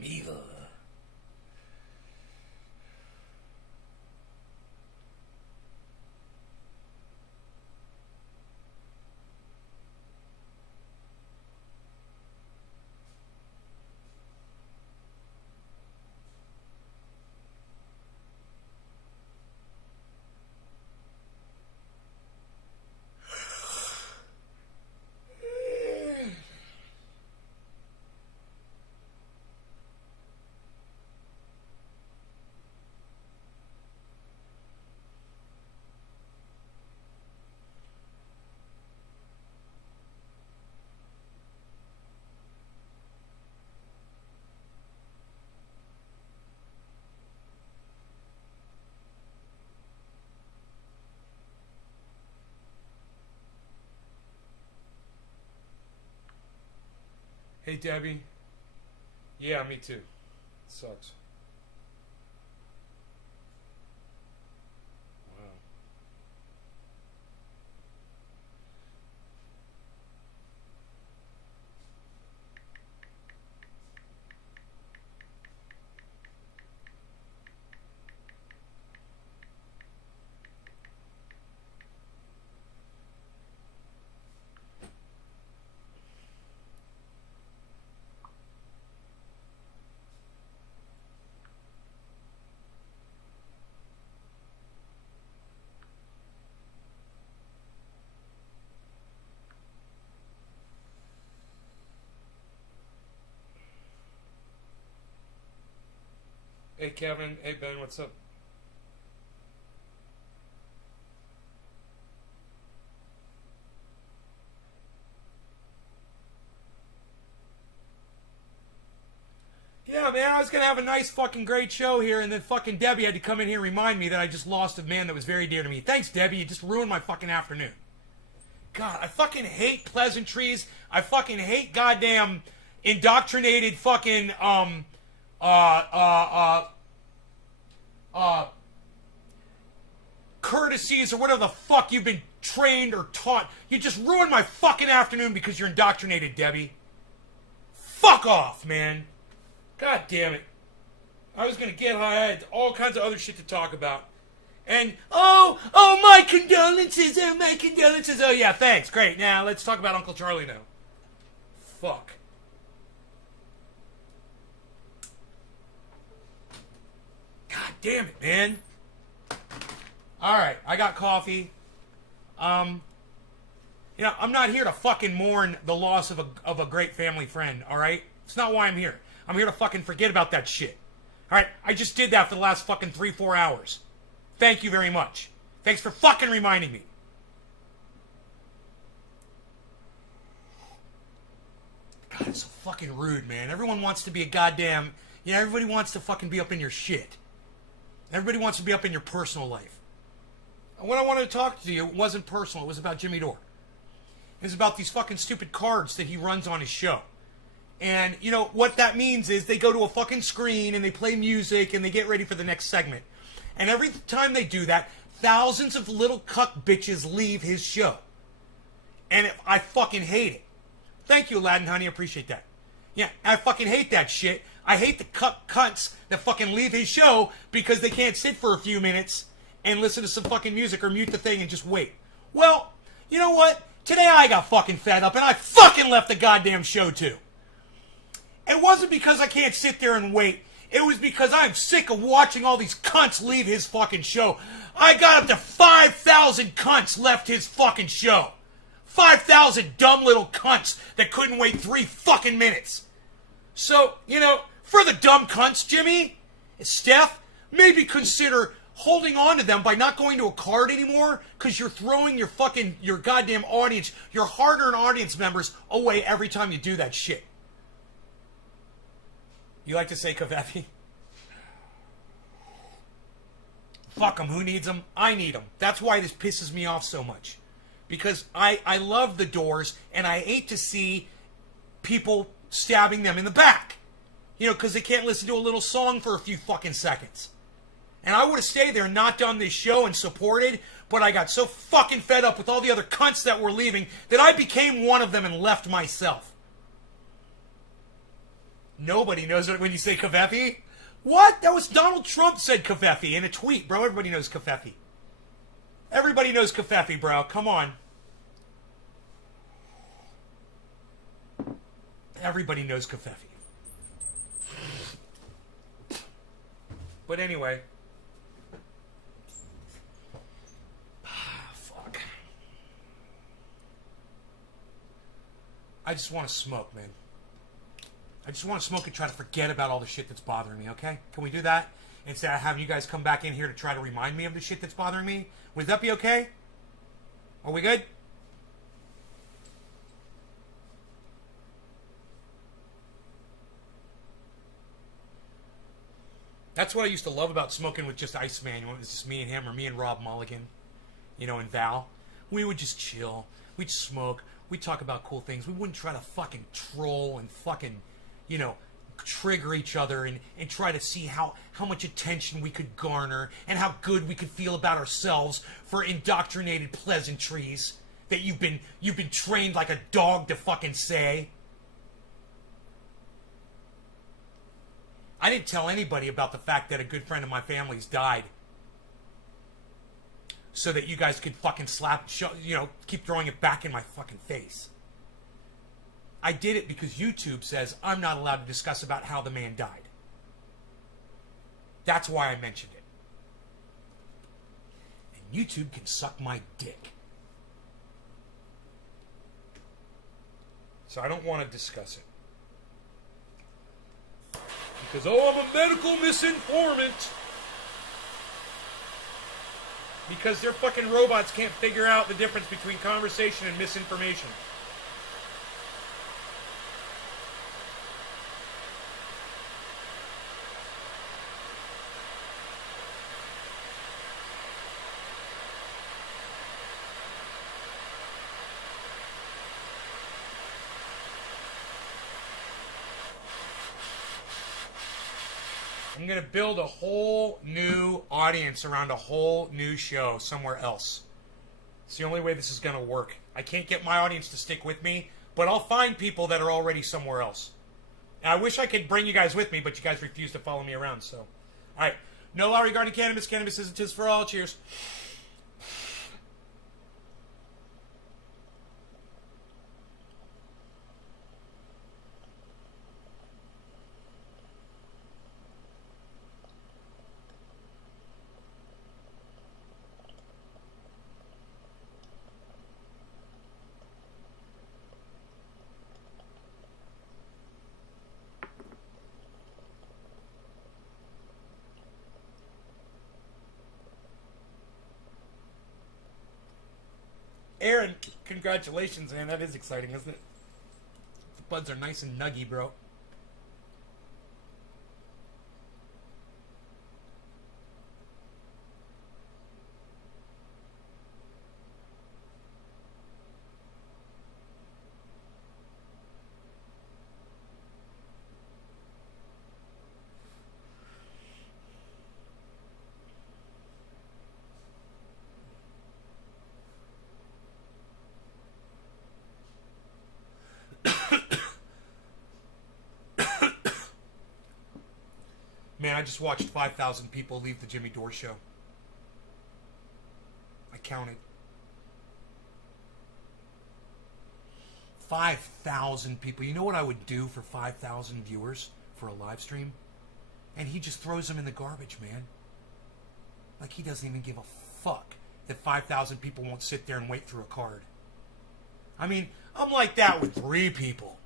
I'm evil. Hey, Debbie. Yeah, me too. Sucks. Wow. Hey, Kevin. Hey, Ben. What's up? Yeah, man, I was gonna have a nice fucking great show here, and then fucking Debbie had to come in here and remind me that I just lost a man that was very dear to me. Thanks, Debbie. You just ruined my fucking afternoon. God, I fucking hate pleasantries. I fucking hate goddamn indoctrinated fucking uh uh uh courtesies or whatever the fuck you've been trained or taught. You just ruined my fucking afternoon because you're indoctrinated, Debbie. Fuck off, man. God damn it. I was gonna get high. I had all kinds of other shit to talk about. And, my condolences, my condolences. Oh, yeah, thanks, great. Now, let's talk about Uncle Charlie now. Fuck. God damn it, man. Alright, I got coffee. I'm not here to fucking mourn the loss of a great family friend, alright? It's not why I'm here. I'm here to fucking forget about that shit. Alright, I just did that for the last fucking 3-4 hours. Thank you very much. Thanks for fucking reminding me. God, it's so fucking rude, man. Everyone wants to be a goddamn... everybody wants to fucking be up in your shit. Everybody wants to be up in your personal life. When I wanted to talk to you, it wasn't personal. It was about Jimmy Dore. It was about these fucking stupid cards that he runs on his show. And, what that means is they go to a fucking screen and they play music and they get ready for the next segment. And every time they do that, thousands of little cuck bitches leave his show. And I fucking hate it. Thank you, Aladdin, honey. I appreciate that. Yeah, I fucking hate that shit. I hate the cuck cunts that fucking leave his show because they can't sit for a few minutes and listen to some fucking music or mute the thing and just wait. Well, you know what? Today I got fucking fed up and I fucking left the goddamn show too. It wasn't because I can't sit there and wait. It was because I'm sick of watching all these cunts leave his fucking show. I got up to 5,000 cunts left his fucking show. 5,000 dumb little cunts that couldn't wait 3 fucking minutes. So, for the dumb cunts, Jimmy, Steph, maybe consider holding on to them by not going to a card anymore because you're throwing your goddamn audience, your hard-earned audience members away every time you do that shit. You like to say Kavepi? Fuck them. Who needs them? I need them. That's why this pisses me off so much. Because I love the Doors, and I hate to see people stabbing them in the back. Because they can't listen to a little song for a few fucking seconds. And I would have stayed there and not done this show and supported, but I got so fucking fed up with all the other cunts that were leaving that I became one of them and left myself. Nobody knows it when you say Covfefe. What? That was Donald Trump said Covfefe in a tweet, bro. Everybody knows Covfefe. Everybody knows Covfefe, bro. Come on. Everybody knows Covfefe. But anyway. Fuck. I just want to smoke, man. I just want to smoke and try to forget about all the shit that's bothering me, okay? Can we do that? Instead of having you guys come back in here to try to remind me of the shit that's bothering me? Would that be okay? Are we good? That's what I used to love about smoking with just Iceman. It was just me and him, or me and Rob Mulligan, you know, and Val. We would just chill. We'd smoke. We'd talk about cool things. We wouldn't try to fucking troll and fucking, you know, trigger each other and try to see how much attention we could garner and how good we could feel about ourselves for indoctrinated pleasantries that you've been trained like a dog to fucking say. I didn't tell anybody about the fact that a good friend of my family's died so that you guys could fucking keep throwing it back in my fucking face. I did it because YouTube says I'm not allowed to discuss about how the man died. That's why I mentioned it. And YouTube can suck my dick. So I don't want to discuss it. Because, I'm a medical misinformant. Because their fucking robots can't figure out the difference between conversation and misinformation. I'm going to build a whole new audience around a whole new show somewhere else. It's the only way this is going to work. I can't get my audience to stick with me, but I'll find people that are already somewhere else. And I wish I could bring you guys with me, but you guys refuse to follow me around, so. Alright. No law regarding cannabis. Cannabis isn't just for all. Cheers. Aaron, congratulations, man. That is exciting, isn't it? The buds are nice and nuggy, bro. Man, I just watched 5,000 people leave the Jimmy Dore show. I counted. 5,000 people. You know what I would do for 5,000 viewers for a live stream? And he just throws them in the garbage, man. Like he doesn't even give a fuck that 5,000 people won't sit there and wait through a card. I mean, I'm like that with 3 people.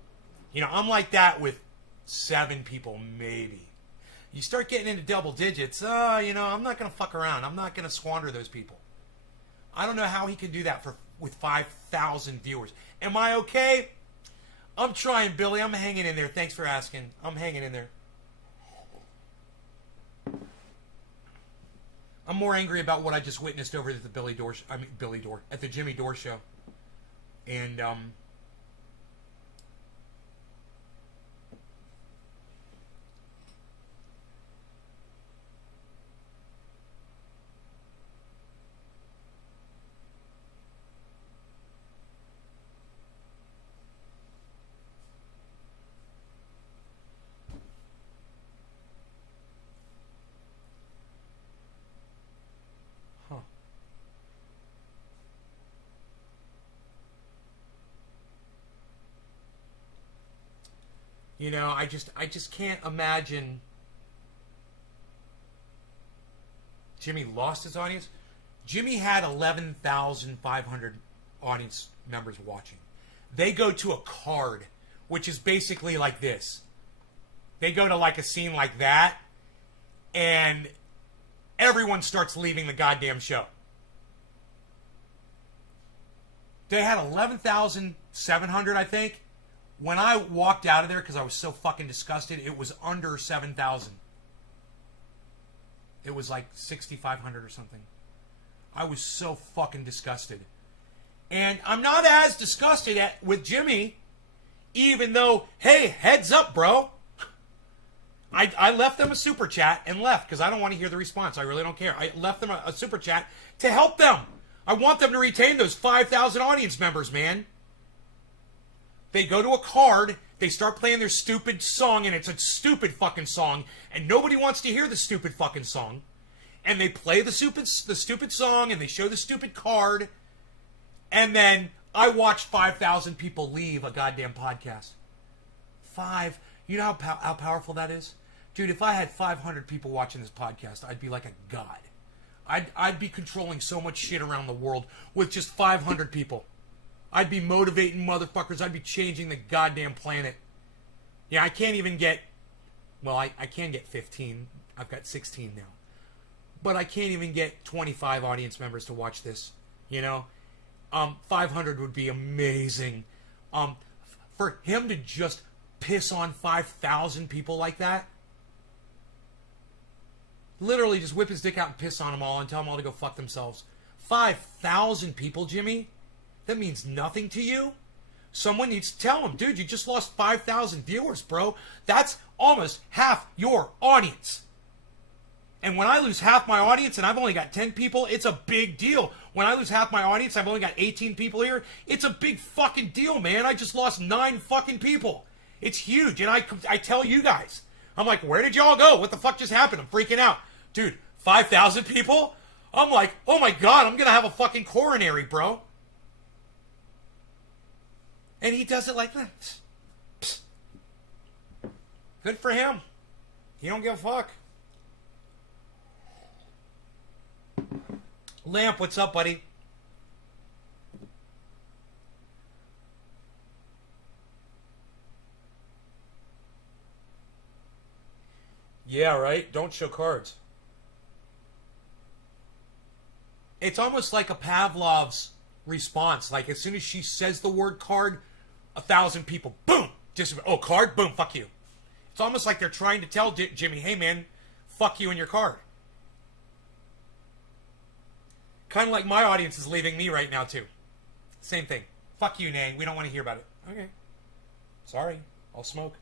You know, I'm like that with 7 people, maybe. You start getting into double digits, I'm not going to fuck around. I'm not going to squander those people. I don't know how he can do that with 5,000 viewers. Am I okay? I'm trying, Billy. I'm hanging in there. Thanks for asking. I'm hanging in there. I'm more angry about what I just witnessed over at the at the Jimmy Dore show. And, You know, I just can't imagine. Jimmy lost his audience. Jimmy had 11,500 audience members watching. They go to a card, which is basically like this. They go to like a scene like that, and everyone starts leaving the goddamn show. They had 11,700, I think. When I walked out of there because I was so fucking disgusted, it was under 7,000. It was like 6,500 or something. I was so fucking disgusted. And I'm not as disgusted with Jimmy, even though, hey, heads up, bro. I left them a super chat and left because I don't want to hear the response. I really don't care. I left them a super chat to help them. I want them to retain those 5,000 audience members, man. They go to a card, they start playing their stupid song, and it's a stupid fucking song, and nobody wants to hear the stupid fucking song. And they play the stupid song, and they show the stupid card, and then I watched 5,000 people leave a goddamn podcast. You know how powerful that is? Dude, if I had 500 people watching this podcast, I'd be like a god. I'd be controlling so much shit around the world with just 500 people. I'd be motivating motherfuckers. I'd be changing the goddamn planet. Yeah, I can't even get... Well, I can get 15. I've got 16 now. But I can't even get 25 audience members to watch this. You know? 500 would be amazing. For him to just piss on 5,000 people like that... Literally just whip his dick out and piss on them all and tell them all to go fuck themselves. 5,000 people, Jimmy? That means nothing to you? Someone needs to tell him, dude, you just lost 5,000 viewers, bro. That's almost half your audience. And when I lose half my audience and I've only got 10 people, it's a big deal. When I lose half my audience, I've only got 18 people here. It's a big fucking deal, man. I just lost 9 fucking people. It's huge. And I tell you guys, I'm like, where did y'all go? What the fuck just happened? I'm freaking out. Dude, 5,000 people? I'm like, oh my God, I'm going to have a fucking coronary, bro. And he does it like that. Psst. Psst. Good for him. He don't give a fuck. Lamp, what's up, buddy? Yeah, right? Don't show cards. It's almost like a Pavlov's response. Like, as soon as she says the word card, 1,000 people, boom! Just, oh, card? Boom, fuck you. It's almost like they're trying to tell Jimmy, hey, man, fuck you and your card. Kind of like my audience is leaving me right now, too. Same thing. Fuck you, Nang. We don't want to hear about it. Okay. Sorry. I'll smoke.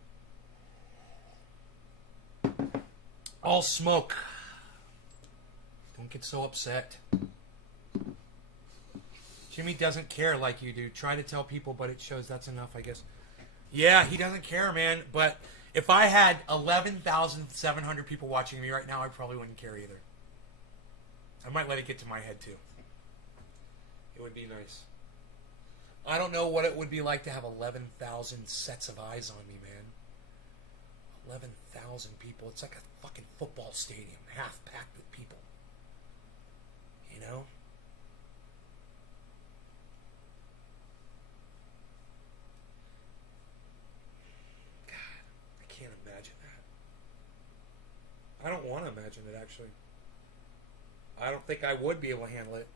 I'll smoke. Don't get so upset. Jimmy doesn't care like you do. Try to tell people, but it shows that's enough, I guess. Yeah, he doesn't care, man. But if I had 11,700 people watching me right now, I probably wouldn't care either. I might let it get to my head, too. It would be nice. I don't know what it would be like to have 11,000 sets of eyes on me, man. 11,000 people. It's like a fucking football stadium, half packed with people. You know? God, I can't imagine that. I don't want to imagine it, actually. I don't think I would be able to handle it.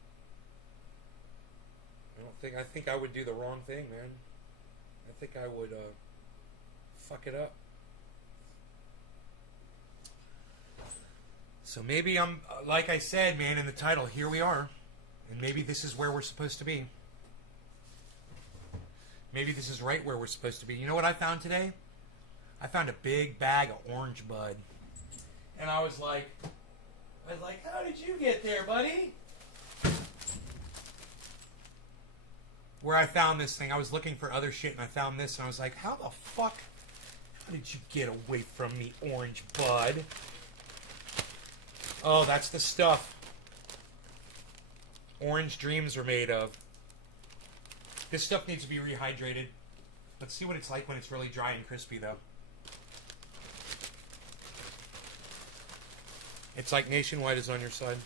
I think I would do the wrong thing, man. I think I would fuck it up. So maybe I'm, like I said, man, in the title, here we are. And maybe this is where we're supposed to be. Maybe this is right where we're supposed to be. You know what I found today? I found a big bag of orange bud. And I was like, how did you get there, buddy? Where I found this thing, I was looking for other shit and I found this and I was like, how the fuck, how did you get away from me, orange bud? Oh, that's the stuff orange dreams are made of. This stuff needs to be rehydrated. Let's see what it's like when it's really dry and crispy, though. It's like Nationwide is on your side.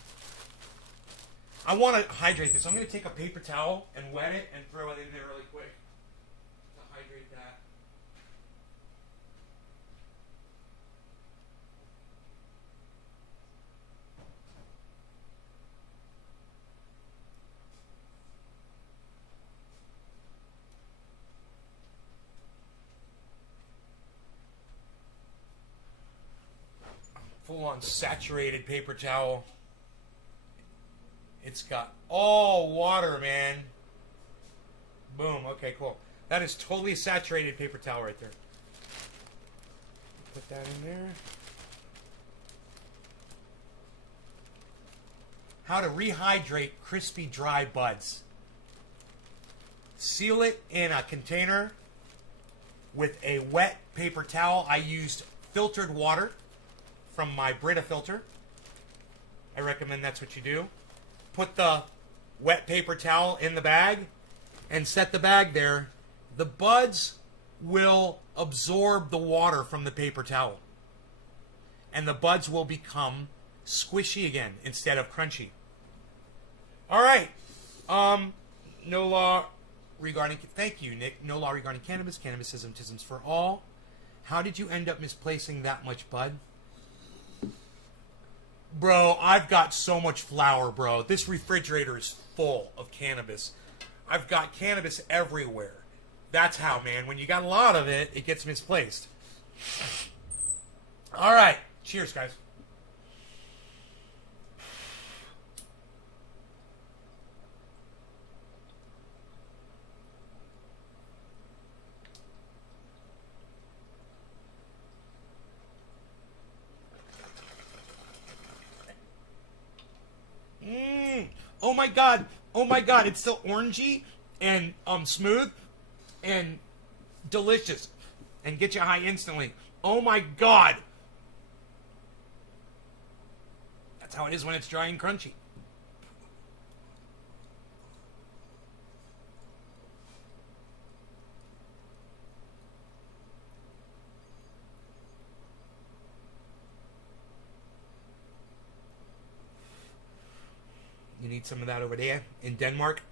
I want to hydrate this. I'm going to take a paper towel and wet it and throw it in there really quick to hydrate that. Full on saturated paper towel. It's got all water, man. Boom. Okay, cool. That is totally saturated paper towel right there. Put that in there. How to rehydrate crispy dry buds. Seal it in a container with a wet paper towel. I used filtered water from my Brita filter. I recommend that's what you do. Put the wet paper towel in the bag and set the bag there. The buds will absorb the water from the paper towel. And the buds will become squishy again instead of crunchy. All right. No law regarding... Thank you, Nick. No law regarding cannabis. Cannabisism, tisms for all. How did you end up misplacing that much bud? Bro, I've got so much flour, bro. This refrigerator is full of cannabis. I've got cannabis everywhere. That's how, man. When you got a lot of it, it gets misplaced. All right. Cheers, guys. Oh my god. Oh my god. It's so orangey and smooth and delicious and get you high instantly. Oh my god. That's how it is when it's dry and crunchy. You need some of that over there in Denmark.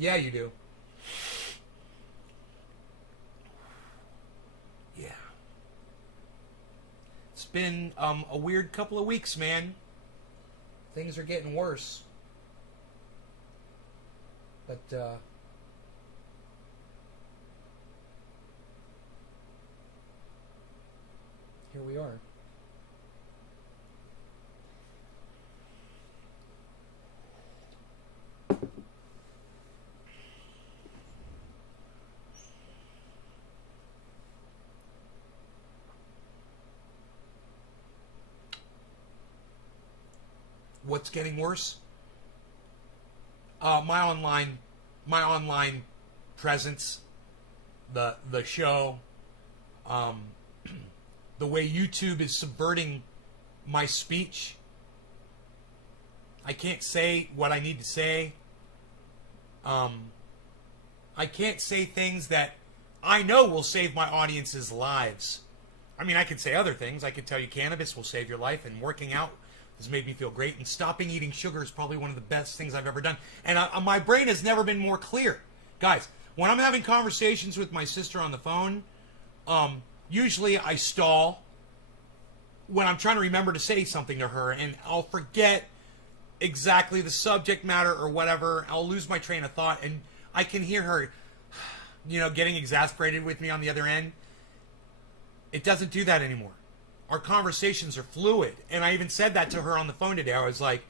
Yeah, you do. Yeah. It's been a weird couple of weeks, man. Things are getting worse. But, here we are. What's getting worse? My online presence, the show, the way YouTube is subverting my speech. I can't say what I need to say. I can't say things that I know will save my audience's lives. I mean, I could say other things. I could tell you cannabis will save your life, and working out has made me feel great, and stopping eating sugar is probably one of the best things I've ever done. And my brain has never been more clear. Guys, when I'm having conversations with my sister on the phone, usually I stall when I'm trying to remember to say something to her, and I'll forget exactly the subject matter or whatever. I'll lose my train of thought, and I can hear her, getting exasperated with me on the other end. It doesn't do that anymore. Our conversations are fluid, and I even said that to her on the phone today. I was like,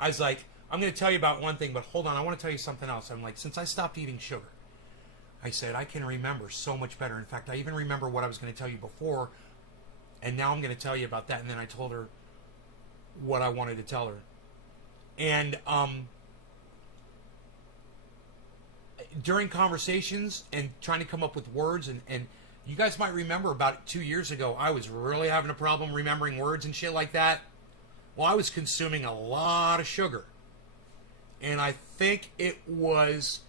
I'm going to tell you about one thing, but hold on, I want to tell you something else. I'm like, since I stopped eating sugar, I said, I can remember so much better. In fact, I even remember what I was going to tell you before, and now I'm going to tell you about that. And then I told her what I wanted to tell her. And during conversations and trying to come up with words, and you guys might remember about 2 years ago, I was really having a problem remembering words and shit like that. Well, I was consuming a lot of sugar. And I think it was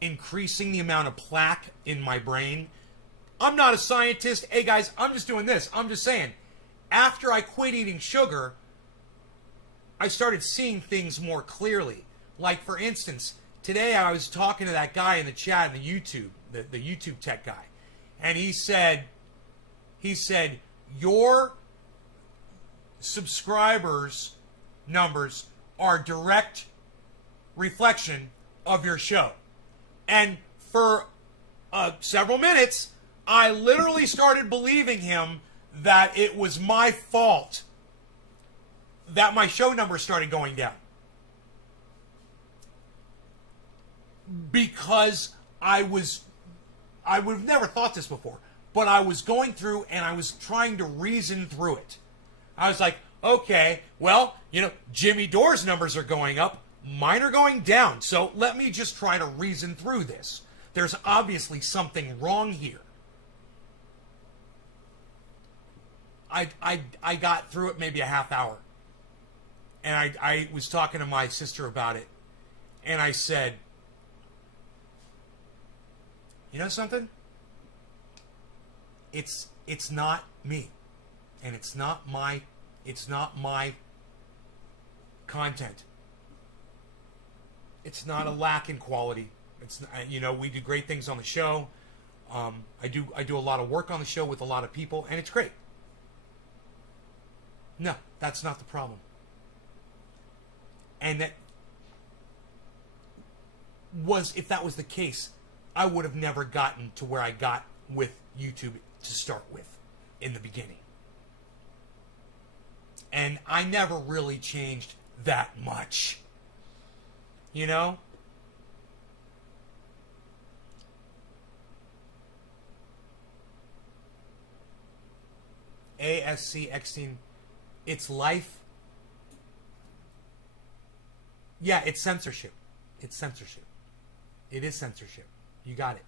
increasing the amount of plaque in my brain. I'm not a scientist. Hey guys, I'm just doing this. I'm just saying, after I quit eating sugar, I started seeing things more clearly. Like, for instance, today I was talking to that guy in the chat in the YouTube, the YouTube tech guy. And he said, your subscribers numbers are direct reflection of your show. And for several minutes, I literally started believing him that it was my fault that my show numbers started going down. Because I would have never thought this before, but I was going through and I was trying to reason through it. I was like, okay, well, Jimmy Dore's numbers are going up, mine are going down, so let me just try to reason through this. There's obviously something wrong here. I got through it maybe a half hour. And I was talking to my sister about it. And I said, you know something? It's not me. And it's not my content. It's not a lack in quality. It's we do great things on the show. I do a lot of work on the show with a lot of people, and it's great. No, that's not the problem. And if that was the case, I would have never gotten to where I got with YouTube to start with in the beginning. And I never really changed that much. ASC Exting, it's life. Yeah, it's censorship. It's censorship. It is censorship. You got it.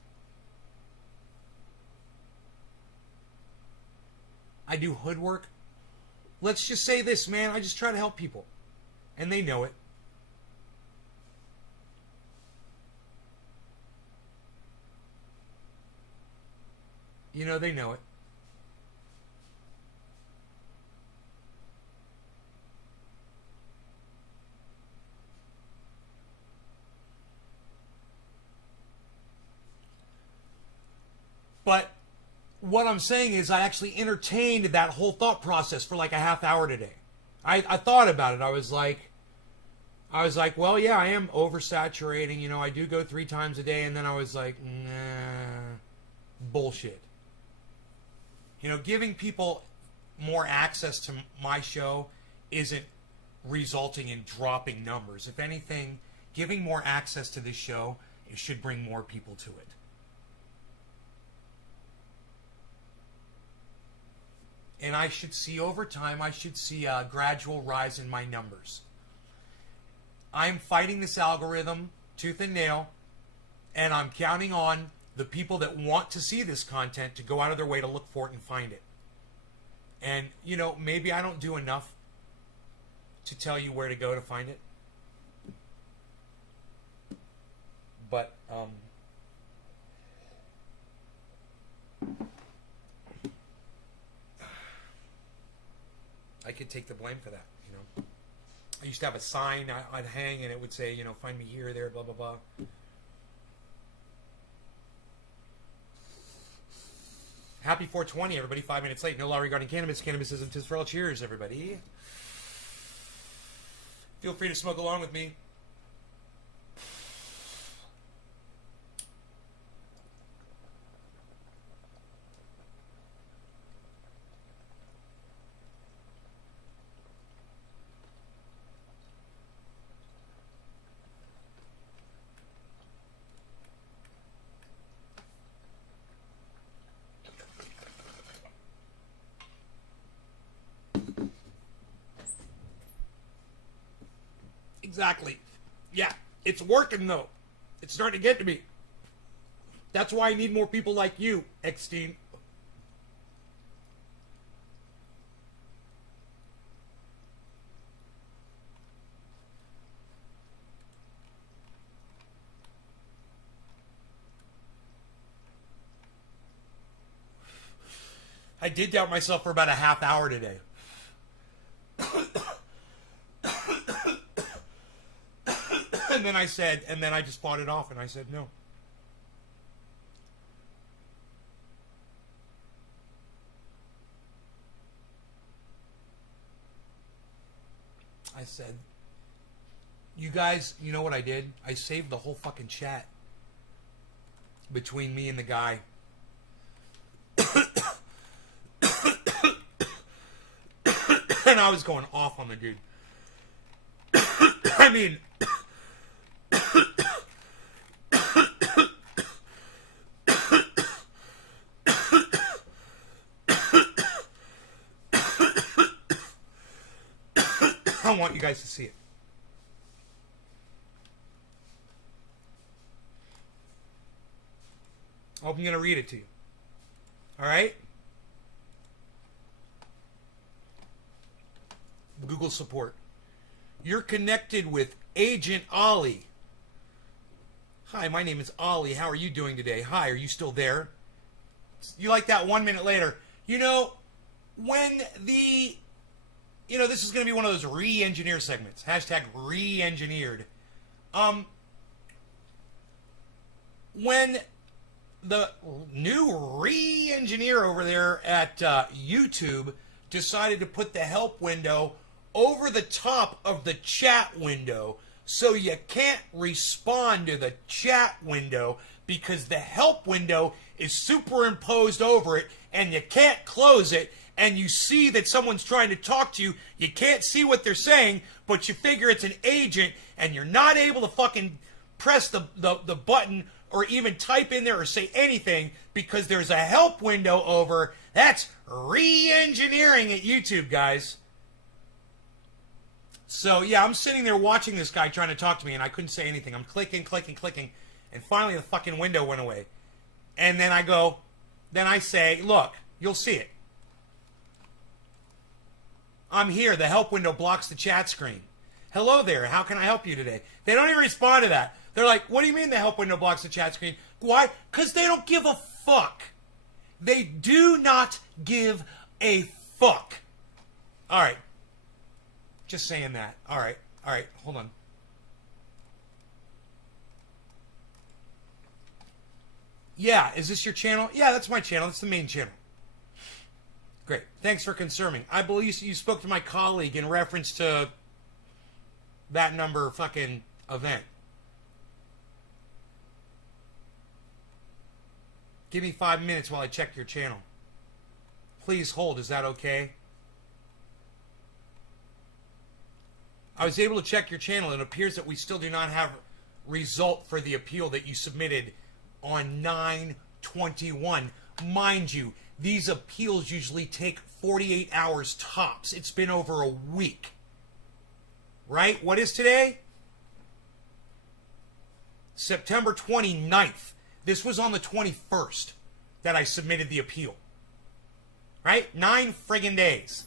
I do hood work. Let's just say this, man. I just try to help people. And they know it. They know it. But what I'm saying is I actually entertained that whole thought process for like a half hour today. I thought about it. I was like, well, yeah, I am oversaturating. I do go 3 times a day. And then I was like, nah, bullshit. Giving people more access to my show isn't resulting in dropping numbers. If anything, giving more access to this show, it should bring more people to it. And I should see over time, a gradual rise in my numbers. I'm fighting this algorithm tooth and nail, and I'm counting on the people that want to see this content to go out of their way to look for it and find it. And, maybe I don't do enough to tell you where to go to find it. But, I could take the blame for that, I used to have a sign I'd hang and it would say, find me here, there, blah, blah, blah. Happy 420, everybody. 5 minutes late. No law regarding cannabis. Cannabis isn't tis for all. Cheers, everybody. Feel free to smoke along with me. Exactly. Yeah, it's working though. It's starting to get to me. That's why I need more people like you, Eckstein. I did doubt myself for about a half hour today. And then I just fought it off and I said no. I said, you guys, you know what I did? I saved the whole fucking chat between me and the guy. And I was going off on the dude. I mean, I want you guys to see it. I'm going to read it to you. All right? Google support. You're connected with Agent Ollie. Hi, my name is Ollie. How are you doing today? Hi, are you still there? You like that 1 minute later. You know, when the... You know, this is going to be one of those re-engineer segments. Hashtag re-engineered. When the new re-engineer over there at YouTube decided to put the help window over the top of the chat window so you can't respond to the chat window because the help window is superimposed over it and you can't close it, and you see that someone's trying to talk to you, you can't see what they're saying, but you figure it's an agent and you're not able to fucking press the button or even type in there or say anything because there's a help window over. That's re-engineering at YouTube, guys. So, yeah, I'm sitting there watching this guy trying to talk to me, and I couldn't say anything. I'm clicking, and finally the fucking window went away. And then I say, look, you'll see it. I'm here. The help window blocks the chat screen. Hello there. How can I help you today? They don't even respond to that. They're like, what do you mean the help window blocks the chat screen? Why? Because they don't give a fuck. They do not give a fuck. All right. Just saying that. All right. Hold on. Yeah, is this your channel? Yeah, that's my channel. That's the main channel. Great. Thanks for confirming. I believe you spoke to my colleague in reference to that number fucking event. Give me 5 minutes while I check your channel. Please hold. Is that okay? I was able to check your channel. It appears that we still do not have result for the appeal that you submitted on 9/21. Mind you, these appeals usually take 48 hours tops. It's been over a week. Right? What is today? September 29th. This was on the 21st that I submitted the appeal. Right? 9 friggin' days.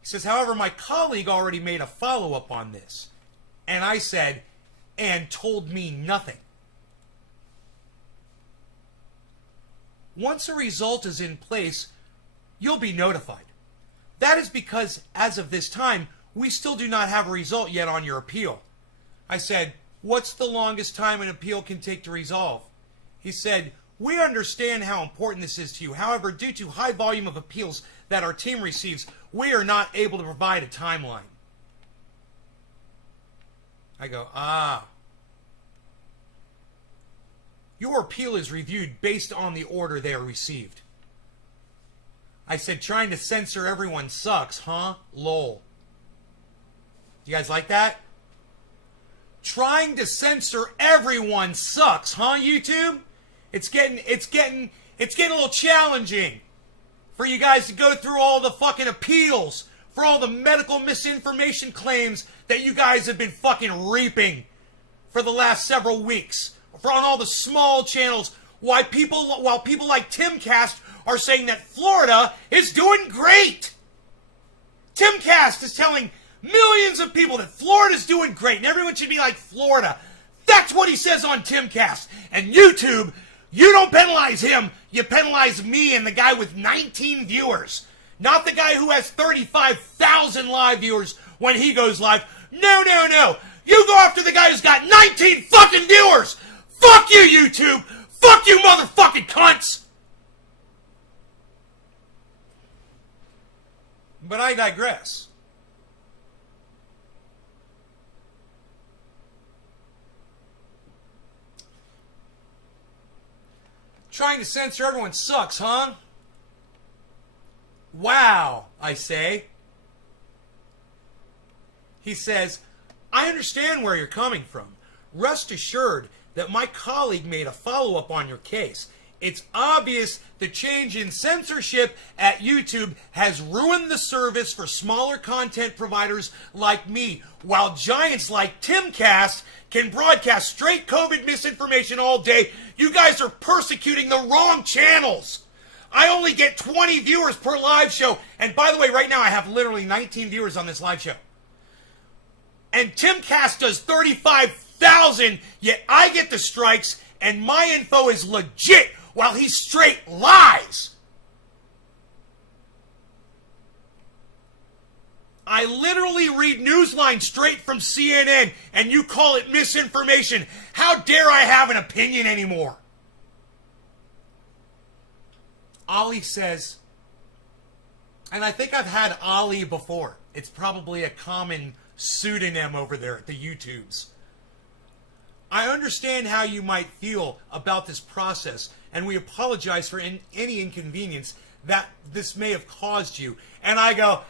He says, however, my colleague already made a follow-up on this. And I said, and told me nothing. Once a result is in place, you'll be notified. That is because, as of this time, we still do not have a result yet on your appeal. I said, what's the longest time an appeal can take to resolve? He said, we understand how important this is to you. However, due to high volume of appeals that our team receives, we are not able to provide a timeline. I go, your appeal is reviewed based on the order they are received. I said, trying to censor everyone sucks, huh? Lol. You guys like that? Trying to censor everyone sucks, huh, YouTube? It's getting a little challenging for you guys to go through all the fucking appeals for all the medical misinformation claims that you guys have been fucking reaping for the last several weeks. For on all the small channels, while people like Timcast are saying that Florida is doing great. Timcast is telling millions of people that Florida's doing great and everyone should be like Florida. That's what he says on Timcast. And YouTube You don't penalize him. You penalize me and the guy with 19 viewers. Not the guy who has 35,000 live viewers when he goes live. No, no, no. You go after the guy who's got 19 fucking viewers. Fuck you, YouTube. Fuck you, motherfucking cunts. But I digress. Trying to censor everyone sucks, huh? Wow, I say. He says, I understand where you're coming from. Rest assured that my colleague made a follow-up on your case. It's obvious the change in censorship at YouTube has ruined the service for smaller content providers like me, while giants like Timcast can broadcast straight COVID misinformation all day. You guys are persecuting the wrong channels. I only get 20 viewers per live show. And by the way, right now I have literally 19 viewers on this live show. And Timcast does 35,000, yet I get the strikes and my info is legit while he straight lies. I literally read Newsline straight from CNN and you call it misinformation. How dare I have an opinion anymore? Ali says, and I think I've had Ali before. It's probably a common pseudonym over there at the YouTubes. I understand how you might feel about this process, and we apologize for any inconvenience that this may have caused you. And I go,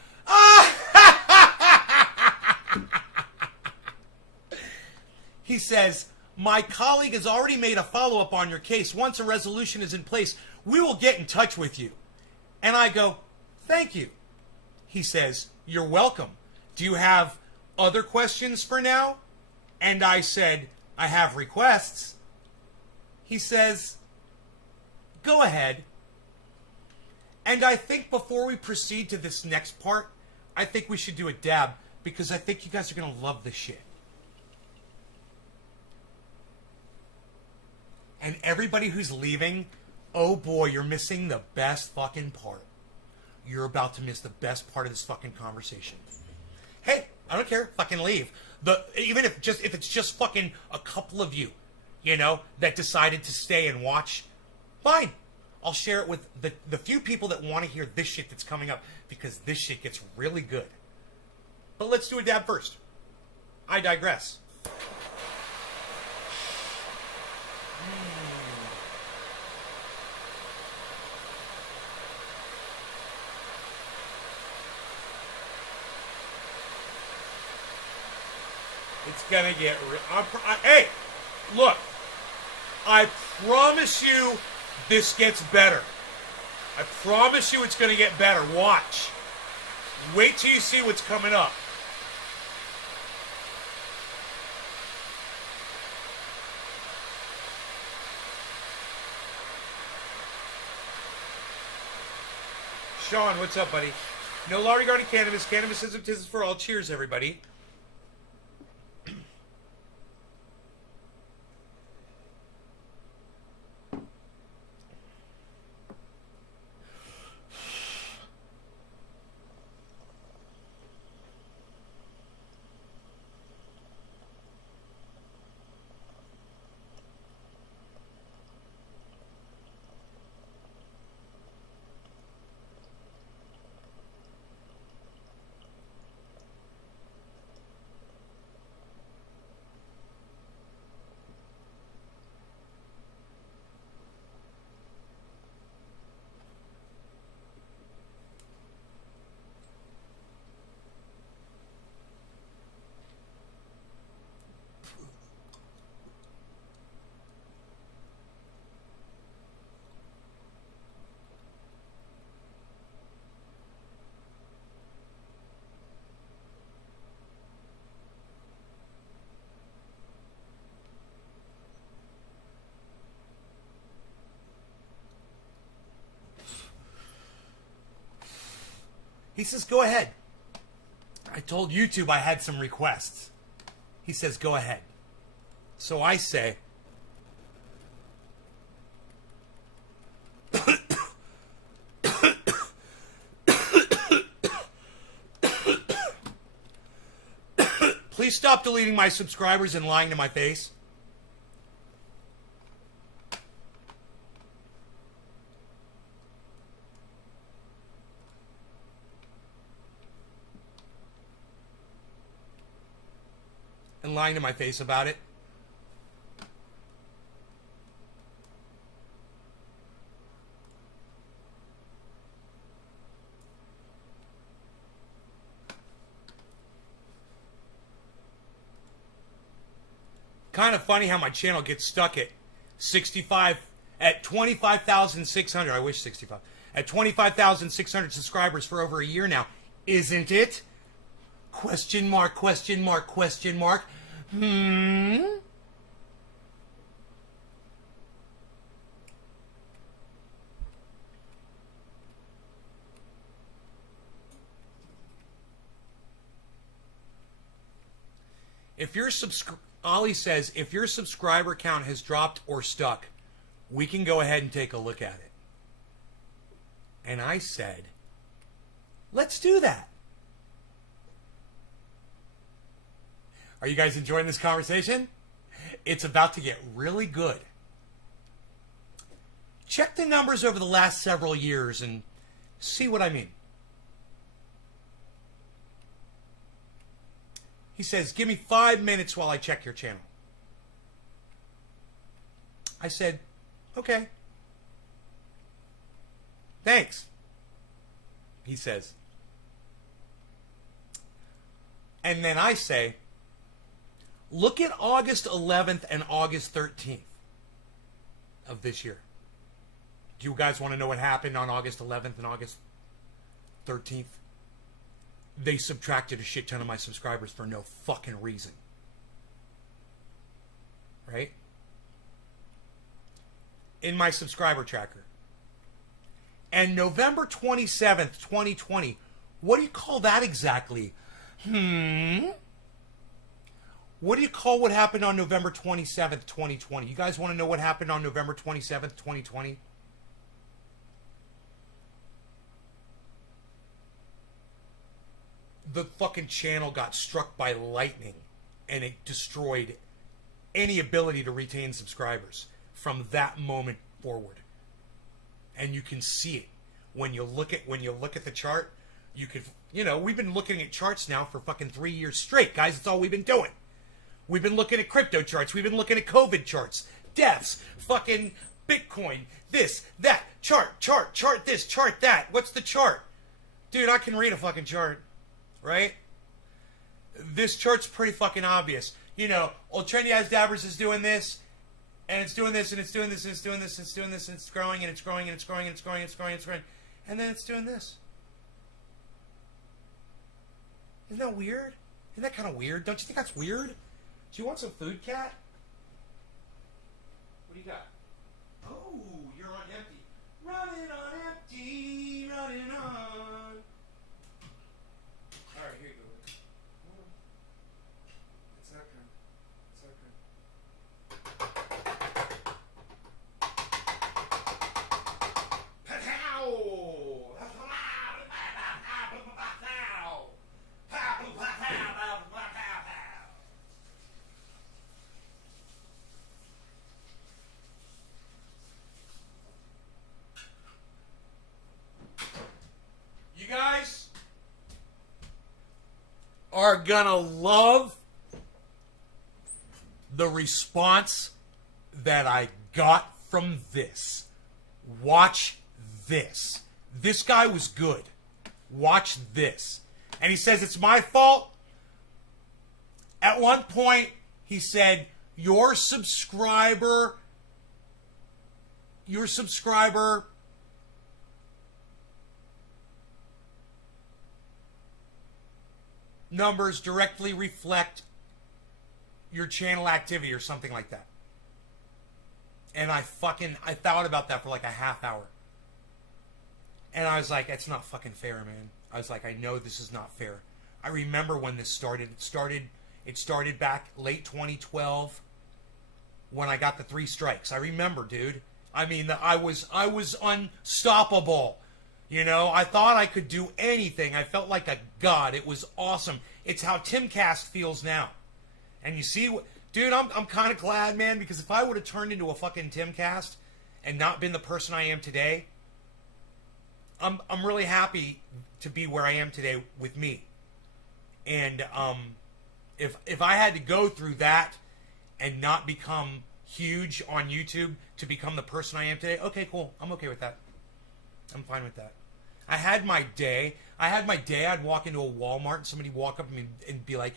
He says, my colleague has already made a follow-up on your case. Once a resolution is in place, we will get in touch with you. And I go, thank you. He says, you're welcome. Do you have other questions for now? And I said, I have requests. He says, go ahead. And I think before we proceed to this next part, I think we should do a dab, because I think you guys are going to love this shit. And everybody who's leaving, oh boy, you're missing the best fucking part. You're about to miss the best part of this fucking conversation. Hey, I don't care. Fucking leave. Even if it's just fucking a couple of you, you know, that decided to stay and watch, fine. I'll share it with the few people that want to hear this shit that's coming up, because this shit gets really good. But let's do a dab first. I digress. It's gonna get hey, look, I promise you this gets better. I promise you it's gonna get better. Watch. Wait till you see what's coming up. Sean, what's up, buddy? No law regarding cannabis. Cannabis is for all. Cheers, everybody. He says, go ahead. I told YouTube I had some requests. He says, go ahead. So I say, Please stop deleting my subscribers and lying to my face. And lying to my face about it. Kind of funny how my channel gets stuck at 25,600. I wish 65. At 25,600 subscribers for over a year now. Isn't it? Question mark, question mark, question mark. If your Ollie says, if your subscriber count has dropped or stuck, we can go ahead and take a look at it. And I said, let's do that. Are you guys enjoying this conversation? It's about to get really good. Check the numbers over the last several years and see what I mean. He says, give me 5 minutes while I check your channel. I said, okay. Thanks. He says. And then I say, look at August 11th and August 13th of this year. Do you guys want to know what happened on August 11th and August 13th? They subtracted a shit ton of my subscribers for no fucking reason. Right? In my subscriber tracker. And November 27th, 2020, what do you call that exactly? What do you call what happened on November 27th, 2020? You guys want to know what happened on November 27th, 2020? The fucking channel got struck by lightning and it destroyed any ability to retain subscribers from that moment forward. And you can see it when you look at the chart. You could, we've been looking at charts now for fucking 3 years straight, guys. That's all we've been doing. We've been looking at crypto charts. We've been looking at COVID charts, deaths, fucking Bitcoin, this, that, chart this, chart that. What's the chart? Dude, I can read a fucking chart, right? This chart's pretty fucking obvious. Old Trendy Eyes Dabbers is doing this, and it's doing this, and it's doing this, and it's doing this, and it's doing this, and it's growing, and it's growing, and it's growing, and it's growing, and it's growing, and it's growing. And then it's doing this. Isn't that weird? Isn't that kind of weird? Don't you think that's weird? Do you want some food, cat? What do you got? Oh, you're on empty. Running on empty, running on. All right, here you go. It's not good. It's not good. You guys are gonna love the response that I got from this. Watch this. This guy was good. Watch this. And he says, it's my fault. At one point, he said, your subscriber numbers directly reflect your channel activity or something like that. And I thought about that for like a half hour. And I was like, that's not fucking fair, man. I was like, I know this is not fair. I remember when this started. It started back late 2012 when I got the 3 strikes. I remember, dude. I mean, I was unstoppable. You know, I thought I could do anything. I felt like a god. It was awesome. It's how Timcast feels now. And you see, dude, I'm kind of glad, man, because if I would have turned into a fucking Timcast and not been the person I am today, I'm really happy to be where I am today with me. And if I had to go through that and not become huge on YouTube to become the person I am today, okay, cool. I'm okay with that. I'm fine with that. I had my day. I'd walk into a Walmart and somebody walk up to me and be like,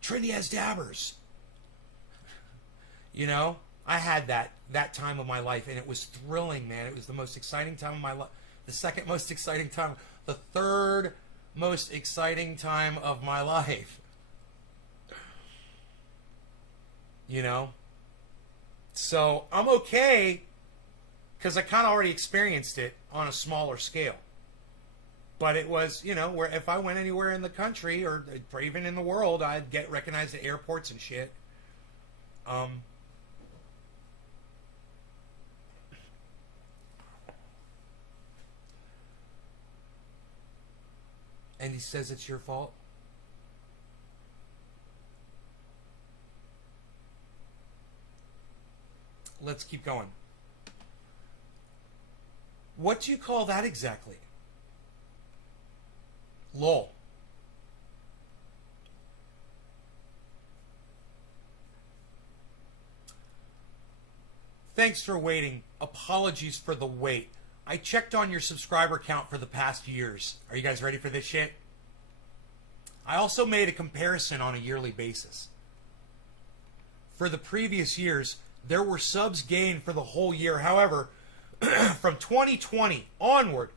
Trinity has dabbers. You know, I had that time of my life, and it was thrilling, man. It was the most exciting time of my life. The second most exciting time. The third most exciting time of my life. You know? So, I'm okay, because I kind of already experienced it on a smaller scale. But it was, you know, where if I went anywhere in the country or even in the world, I'd get recognized at airports and shit. And he says it's your fault. Let's keep going. What do you call that exactly? Lol. Thanks for waiting. Apologies for the wait. I checked on your subscriber count for the past years. Are you guys ready for this shit? I also made a comparison on a yearly basis. For the previous years, there were subs gained for the whole year. However, from 2020 onward,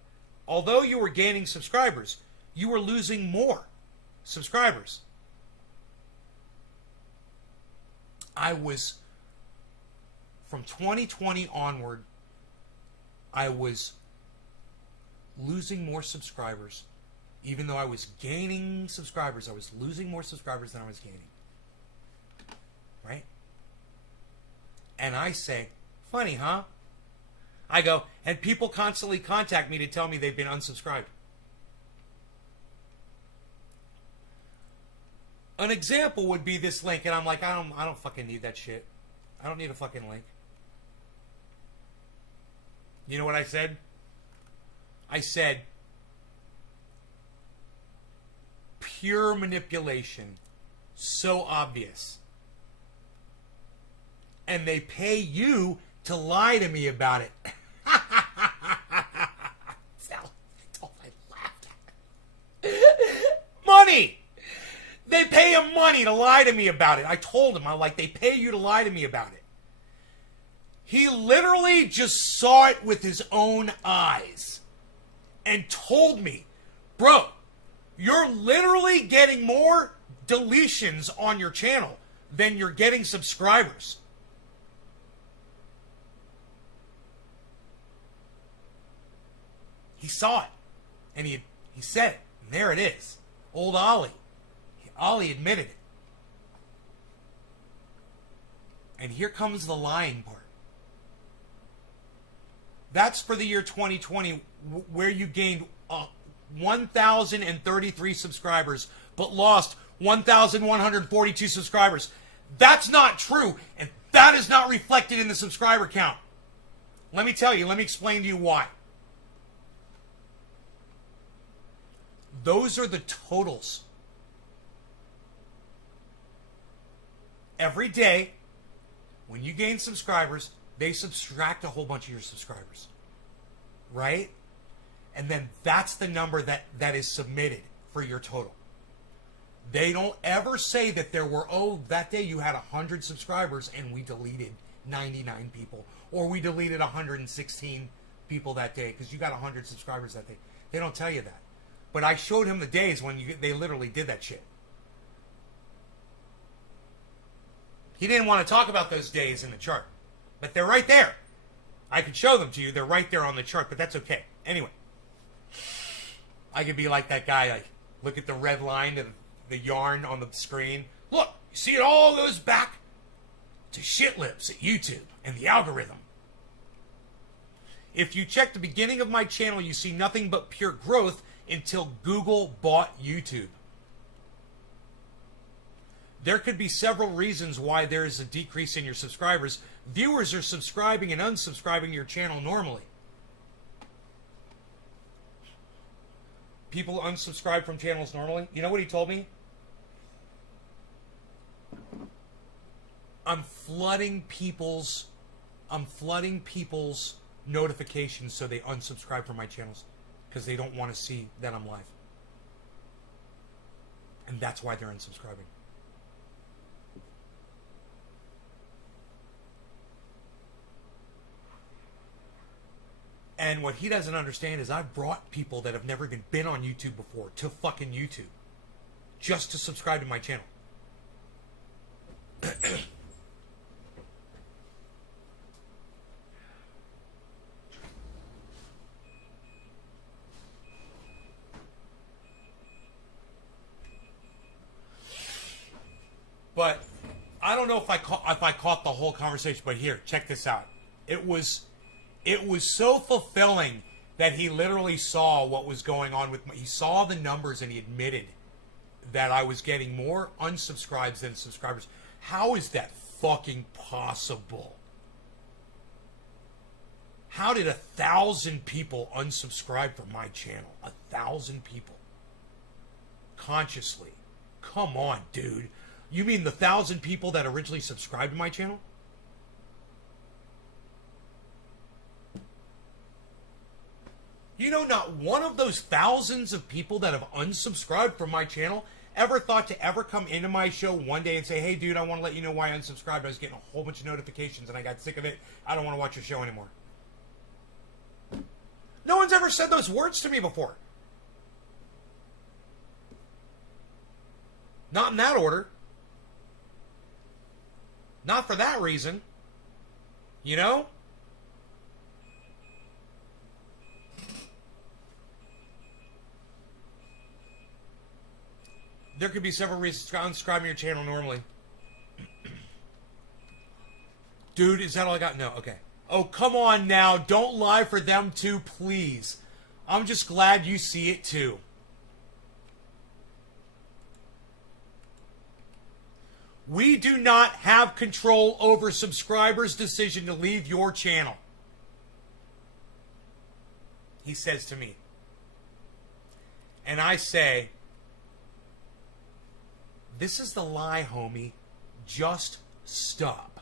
although you were gaining subscribers, you were losing more subscribers. From 2020 onward, I was losing more subscribers. Even though I was gaining subscribers, I was losing more subscribers than I was gaining. Right? And I say, funny, huh? I go, and people constantly contact me to tell me they've been unsubscribed. An example would be this link, and I'm like, I don't fucking need that shit. I don't need a fucking link. You know what I said? I said, pure manipulation. So obvious. And they pay you to lie to me about it. That's all I laughed at. Money! They pay him money to lie to me about it. I told him, I'm like, they pay you to lie to me about it. He literally just saw it with his own eyes and told me, bro, you're literally getting more deletions on your channel than you're getting subscribers. He saw it, and he said it, and there it is. Old Ollie. Ollie admitted it. And here comes the lying part. That's for the year 2020, where you gained 1,033 subscribers, but lost 1,142 subscribers. That's not true, and that is not reflected in the subscriber count. Let me tell you, let me explain to you why. Those are the totals. Every day, when you gain subscribers, they subtract a whole bunch of your subscribers. Right? And then that's the number that is submitted for your total. They don't ever say that there were, that day you had 100 subscribers and we deleted 99 people. Or we deleted 116 people that day because you got 100 subscribers that day. They don't tell you that. But I showed him the days when they literally did that shit. He didn't want to talk about those days in the chart. But they're right there. I could show them to you. They're right there on the chart, but that's okay. Anyway. I could be like that guy. Like, look at the red line of the yarn on the screen. Look, you see it all goes back to shit lips at YouTube and the algorithm. If you check the beginning of my channel, you see nothing but pure growth until Google bought YouTube. There could be several reasons why there is a decrease in your subscribers. Viewers are subscribing and unsubscribing to your channel normally. People unsubscribe from channels normally. You know what he told me? I'm flooding people's notifications so they unsubscribe from my channels because they don't want to see that I'm live. And that's why they're unsubscribing. And what he doesn't understand is I've brought people that have never even been on YouTube before to fucking YouTube just to subscribe to my channel. But I don't know if I caught the whole conversation, but here, check this out. It was so fulfilling that he literally saw what was going on with he saw the numbers and he admitted that I was getting more unsubscribes than subscribers. How is that fucking possible? How did 1,000 people unsubscribe from my channel? 1,000 people. Consciously. Come on, dude. You mean the 1,000 people that originally subscribed to my channel? You know, not one of those thousands of people that have unsubscribed from my channel ever thought to ever come into my show one day and say, hey, dude, I want to let you know why I unsubscribed. I was getting a whole bunch of notifications and I got sick of it. I don't want to watch your show anymore. No one's ever said those words to me before. Not in that order. Not for that reason. You know? There could be several reasons to unsubscribe your channel normally. Dude, is that all I got? No, okay. Oh, come on now. Don't lie for them too, please. I'm just glad you see it too. We do not have control over subscribers' decision to leave your channel. He says to me. And I say, this is the lie, homie. Just stop.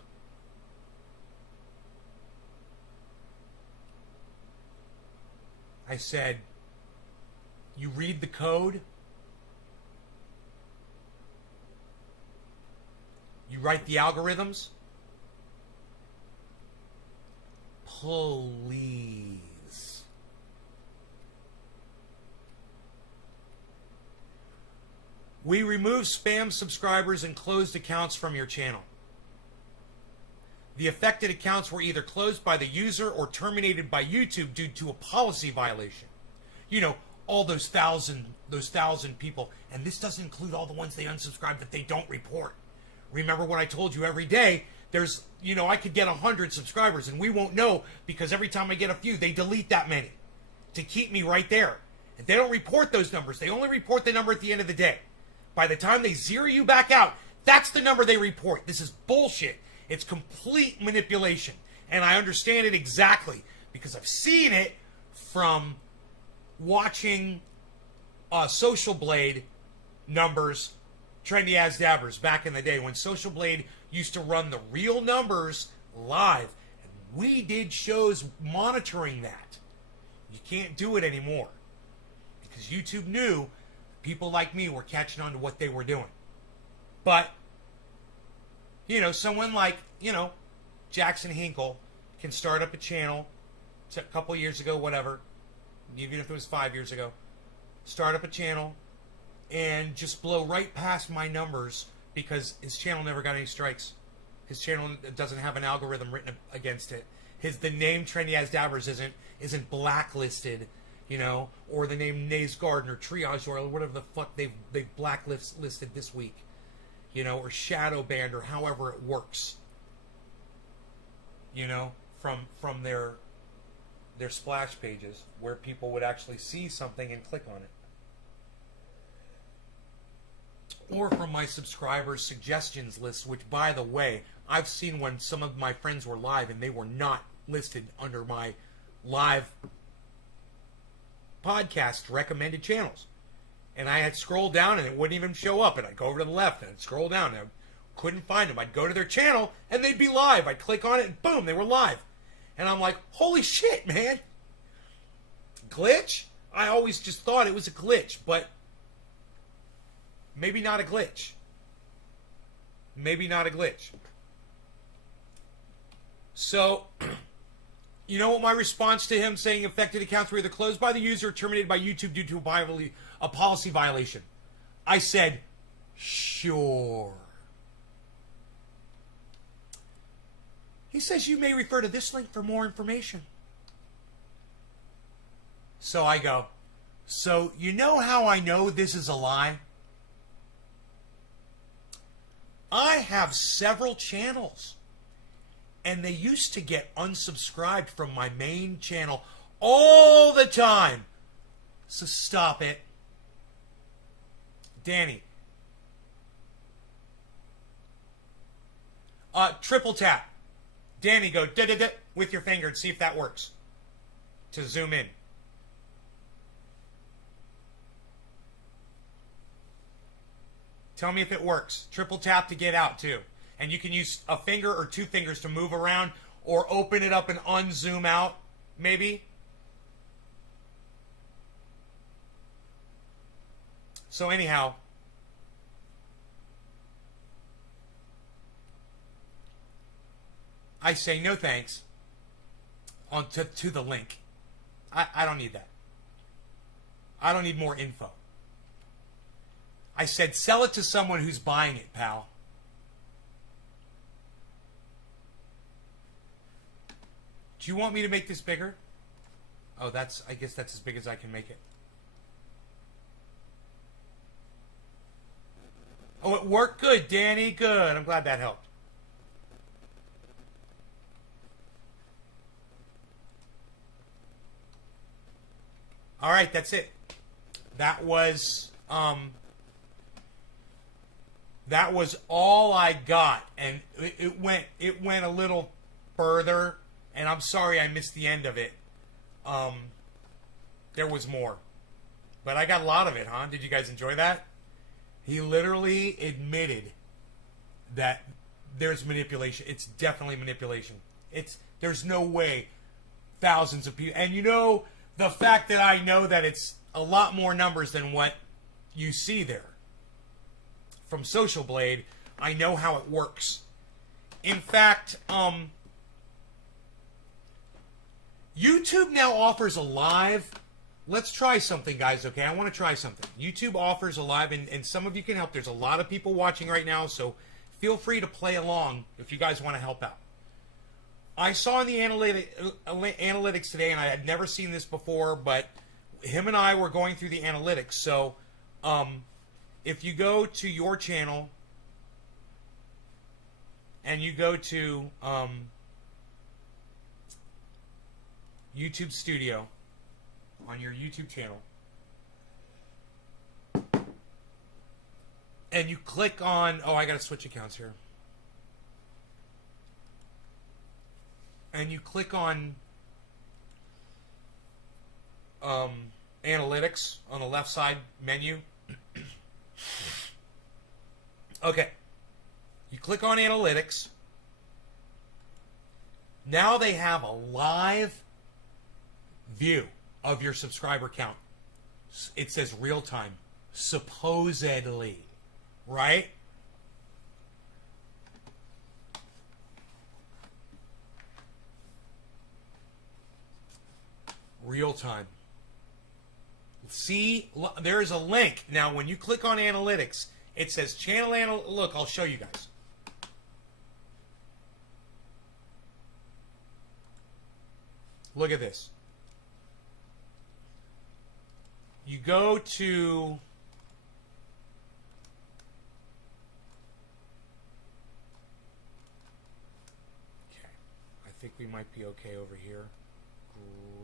I said, you read the code? You write the algorithms? Please. We remove spam subscribers and closed accounts from your channel. The affected accounts were either closed by the user or terminated by YouTube due to a policy violation. You know, all those thousand people, and this doesn't include all the ones they unsubscribe that they don't report. Remember what I told you every day, there's, you know, I could get 100 subscribers and we won't know because every time I get a few, they delete that many to keep me right there. And they don't report those numbers. They only report the number at the end of the day. By the time they zero you back out, that's the number they report. This is bullshit. It's complete manipulation. And I understand it exactly because I've seen it from watching Social Blade numbers, Trendy As Dabbers back in the day when Social Blade used to run the real numbers live. And we did shows monitoring that. You can't do it anymore because YouTube knew people like me were catching on to what they were doing. But, you know, someone like, you know, Jackson Hinkle can start up a channel a couple years ago, whatever, even if it was 5 years ago, start up a channel and just blow right past my numbers because his channel never got any strikes. His channel doesn't have an algorithm written against it. The name Trendy As Dabbers isn't blacklisted, you know, or the name Naze Garden or Triage Oil or whatever the fuck they've blacklisted this week, you know, or Shadow Banned or however it works, you know, from their their splash pages where people would actually see something and click on it. Or from my subscribers suggestions list, which, by the way, I've seen when some of my friends were live and they were not listed under my live podcast recommended channels. And I had scrolled down and it wouldn't even show up. And I'd go over to the left and I'd scroll down and I couldn't find them. I'd go to their channel and they'd be live. I'd click on it and boom, they were live. And I'm like, holy shit, man. Glitch? I always just thought it was a glitch, but maybe not a glitch. Maybe not a glitch. So, you know what my response to him saying affected accounts were either closed by the user or terminated by YouTube due to a policy violation? I said, sure. He says you may refer to this link for more information. So I go, so you know how I know this is a lie? I have several channels, and they used to get unsubscribed from my main channel all the time. So stop it. Danny. Triple tap. Danny, go da-da-da with your finger and see if that works. To zoom in. Tell me if it works. Triple tap to get out, too. And you can use a finger or two fingers to move around or open it up and unzoom out, maybe. So anyhow, I say no thanks on to the link. I don't need that. I don't need more info. I said sell it to someone who's buying it, pal. Do you want me to make this bigger? Oh, I guess that's as big as I can make it. Oh, it worked good, Danny. Good. I'm glad that helped. All right, that's it. That was all I got, and it went a little further, and I'm sorry I missed the end of it. There was more, but I got a lot of it, huh? Did you guys enjoy that? He literally admitted that there's manipulation. It's definitely manipulation. There's no way thousands of people, and you know, the fact that I know that it's a lot more numbers than what you see there from Social Blade, I know how it works. In fact, YouTube now offers a live. Let's try something, guys, okay? I want to try something. YouTube offers a live, and some of you can help. There's a lot of people watching right now, so feel free to play along if you guys want to help out. I saw in the analytics today, and I had never seen this before, but him and I were going through the analytics. So if you go to your channel and you go to YouTube Studio on your YouTube channel, and you click on, oh, I got to switch accounts here. And you click on analytics on the left side menu. Okay. You click on analytics. Now they have a live view of your subscriber count. It says real time. Supposedly. Right? Real time. See, there is a link. Now, when you click on analytics, it says channel Look, I'll show you guys. Look at this. You go to I think we might be okay over here.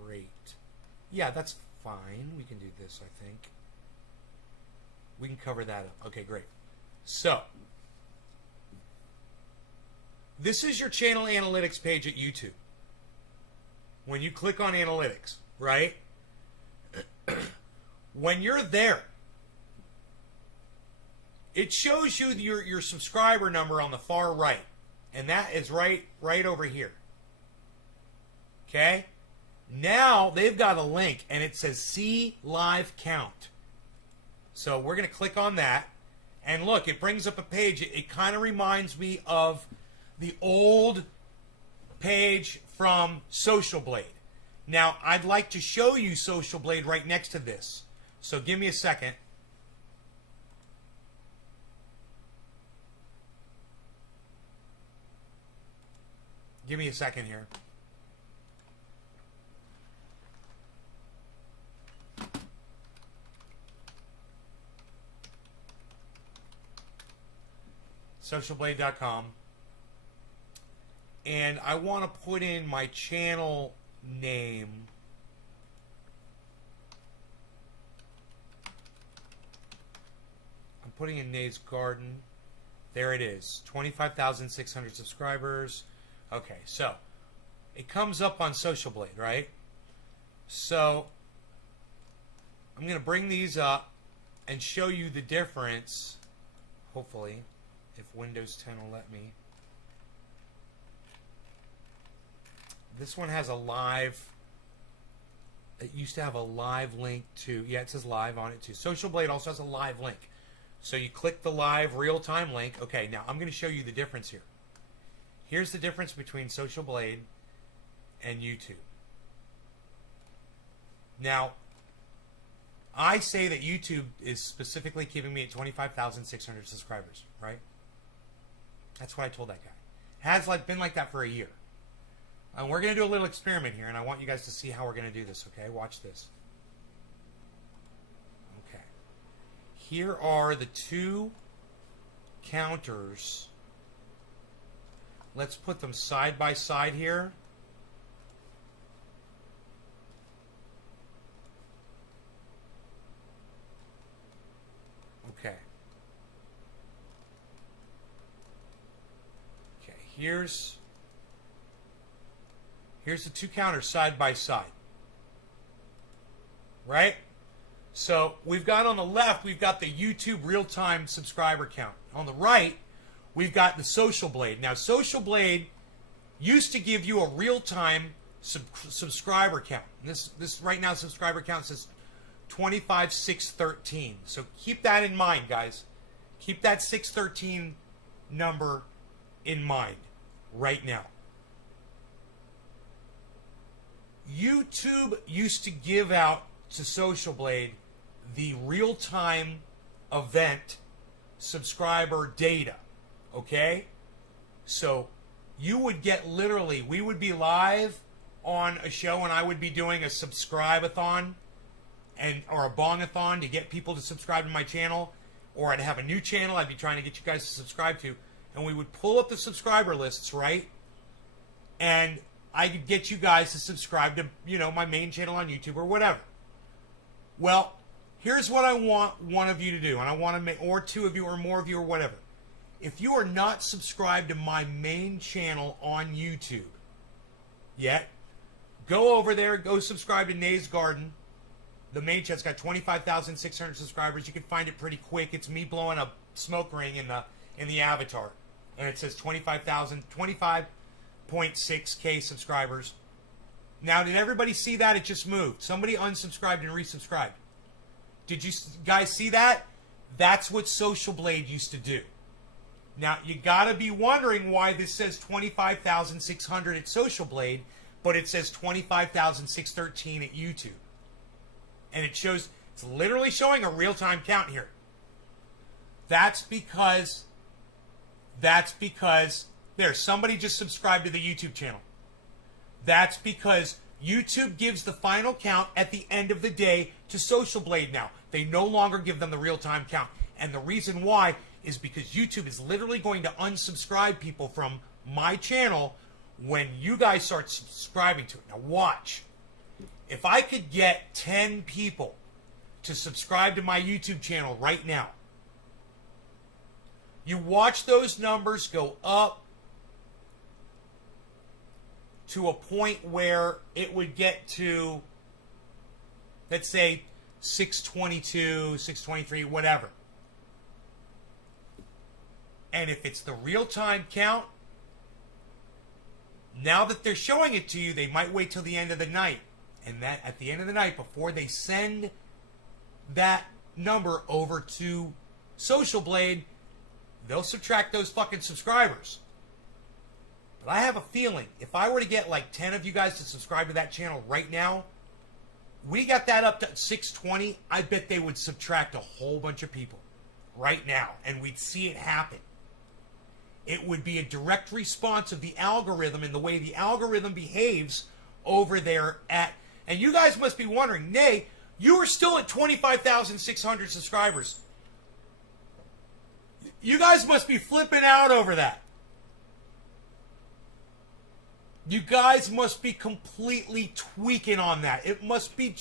Great. Yeah, that's fine. We can do this, I think. We can cover that up. Okay, great. So, this is your channel analytics page at YouTube. When you click on analytics, right? When you're there, it shows you your subscriber number on the far right. And that is right over here. Okay? Now they've got a link and it says see live count. So we're going to click on that. And look, it brings up a page. It kind of reminds me of the old page from Social Blade. Now, I'd like to show you Social Blade right next to this. So give me a second. Give me a second here. Socialblade.com. And I want to put in my channel name. I'm putting in Nays Garden. There it is. 25,600 subscribers. Okay, so it comes up on Social Blade, right? So I'm going to bring these up and show you the difference, hopefully, if Windows 10 will let me. This one has a live, it used to have a live link to, yeah, it says live on it too. Social Blade also has a live link. So you click the live real-time link. Okay, now I'm going to show you the difference here. Here's the difference between Social Blade and YouTube. Now, I say that YouTube is specifically keeping me at 25,600 subscribers, right? That's what I told that guy. Has been like that for a year. And we're going to do a little experiment here, and I want you guys to see how we're going to do this, okay? Watch this. Okay. Here are the two counters. Let's put them side by side here. Okay. Okay, here's the two counters side by side. Right? So we've got on the left, we've got the YouTube real-time subscriber count. On the right, we've got the Social Blade. Now, Social Blade used to give you a real-time subscriber count. This right now subscriber count says 25,613. So keep that in mind, guys. Keep that 613 number in mind right now. YouTube used to give out to Social Blade the real-time event subscriber data. Okay? So you would get literally, we would be live on a show and I would be doing a subscribe-a-thon or a bong-a-thon to get people to subscribe to my channel, or I'd have a new channel I'd be trying to get you guys to subscribe to, and we would pull up the subscriber lists, right? And I could get you guys to subscribe to, my main channel on YouTube or whatever. Well, here's what I want one of you to do, and I want to make, or two of you or more of you or whatever. If you are not subscribed to my main channel on YouTube yet, go over there, go subscribe to Nays Garden. The main channel's got 25,600 subscribers. You can find it pretty quick. It's me blowing a smoke ring in the avatar, and it says 25.6K subscribers. Now, did everybody see that? It just moved. Somebody unsubscribed and resubscribed. Did you guys see that? That's what Social Blade used to do. Now, you got to be wondering why this says 25,600 at Social Blade, but it says 25,613 at YouTube. And it shows, it's literally showing a real-time count here. That's because, there, somebody just subscribed to the YouTube channel. That's because YouTube gives the final count at the end of the day to Social Blade now. They no longer give them the real-time count. And the reason why is because YouTube is literally going to unsubscribe people from my channel when you guys start subscribing to it. Now watch. If I could get 10 people to subscribe to my YouTube channel right now, you watch those numbers go up to a point where it would get to, let's say, 622, 623, whatever. And if it's the real-time count, now that they're showing it to you, they might wait till the end of the night. And that at the end of the night, before they send that number over to Social Blade, they'll subtract those fucking subscribers. But I have a feeling, if I were to get like 10 of you guys to subscribe to that channel right now, we got that up to 620, I bet they would subtract a whole bunch of people right now, and we'd see it happen. It would be a direct response of the algorithm and the way the algorithm behaves over there at... And you guys must be wondering, Nay, you are still at 25,600 subscribers. You guys must be flipping out over that. You guys must be completely tweaking on that. It must be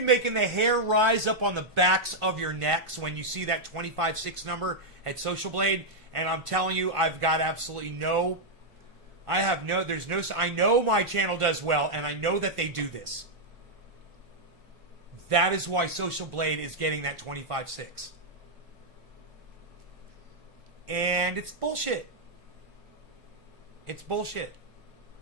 making the hair rise up on the backs of your necks when you see that 25.6 number at Social Blade. And I'm telling you, I've got absolutely no... I know my channel does well, and I know that they do this. That is why Social Blade is getting that 25.6. And it's bullshit. It's bullshit.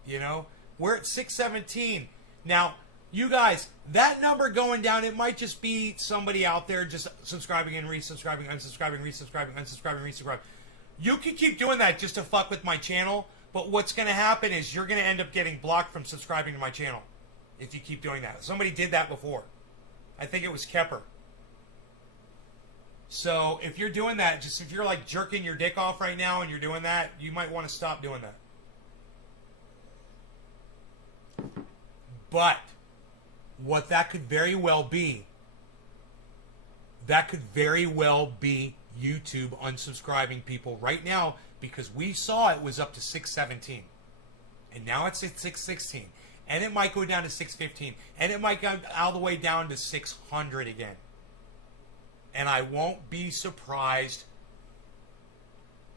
You know? We're at 617. Now, you guys, that number going down, it might just be somebody out there just subscribing and resubscribing, unsubscribing, resubscribing, unsubscribing, resubscribing. You can keep doing that just to fuck with my channel, but what's going to happen is you're going to end up getting blocked from subscribing to my channel if you keep doing that. Somebody did that before. I think it was Kepper. So if you're doing that, just if you're like jerking your dick off right now and you're doing that, you might want to stop doing that. But what that could very well be, YouTube unsubscribing people right now, because we saw it was up to 617. And now it's at 616. And it might go down to 615. And it might go all the way down to 600 again. And I won't be surprised.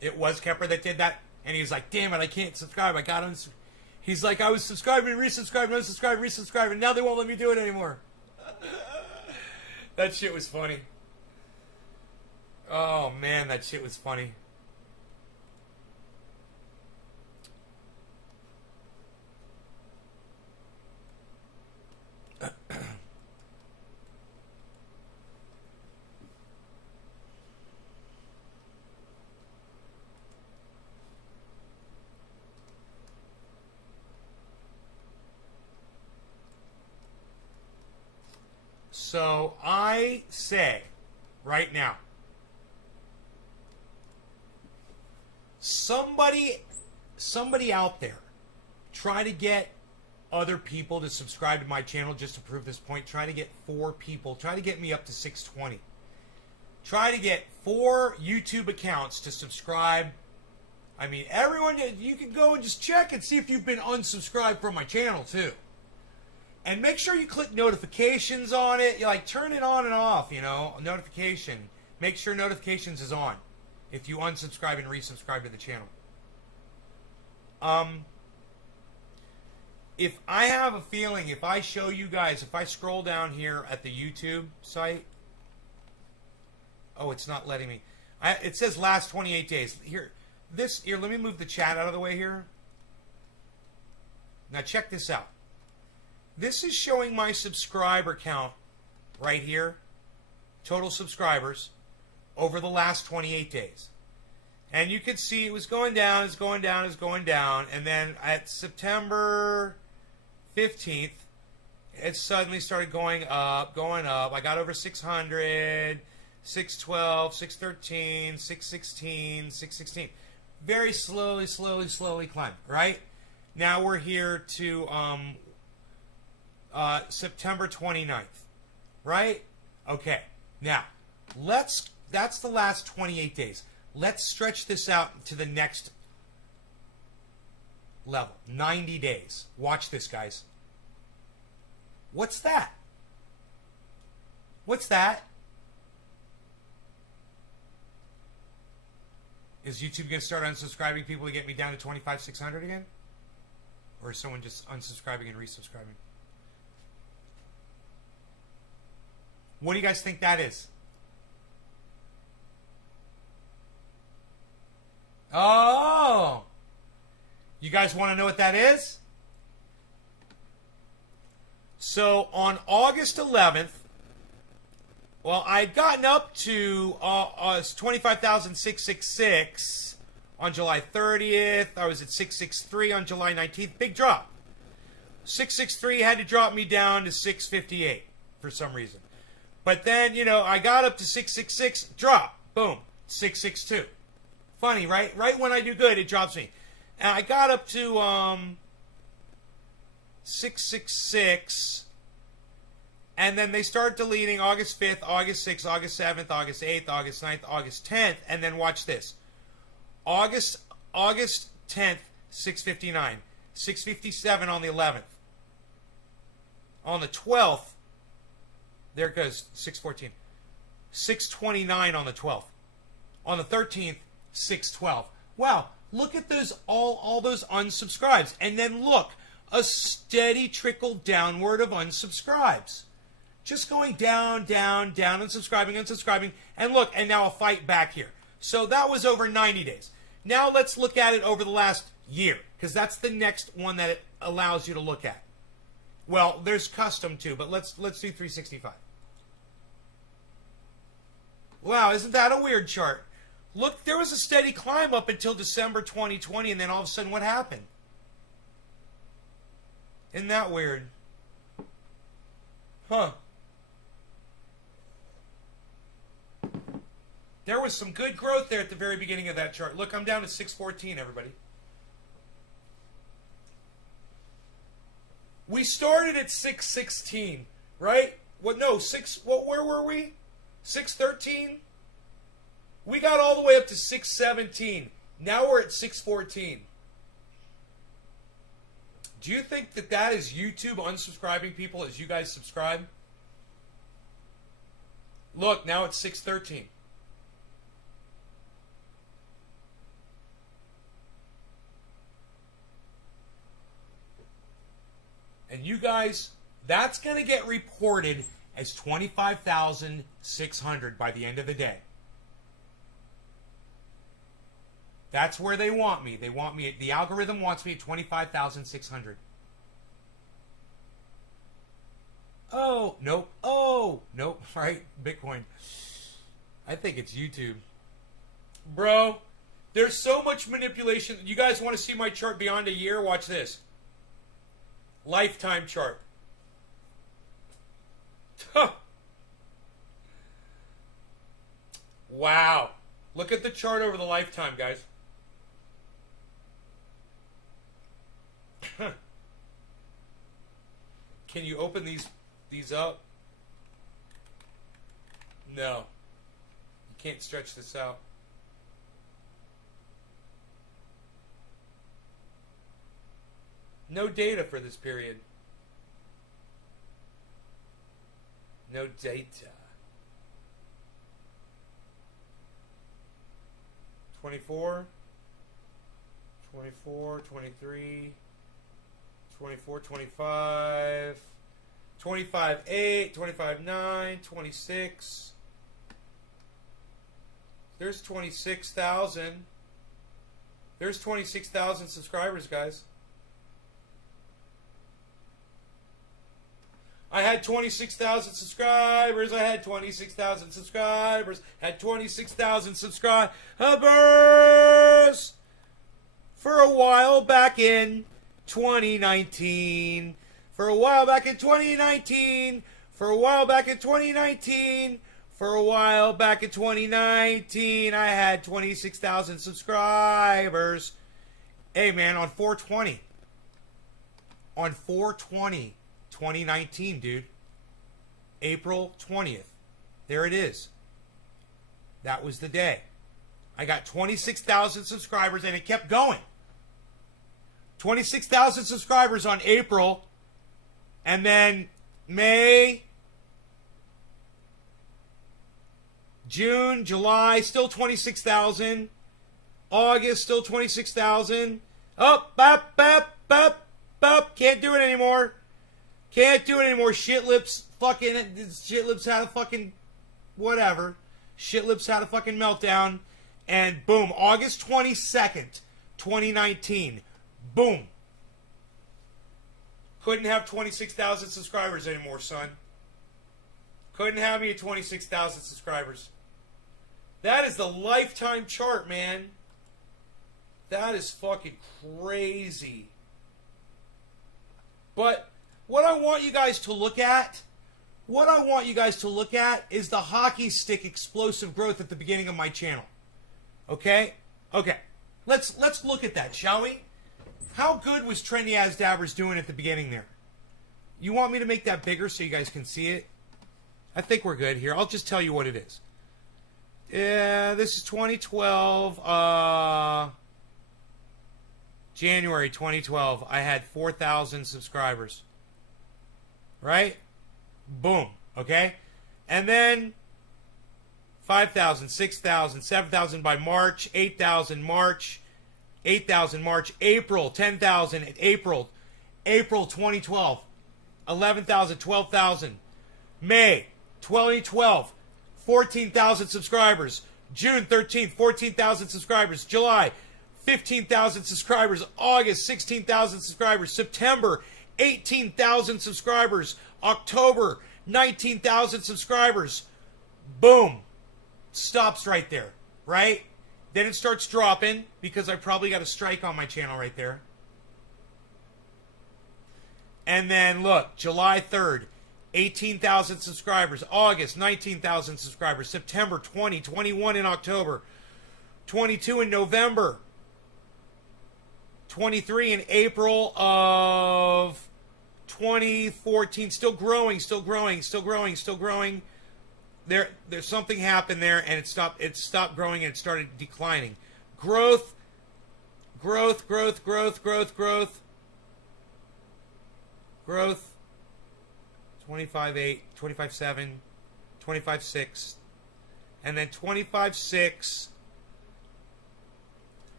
It was Kepper that did that. And he was like, damn it, I can't subscribe. I got him. He's like, I was subscribing, resubscribing, unsubscribing, resubscribing. And now they won't let me do it anymore. That shit was funny. Oh, man, that shit was funny. So I say right now, somebody out there, try to get other people to subscribe to my channel just to prove this point. Try to get 4 people. Try to get me up to 620. Try to get 4 YouTube accounts to subscribe. I mean, everyone, you can go and just check and see if you've been unsubscribed from my channel too. And make sure you click notifications on it. You like turn it on and off, you know, notification. Make sure notifications is on if you unsubscribe and resubscribe to the channel. If I have a feeling, if I show you guys, if I scroll down here at the YouTube site, oh, it's not letting me. It says last 28 days. Here, let me move the chat out of the way here. Now check this out. This is showing my subscriber count right here. Total subscribers over the last 28 days. And you can see it was going down, it's going down, it's going down. And then at September 15th, it suddenly started going up, going up. I got over 600, 612, 613, 616, 616. Very slowly, slowly, slowly climb, right? Now we're here to September 29th, right? Okay. Now, that's the last 28 days. Let's stretch this out to the next level. 90 days. Watch this, guys. What's that? What's that? Is YouTube going to start unsubscribing people to get me down to 25,600 again? Or is someone just unsubscribing and resubscribing? What do you guys think that is? Oh! You guys want to know what that is? So on August 11th, well, I'd gotten up to 25,666 on July 30th. I was at 663 on July 19th. Big drop. 663 had to drop me down to 658 for some reason. But then, you know, I got up to 666, drop, boom, 662. Funny, right? Right when I do good, it drops me. And I got up to 666, and then they start deleting August 5th, August 6th, August 7th, August 8th, August 9th, August 10th, and then watch this. August 10th, 659, 657 on the 11th. On the 12th, there it goes, 614. 629 on the 12th. On the 13th, 612. Wow, look at those all those unsubscribes. And then look, a steady trickle downward of unsubscribes. Just going down, down, down, unsubscribing. And look, and now a fight back here. So that was over 90 days. Now let's look at it over the last year, because that's the next one that it allows you to look at. Well, there's custom too, but let's do 365. Wow, isn't that a weird chart? Look, there was a steady climb up until December 2020, and then all of a sudden, what happened? Isn't that weird? Huh. There was some good growth there at the very beginning of that chart. Look, I'm down to 614, everybody. We started at 616, right? What? No, where were we? 613? We got all the way up to 617. Now we're at 614. Do you think that that is YouTube unsubscribing people as you guys subscribe? Look, now it's 613. And you guys, that's going to get reported as 25,600 by the end of the day. That's where they want me. They want me, the algorithm wants me at 25,600. Oh, nope. Oh, nope. Right? Bitcoin. I think it's YouTube. Bro, there's so much manipulation. You guys want to see my chart beyond a year? Watch this. Lifetime chart. Huh. Wow. Look at the chart over the lifetime, guys. Can you open these up? No. You can't stretch this out. No data for this period. No data. 24, 24, 23, 24, 25, 25, 8, 25, 9, 26. There's 26,000. There's 26,000 subscribers, guys. I had 26,000 subscribers. I had 26,000 subscribers. Had 26,000 subscribers for a while back in 2019. For a while back in 2019. For a while back in 2019. For a while back in 2019, I had 26,000 subscribers. Hey, man, on 420. On 420. 2019, dude. April 20th. There it is. That was the day. I got 26,000 subscribers, and it kept going. 26,000 subscribers on April, and then May, June, July, still 26,000. August, still 26,000. Up, up. Can't do it anymore. Can't do it anymore. Shitlips had a fucking whatever. Shitlips had a fucking meltdown. And boom, August 22nd, 2019. Boom. Couldn't have 26,000 subscribers anymore, son. Couldn't have me at 26,000 subscribers. That is the lifetime chart, man. That is fucking crazy. But what I want you guys to look at, is the hockey stick explosive growth at the beginning of my channel. Okay? Okay. Let's look at that, shall we? How good was Trendy As Dabbers doing at the beginning there? You want me to make that bigger so you guys can see it? I think we're good here. I'll just tell you what it is. Yeah, this is 2012. January 2012. I had 4,000 subscribers. Right? Boom. Okay? And then 5,000, 6,000, 7,000 by March, 8,000 March, 8,000 March, April, 10,000 April 2012, 11,000, 12,000. May 2012, 14,000 subscribers. June 13th, 14,000 subscribers. July, 15,000 subscribers. August, 16,000 subscribers. September, 18,000 subscribers. October, 19,000 subscribers. Boom. Stops right there, right? Then it starts dropping because I probably got a strike on my channel right there. And then look, July 3rd, 18,000 subscribers. August, 19,000 subscribers. September, 20, 21 in October. 22 in November. 23 in April of 2014. Still growing. There's something happened there, and it stopped growing and it started declining. Growth. 25.8, 25.7, 25.6, and then 25.6.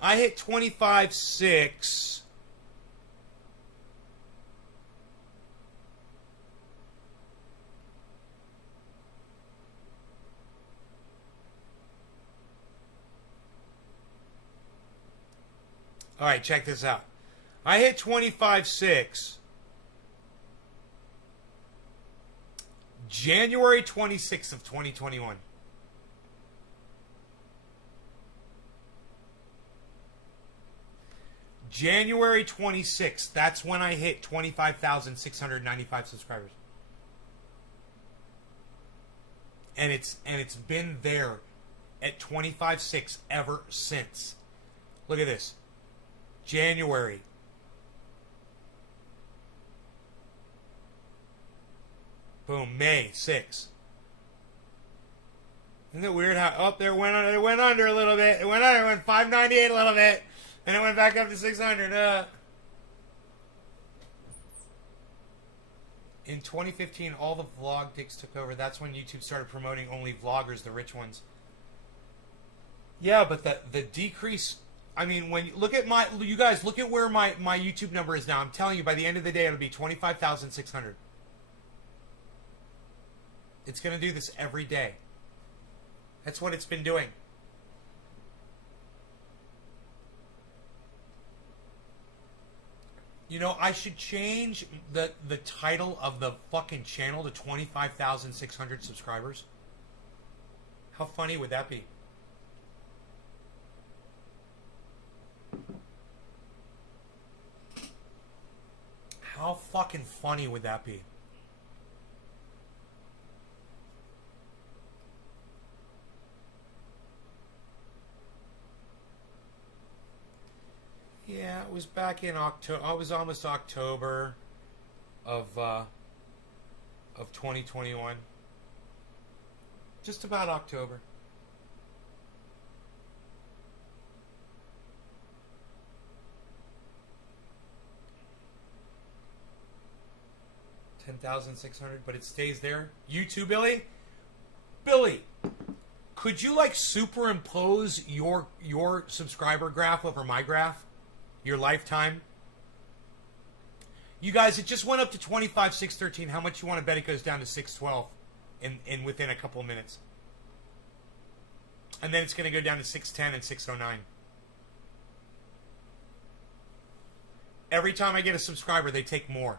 I hit 25.6. All right, check this out. I hit 25.6 January 26th of 2021. January 26th, that's when I hit 25,695 subscribers. And it's been there at 25.6 ever since. Look at this. January. Boom, May 6. Isn't it weird how up there it went under a little bit. It went 598 a little bit. And it went back up to 600. In 2015, all the vlog dicks took over. That's when YouTube started promoting only vloggers, the rich ones. Yeah, but the decrease... I mean, when you look at you guys, look at where my YouTube number is now. I'm telling you, by the end of the day, it'll be 25,600. It's going to do this every day. That's what it's been doing. You know, I should change the title of the fucking channel to 25,600 subscribers. How funny would that be? How fucking funny would that be? Yeah, it was back in October. It was almost October of 2021. Just about October. 10,600, but it stays there. You too, Billy? Billy, could you like superimpose your subscriber graph over my graph? Your lifetime? You guys, it just went up to 25,613. How much you want to bet it goes down to 612 in within a couple of minutes? And then it's going to go down to 610 and 609. Every time I get a subscriber, they take more.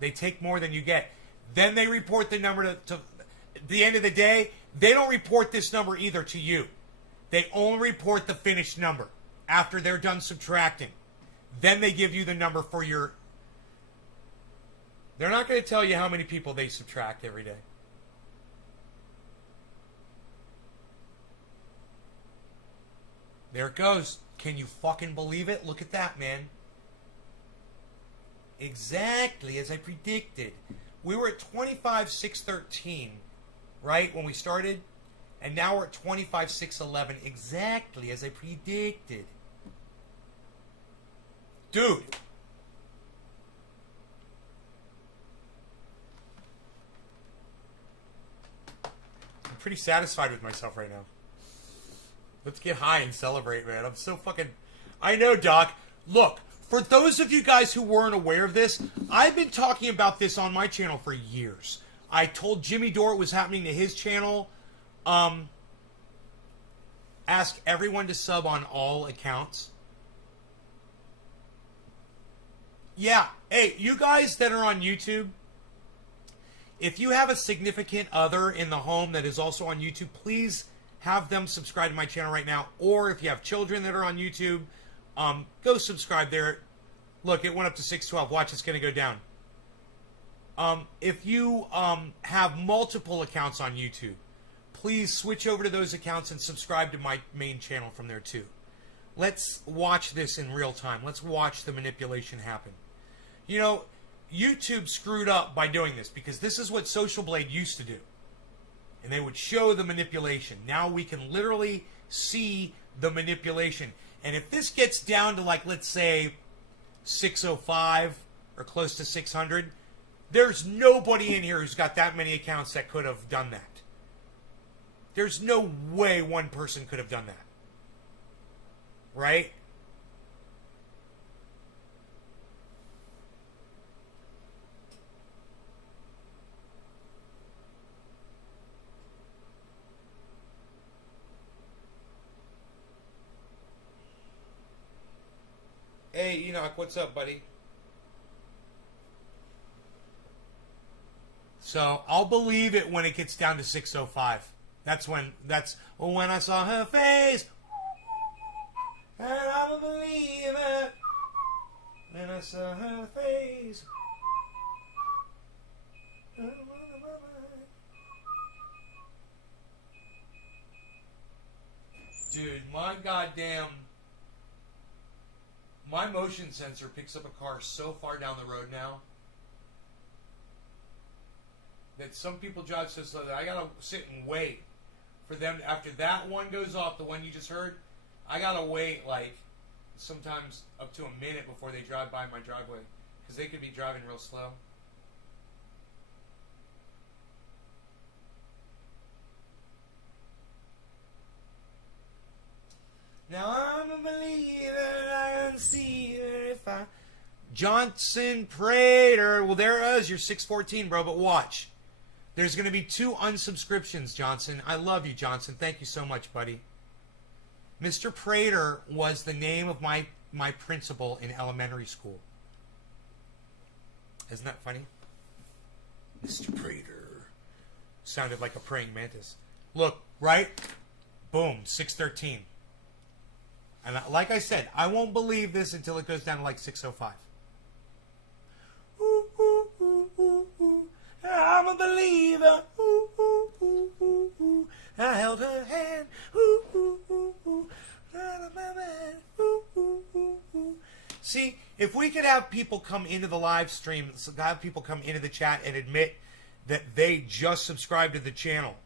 They take more than you get. Then they report the number to the end of the day. They don't report this number either to you. They only report the finished number after they're done subtracting. Then they give you the number for your... They're not going to tell you how many people they subtract every day. There it goes. Can you fucking believe it? Look at that, man. Exactly as I predicted. We were at 25,613, right, when we started? And now we're at 25,611, exactly as I predicted. Dude. I'm pretty satisfied with myself right now. Let's get high and celebrate, man. I'm so fucking... I know, Doc. Look, for those of you guys who weren't aware of this, I've been talking about this on my channel for years. I told Jimmy Dore it was happening to his channel. Ask everyone to sub on all accounts. Yeah. Hey, you guys that are on YouTube, if you have a significant other in the home that is also on YouTube, please have them subscribe to my channel right now. Or if you have children that are on YouTube, go subscribe there. Look, it went up to 612. Watch, it's going to go down. If you have multiple accounts on YouTube, please switch over to those accounts and subscribe to my main channel from there too. Let's watch this in real time. Let's watch the manipulation happen. You know, YouTube screwed up by doing this because this is what Social Blade used to do. And they would show the manipulation. Now we can literally see the manipulation. And if this gets down to, like, let's say 605 or close to 600, there's nobody in here who's got that many accounts that could have done that. There's no way one person could have done that. Right? Hey, Enoch, what's up, buddy? So, I'll believe it when it gets down to 605. That's when I saw her face. And I'll believe it when I saw her face. Dude, my goddamn... My motion sensor picks up a car so far down the road now that some people drive so slow that I gotta sit and wait for them. After that one goes off, the one you just heard, I gotta wait like sometimes up to a minute before they drive by my driveway because they could be driving real slow. Now I'm a believer, I can see her if I... Johnson Prater. Well, there is your 614, bro, but watch. There's going to be 2 unsubscriptions, Johnson. I love you, Johnson. Thank you so much, buddy. Mr. Prater was the name of my principal in elementary school. Isn't that funny? Mr. Prater. Sounded like a praying mantis. Look, right? Boom, 613. And like I said, I won't believe this until it goes down to like 605. Ooh, ooh, ooh, ooh, ooh. I'm a believer. Ooh, ooh, ooh, ooh, ooh. I held her hand. Ooh, ooh, ooh, ooh. Ooh, ooh, ooh, ooh. See, if we could have people come into the live stream, have people come into the chat and admit that they just subscribed to the channel,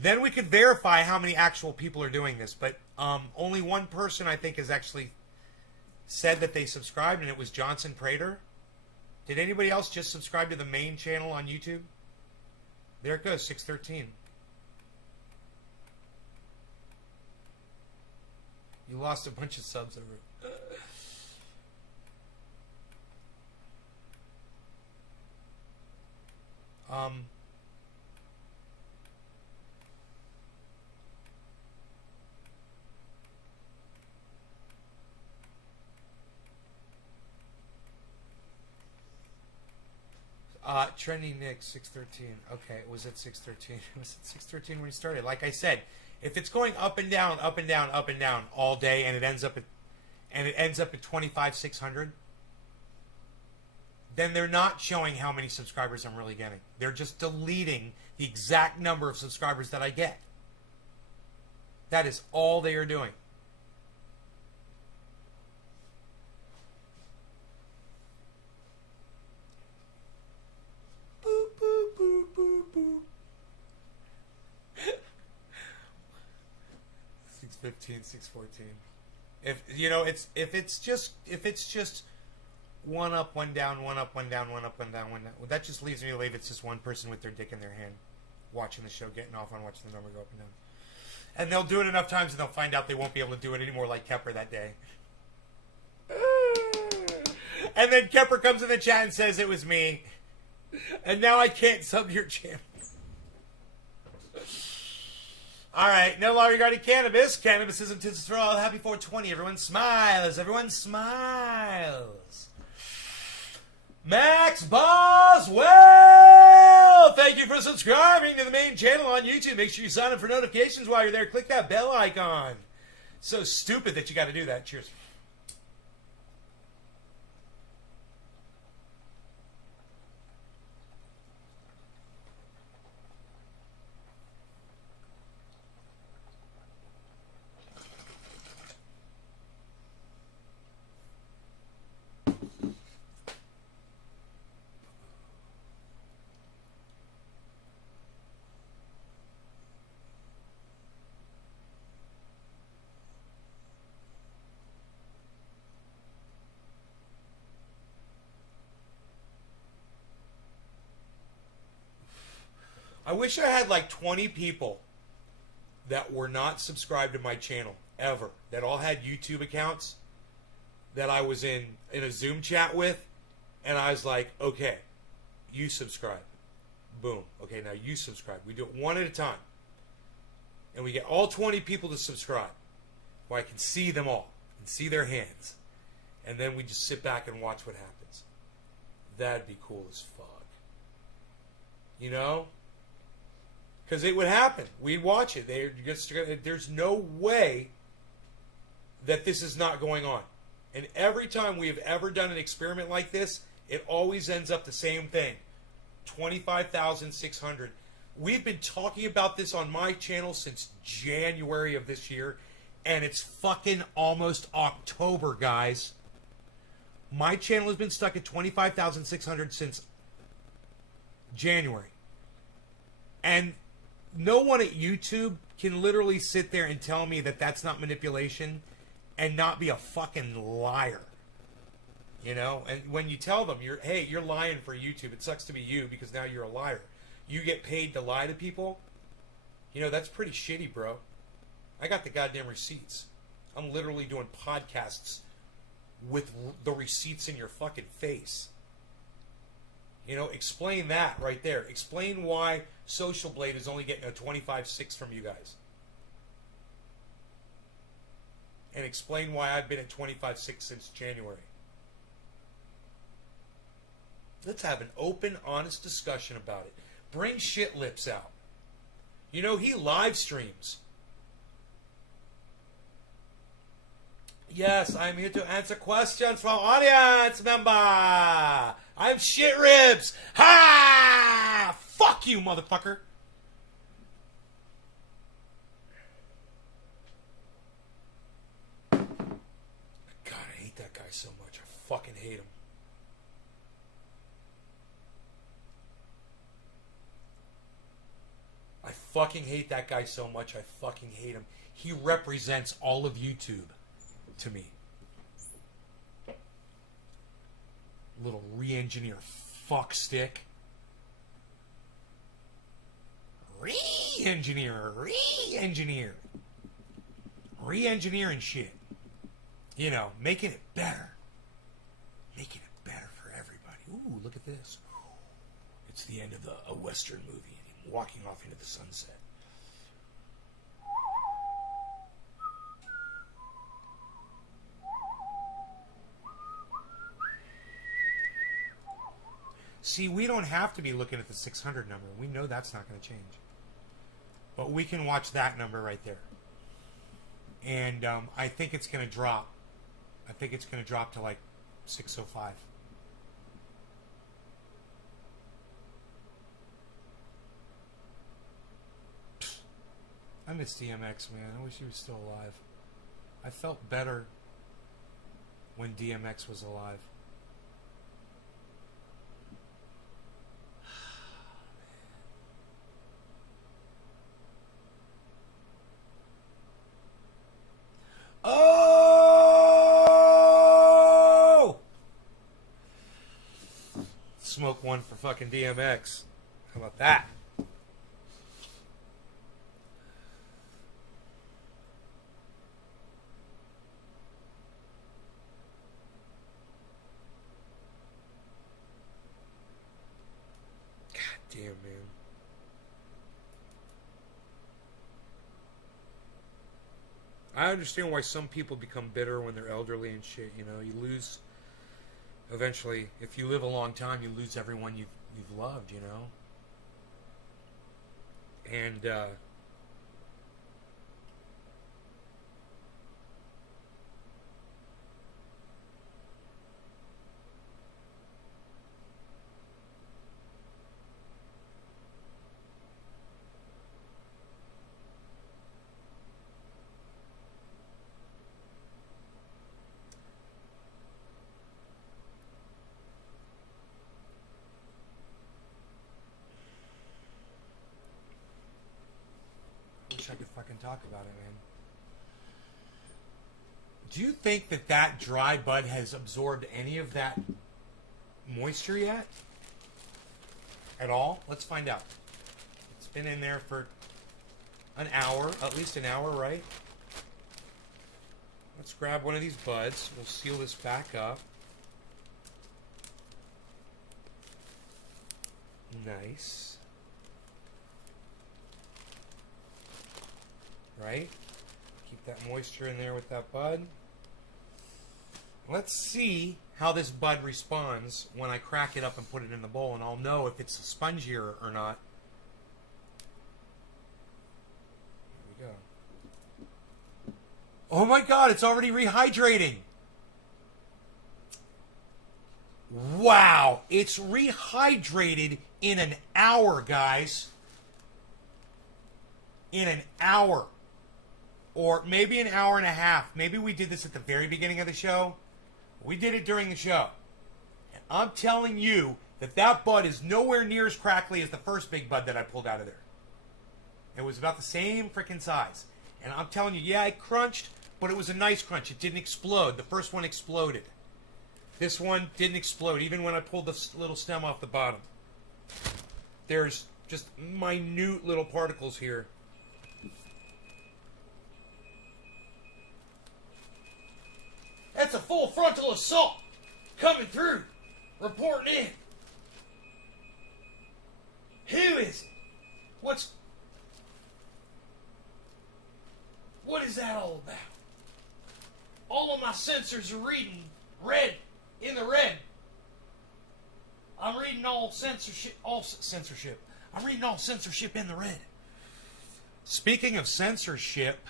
then we could verify how many actual people are doing this. But only one person, I think, has actually said that they subscribed, and it was Johnson Prater. Did anybody else just subscribe to the main channel on YouTube? There it goes, 613. You lost a bunch of subs over it. Trending Nick 613. Okay, it was at 613. It was at 613 when he started. Like I said, if it's going up and down, up and down, up and down all day, and it ends up at 25,600, then they're not showing how many subscribers I'm really getting. They're just deleting the exact number of subscribers that I get. That is all they are doing. Boop, boop, boop, boop, boop. 615, 614. If it's just one up, one down, one up, one down, one up, one down, one down. Well, that just leaves me to believe it's just one person with their dick in their hand watching the show, getting off on watching the number go up and down. And they'll do it enough times and they'll find out they won't be able to do it anymore like Kepper that day. And then Kepper comes in the chat and says it was me. And now I can't sub your channel. Alright, no law regarding cannabis. Cannabis isn't for all. Happy 420. Everyone smiles. Everyone smiles. Max Boswell! Thank you for subscribing to the main channel on YouTube. Make sure you sign up for notifications while you're there. Click that bell icon. So stupid that you got to do that. Cheers. I wish I had like 20 people that were not subscribed to my channel ever, that all had YouTube accounts that I was in a Zoom chat with, and I was like, okay, you subscribe. Boom. Okay, now you subscribe. We do it one at a time. And we get all 20 people to subscribe where I can see them all and see their hands. And then we just sit back and watch what happens. That'd be cool as fuck. You know? Because it would happen. We'd watch it. There's no way that this is not going on. And every time we have ever done an experiment like this, it always ends up the same thing. 25,600. We've been talking about this on my channel since January of this year, and it's fucking almost October, guys. My channel has been stuck at 25,600 since January. And no one at YouTube can literally sit there and tell me that that's not manipulation and not be a fucking liar. You know? And when you tell them, you're lying for YouTube. It sucks to be you because now you're a liar. You get paid to lie to people. You know, that's pretty shitty, bro. I got the goddamn receipts. I'm literally doing podcasts with the receipts in your fucking face. You know, explain that right there. Explain why Social Blade is only getting a 25.6 from you guys. And explain why I've been at 25.6 since January. Let's have an open, honest discussion about it. Bring Shit Lips out. You know, he live streams. Yes, I'm here to answer questions from audience member. I'm Shit Ribs. Ha! Fuck you, motherfucker. God, I hate that guy so much. I fucking hate him. I fucking hate that guy so much. I fucking hate him. He represents all of YouTube to me. Little re-engineer fuck stick. Re-engineer. Re-engineering shit. You know, making it better. Making it better for everybody. Ooh, look at this. It's the end of a Western movie. And him walking off into the sunset. See, we don't have to be looking at the 600 number. We know that's not going to change. But we can watch that number right there. And I think it's going to drop. I think it's going to drop to like 605. I miss DMX, man. I wish he was still alive. I felt better when DMX was alive. Oh! Smoke one for fucking DMX. How about that? God damn, man. I understand why some people become bitter when they're elderly and shit. You know, you lose. Eventually, if you live a long time, you lose everyone you've loved. You know, and I wish I could fucking talk about it, man. Do you think that dry bud has absorbed any of that moisture yet? At all? Let's find out. It's been in there for an hour, at least an hour, right? Let's grab one of these buds. We'll seal this back up. Nice. Right? Keep that moisture in there with that bud. Let's see how this bud responds when I crack it up and put it in the bowl, and I'll know if it's spongier or not. Here we go. Oh my god, it's already rehydrating. Wow, it's rehydrated in an hour, guys. In an hour. Or maybe an hour and a half. Maybe we did this at the very beginning of the show. We did it during the show. And I'm telling you that bud is nowhere near as crackly as the first big bud that I pulled out of there. It was about the same freaking size. And I'm telling you, yeah, it crunched, but it was a nice crunch. It didn't explode. The first one exploded. This one didn't explode, even when I pulled the little stem off the bottom. There's just minute little particles here. That's a full frontal assault coming through, reporting in. Who is it? What is that all about? All of my sensors are reading red, in the red. I'm reading all censorship. I'm reading all censorship in the red. Speaking of censorship,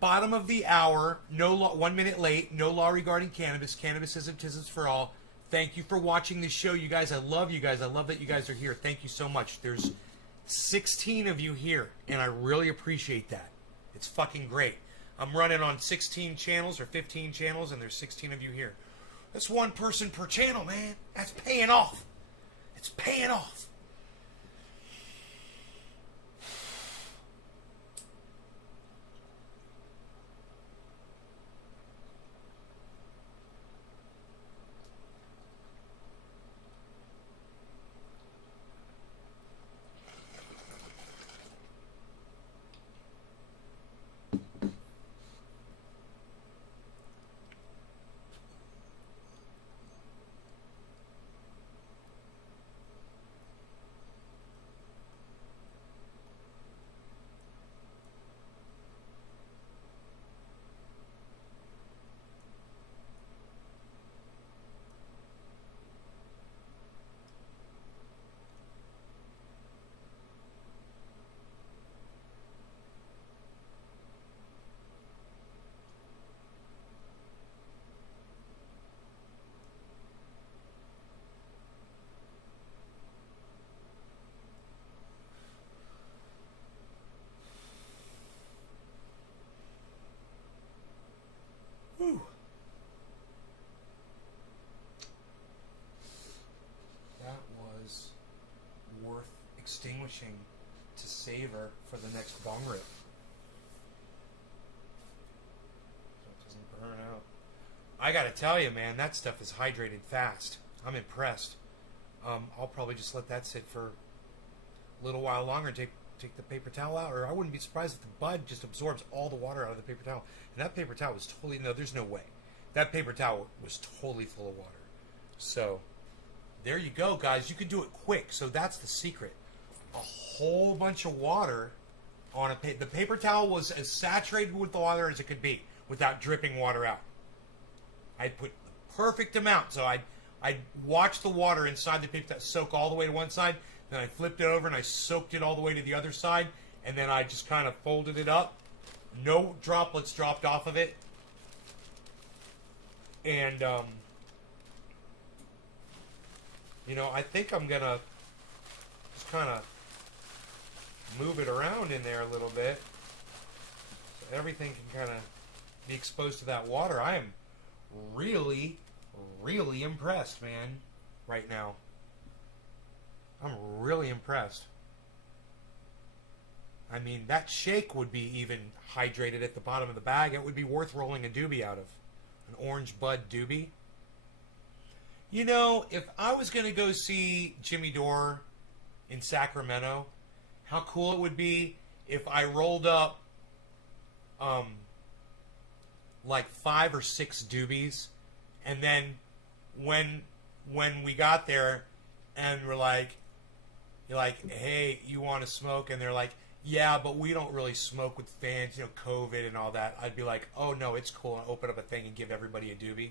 bottom of the hour, no law, 1 minute late, no law regarding cannabis. Cannabis isn't for all. Thank you for watching this show, you guys. I love you guys. I love that you guys are here. Thank you so much. There's 16 of you here, and I really appreciate that. It's fucking great. I'm running on 16 channels or 15 channels, and there's 16 of you here. That's one person per channel, man. That's paying off. It's paying off. worth extinguishing to save her for the next bong rip. So it doesn't burn out. I gotta tell you, man, that stuff is hydrated fast. I'm impressed. I'll probably just let that sit for a little while longer and take the paper towel out, or I wouldn't be surprised if the bud just absorbs all the water out of the paper towel. And that paper towel was totally, no, there's no way. That paper towel was totally full of water. So, there you go, guys. You can do it quick. So that's the secret. A whole bunch of water on the paper towel was as saturated with the water as it could be without dripping water out. I put the perfect amount. So I'd watch the water inside the paper towel soak all the way to one side. Then I flipped it over and I soaked it all the way to the other side. And then I just kind of folded it up. No droplets dropped off of it. And, you know, I think I'm going to just kind of move it around in there a little bit. So everything can kind of be exposed to that water. I am really, really impressed, man, right now. I'm really impressed. I mean, that shake would be even hydrated at the bottom of the bag. It would be worth rolling a doobie out of. An orange bud doobie. You know, if I was going to go see Jimmy Dore in Sacramento, how cool it would be if I rolled up like 5 or 6 doobies, and then when we got there and we're like, you're like, hey, you want to smoke? And they're like, yeah, but we don't really smoke with fans, you know, COVID and all that. I'd be like, oh no, it's cool. And open up a thing and give everybody a doobie.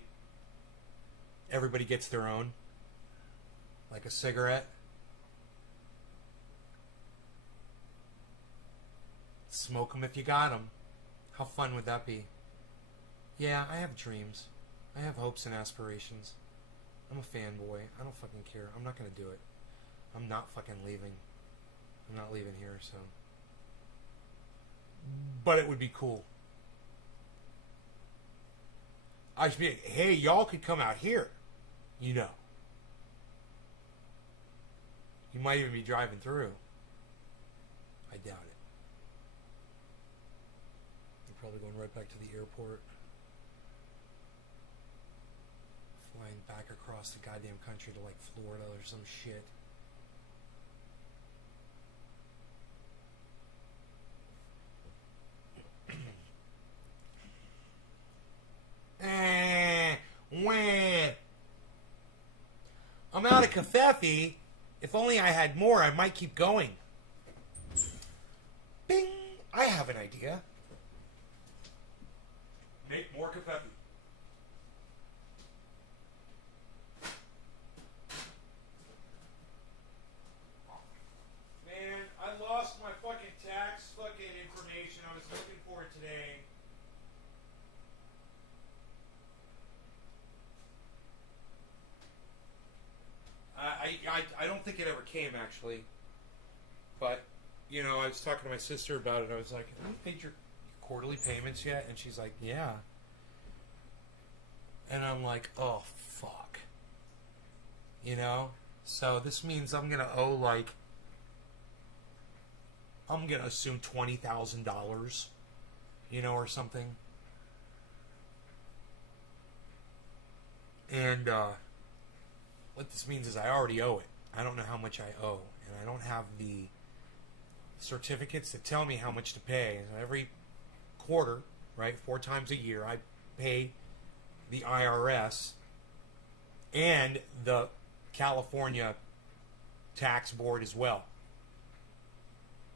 Everybody gets their own. Like a cigarette. Smoke them if you got them. How fun would that be? Yeah, I have dreams. I have hopes and aspirations. I'm a fanboy. I don't fucking care. I'm not going to do it. I'm not fucking leaving. I'm not leaving here, so. But it would be cool. I should be like, hey, y'all could come out here. You know. You might even be driving through. I doubt it. You're probably going right back to the airport. Flying back across the goddamn country to like Florida or some shit. I'm out of Covfefe. If only I had more, I might keep going. Bing! I have an idea. Make more Covfefe. Man, I lost my fucking tax fucking information. I was looking for it today. I don't think it ever came, actually. But, you know, I was talking to my sister about it. I was like, have you paid your quarterly payments yet? And she's like, yeah. And I'm like, oh, fuck. You know? So this means I'm going to owe, like, I'm going to assume $20,000, you know, or something. And, what this means is I already owe it. I don't know how much I owe. And I don't have the certificates that tell me how much to pay. And every quarter, right, 4 times a year, I pay the IRS and the California tax board as well.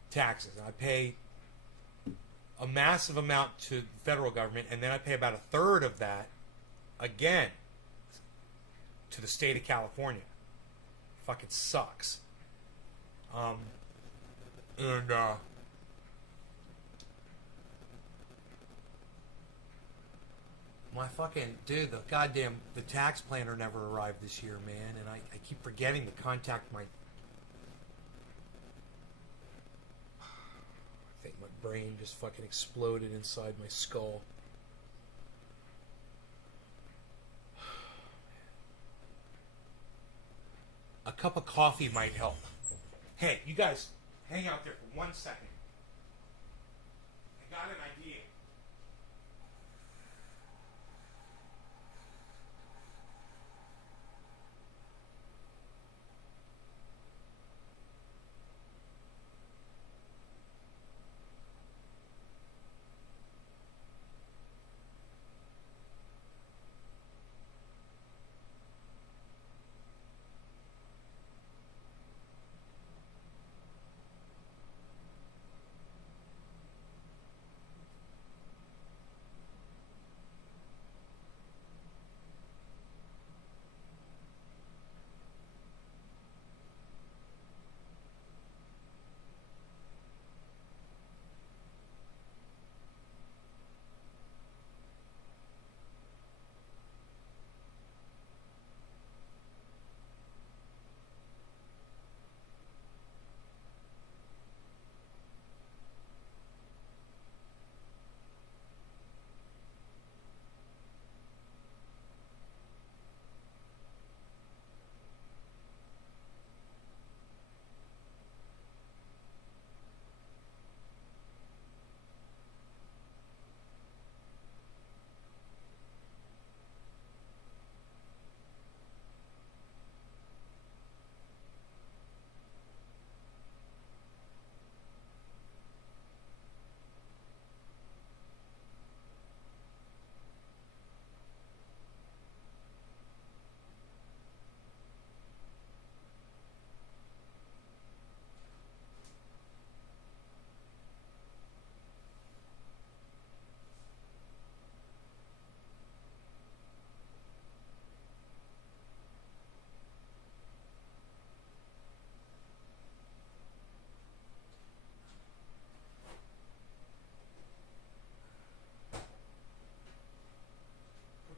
Taxes. I pay a massive amount to the federal government, and then I pay about 1/3 of that again to the state of California. Fucking sucks. My fucking dude, the tax planner never arrived this year, man, and I keep forgetting to contact my. I think my brain just fucking exploded inside my skull. A cup of coffee might help. Hey, you guys, hang out there for 1 second. I got an idea.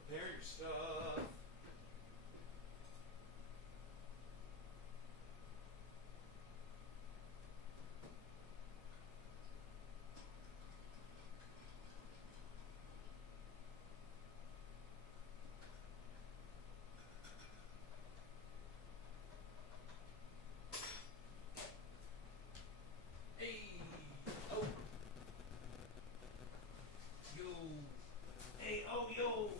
Prepare your stuff. Hey, oh, yo, hey, oh, yo.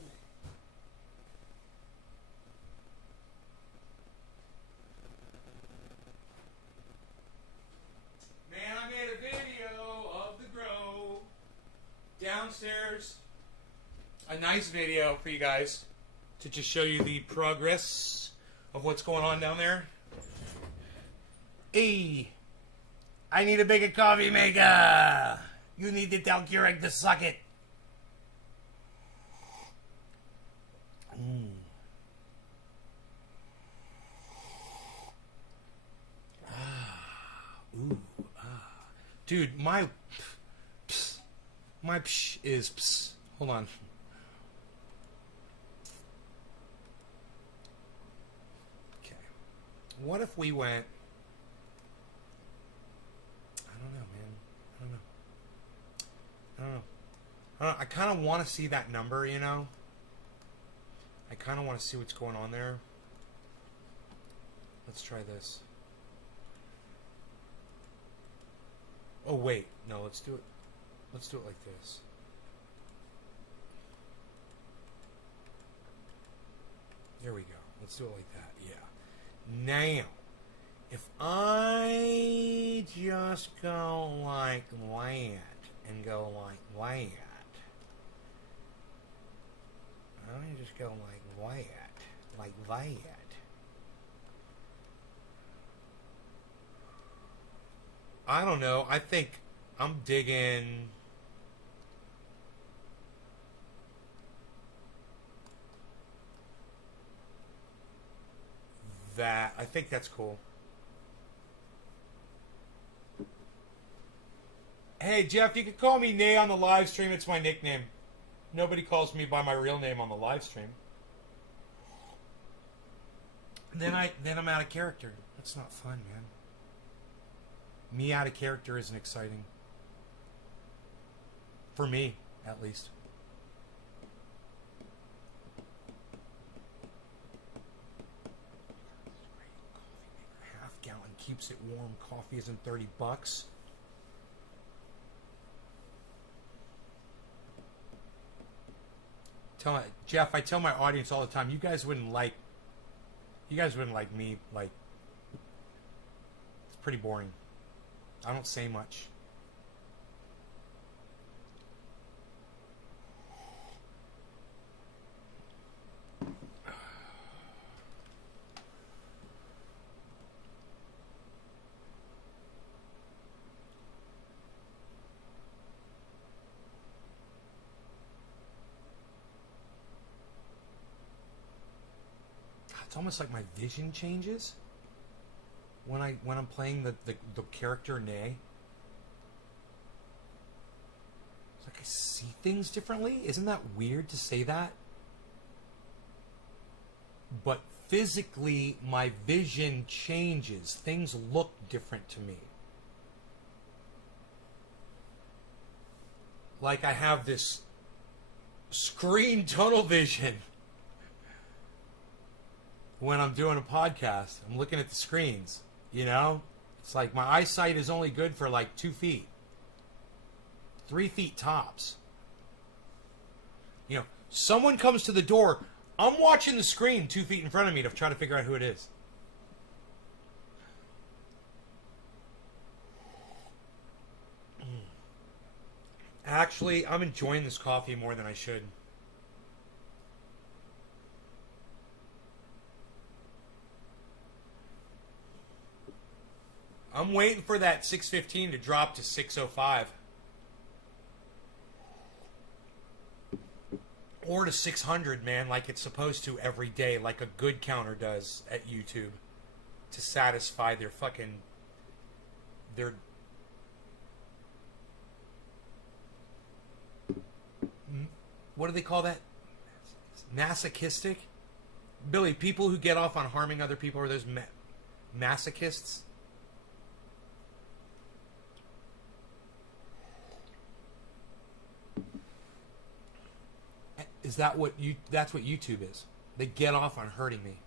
Man, I made a video of the grow downstairs. A nice video for you guys to just show you the progress of what's going on down there. Hey, I need a bigger coffee maker. You need to tell Keurig to suck it. Dude, my psh is pss. Hold on. Okay. What if we went? I don't know, man. I don't know. I kind of want to see that number, you know? I kind of want to see what's going on there. Let's try this. Oh, wait. No, let's do it. Let's do it like this. There we go. Let's do it like that. Yeah. Now, if I just go like that and go like that, I just go like that. I don't know. I think I'm digging. That. I think that's cool. Hey, Jeff, you can call me Nay on the live stream. It's my nickname. Nobody calls me by my real name on the live stream. Then I'm out of character. That's not fun, man. Me out of character isn't exciting. For me, at least. Half-gallon keeps it warm. Coffee isn't $30. Jeff, I tell my audience all the time, you guys wouldn't like me. Like, it's pretty boring. I don't say much. It's almost like my vision changes when I'm playing the character Nay. It's like I see things differently. Isn't that weird to say that? But physically, my vision changes. Things look different to me. Like I have this screen tunnel vision. When I'm doing a podcast, I'm looking at the screens, you know? It's like my eyesight is only good for like 2 feet. 3 feet tops. You know, someone comes to the door, I'm watching the screen 2 feet in front of me to try to figure out who it is. Actually, I'm enjoying this coffee more than I should. I'm waiting for that 615 to drop to 605. Or to 600, man, like it's supposed to every day, like a good counter does at YouTube. To satisfy their fucking... their... What do they call that? Masochistic? Billy, people who get off on harming other people, are those masochists? Is that what that's what YouTube is? They get off on hurting me.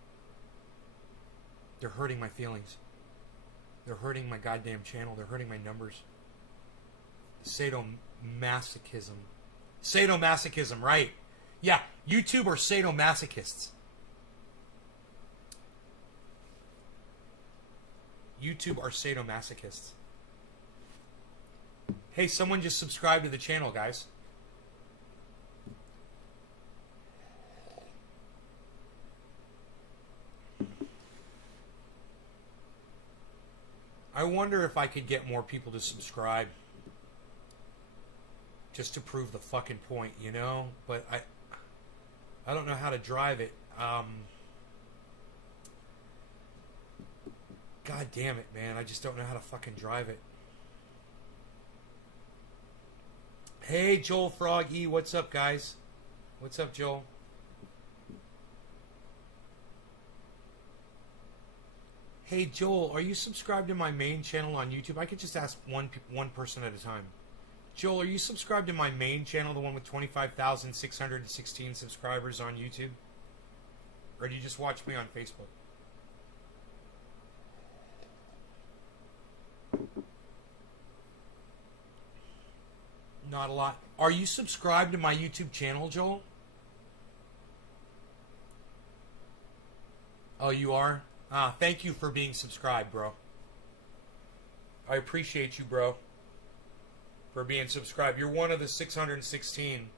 They're hurting my feelings. They're hurting my goddamn channel. They're hurting my numbers. Sadomasochism. Sadomasochism, right. Yeah, YouTube are sadomasochists. YouTube are sadomasochists. Hey, someone just subscribed to the channel, guys. I wonder if I could get more people to subscribe. Just to prove the fucking point, you know? But I don't know how to drive it. God damn it, man. I just don't know how to fucking drive it. Hey, Joel Froggy. What's up, guys? What's up, Joel? Hey, Joel, are you subscribed to my main channel on YouTube? I could just ask one person at a time. Joel, are you subscribed to my main channel, the one with 25,616 subscribers on YouTube? Or do you just watch me on Facebook? Not a lot. Are you subscribed to my YouTube channel, Joel? Oh, you are? Thank you for being subscribed, bro. I appreciate you, bro, for being subscribed. You're one of the 616,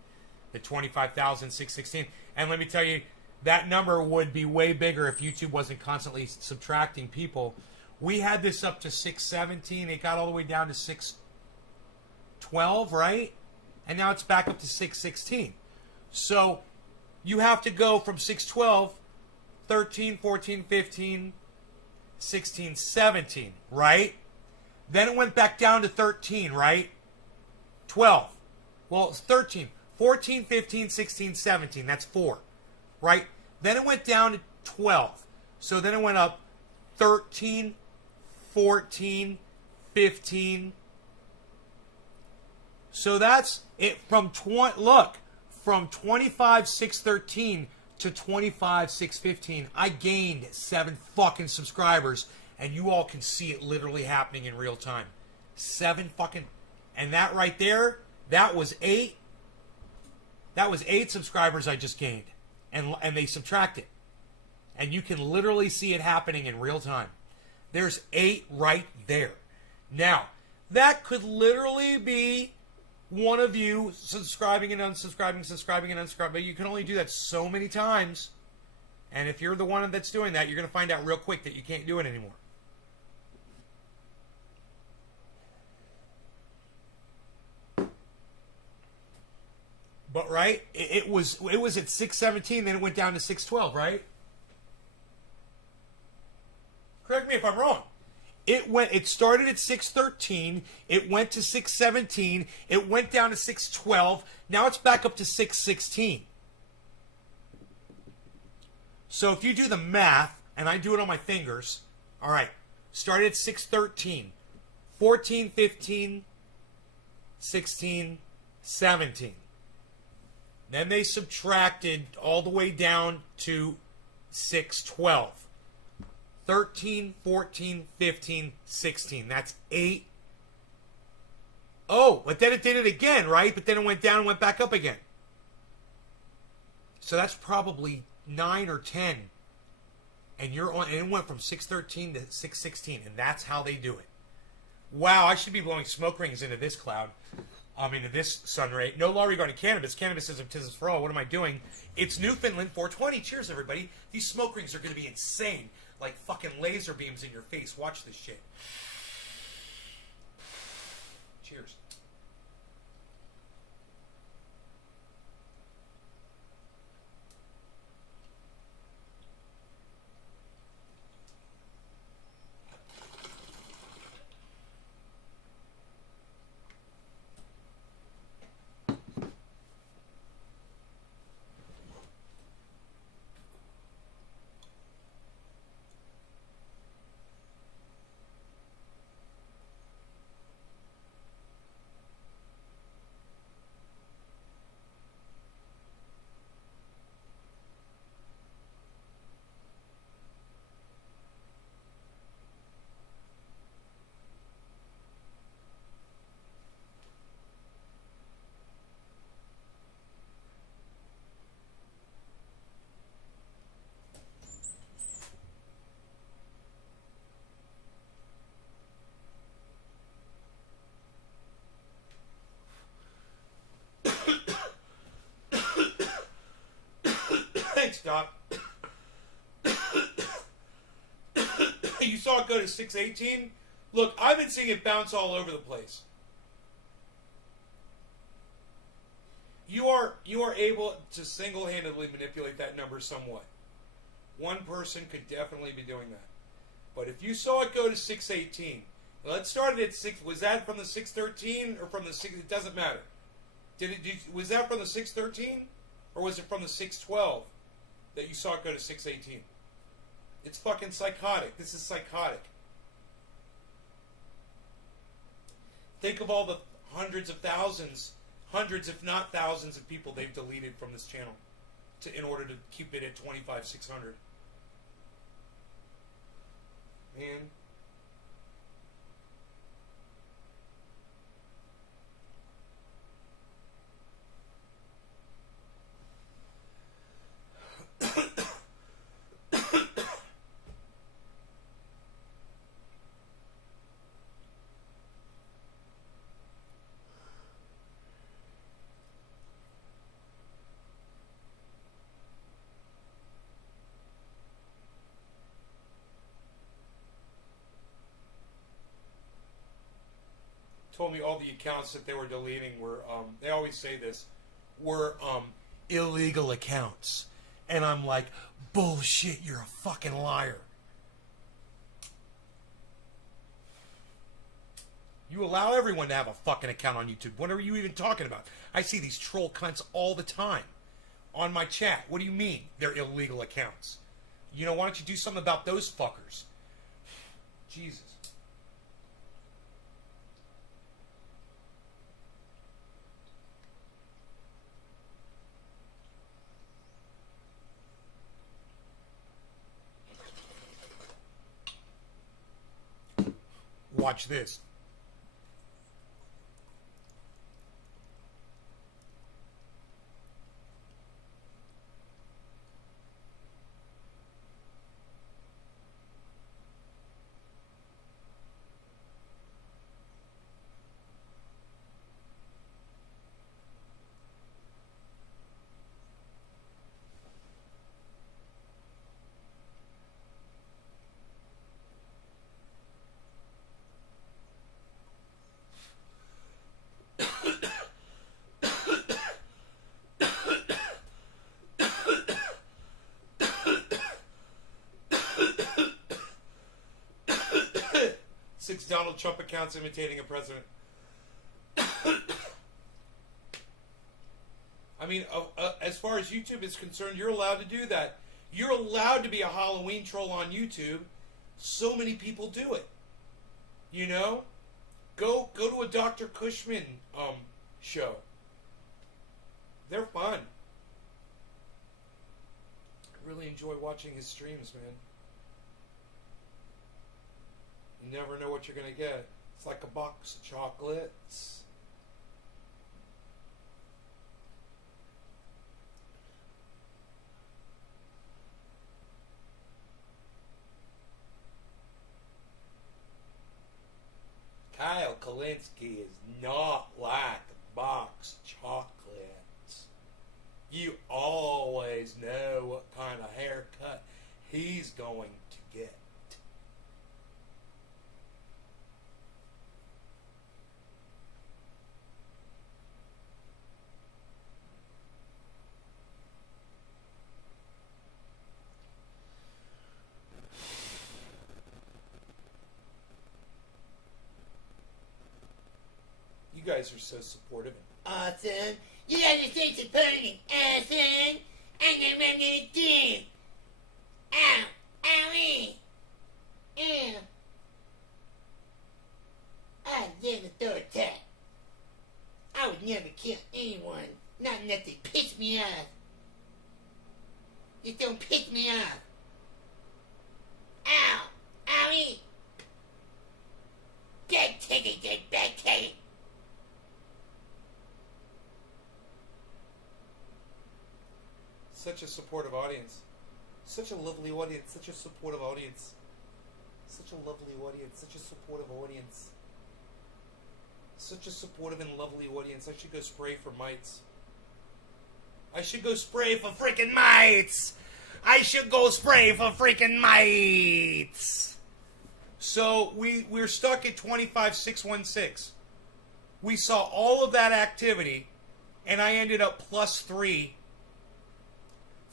the 25,616. And let me tell you, that number would be way bigger if YouTube wasn't constantly subtracting people. We had this up to 617. It got all the way down to 612, right? And now it's back up to 616. So you have to go from 612, 13, 14, 15, 16, 17, right? Then it went back down to 13, right? 12. Well, it's 13. 14, 15, 16, 17. That's 4, right? Then it went down to 12. So then it went up 13, 14, 15. So that's it from from 25,613 to 25,615. I gained 7 fucking subscribers. and you all can see it literally happening in real time. 7 fucking, and that right there, that was 8. That was 8 subscribers I just gained, and they subtract it, and you can literally see it happening in real time. There's 8 right there. Now, that could literally be one of you subscribing and unsubscribing, subscribing and unsubscribing. But you can only do that so many times. And if you're the one that's doing that, you're going to find out real quick that you can't do it anymore. But right, it was at 617, then it went down to 612, right? Correct me if I'm wrong. It started at 613, it went to 617, it went down to 612, now it's back up to 616. So if you do the math, and I do it on my fingers, all right, started at 613, 14, 15, 16, 17. Then they subtracted all the way down to 612. 13, 14, 15, 16. That's 8. Oh, but then it did it again, right? But then it went down and went back up again. So that's probably 9 or 10. And you're on, and it went from 613 to 616, and that's how they do it. Wow, I should be blowing smoke rings into this cloud. Into this sun ray. No law regarding cannabis. Cannabis is a business for all. What am I doing? It's Newfoundland 420. Cheers, everybody. These smoke rings are going to be insane. Like fucking laser beams in your face. Watch this shit. Cheers. Thanks, Doc. You saw it go to 618? Look, I've been seeing it bounce all over the place. You are able to single-handedly manipulate that number somewhat. One person could definitely be doing that. But if you saw it go to 618, let's start it at 6. Was that from the 613 or from the 6? It doesn't matter. Was that from the 613 or was it from the 612 that you saw it go to 618? It's fucking psychotic. This is psychotic. Think of all the hundreds of thousands, hundreds if not thousands of people they've deleted from this channel in order to keep it at 25,600. Man. Told me all the accounts that they were deleting were, they always say this, were illegal accounts. And I'm like, bullshit, you're a fucking liar. You allow everyone to have a fucking account on YouTube. What are you even talking about? I see these troll cunts all the time on my chat. What do you mean they're illegal accounts? You know, why don't you do something about those fuckers? Jesus. watch this. Six Donald Trump accounts imitating a president. I mean, as far as YouTube is concerned, you're allowed to do that. You're allowed to be a Halloween troll on YouTube. So many people do it. You know? Go to a Dr. Cushman show. They're fun. I really enjoy watching his streams, man. You never know what you're going to get. It's like a box of chocolates. Kyle Kalinske is not like a box of chocolates. You always know what kind of haircut he's going to get. You guys are so supportive. Awesome. You guys are so supportive. Awesome. I'm gonna do. Ow. Owie. Ew. I never throw a tat. I would never kill anyone. Not unless they piss me off. Just don't piss me off. Ow. Owie. Back take it, back take it. Such a supportive audience. Such a lovely audience. Such a supportive audience. Such a lovely audience. Such a supportive audience. Such a supportive and lovely audience. I should go spray for mites. I should go spray for freaking mites. I should go spray for freaking mites. So we're stuck at 25,616. We saw all of that activity, and I ended up +3.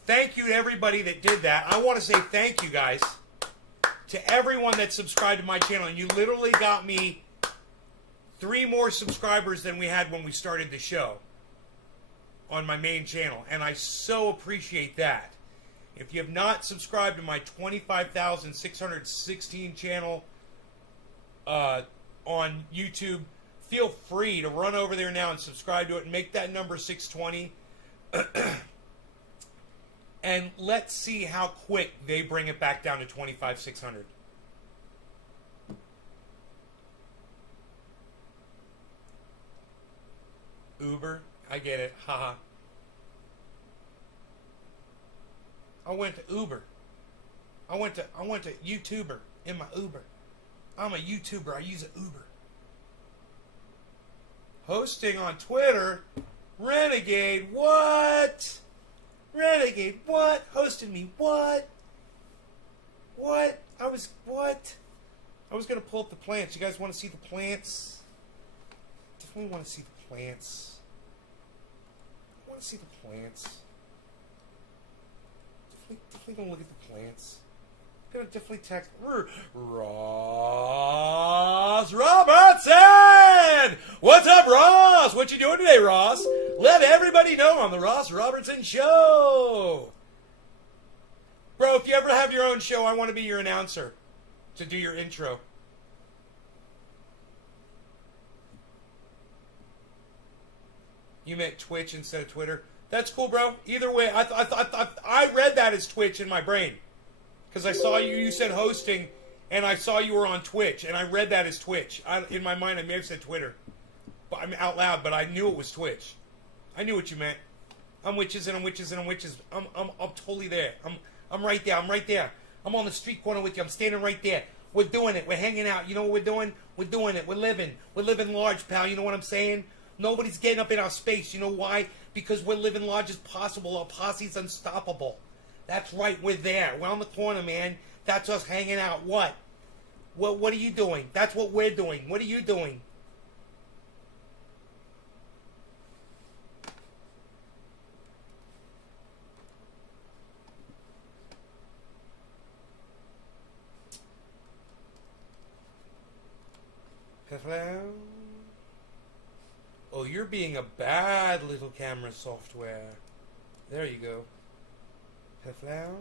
Thank you to everybody that did that. I want to say thank you guys to everyone that subscribed to my channel. And you literally got me 3 more subscribers than we had when we started the show on my main channel. And I so appreciate that. If you have not subscribed to my 25,616 channel on YouTube, feel free to run over there now and subscribe to it and make that number 620. And let's see how quick they bring it back down to 25,600. Uber, I get it. Haha. I went to Uber. I went to YouTuber in my Uber. I'm a YouTuber. I use an Uber. Hosting on Twitter. Renegade. What? Renegade. What? Hosting me. What? What? What? I was going to pull up the plants. You guys want to see the plants? Definitely want to see the plants. I want to see the plants. Definitely gonna look at the plants. Gonna definitely text Ross Robertson. What's up, Ross? What you doing today, Ross? Let everybody know on the Ross Robertson Show. Bro, if you ever have your own show, I want to be your announcer to do your intro. You meant Twitch instead of Twitter. That's cool, bro. Either way, I read that as Twitch in my brain. Because I saw you said hosting, And I saw you were on Twitch, and I read that as Twitch. In my mind, I may have said Twitter, but I'm out loud. But I knew it was Twitch. I knew what you meant. I'm witches and I'm witches and I'm witches. I'm totally there. I'm right there. I'm right there. I'm on the street corner with you. I'm standing right there. We're doing it. We're hanging out. You know what we're doing? We're doing it. We're living. We're living large, pal. You know what I'm saying? Nobody's getting up in our space. You know why? Because we're living large as possible. Our posse's unstoppable. That's right. We're there. We're on the corner, man. That's us hanging out. What? What are you doing? That's what we're doing. What are you doing? Hello? Oh, you're being a bad little camera software. There you go. Hello?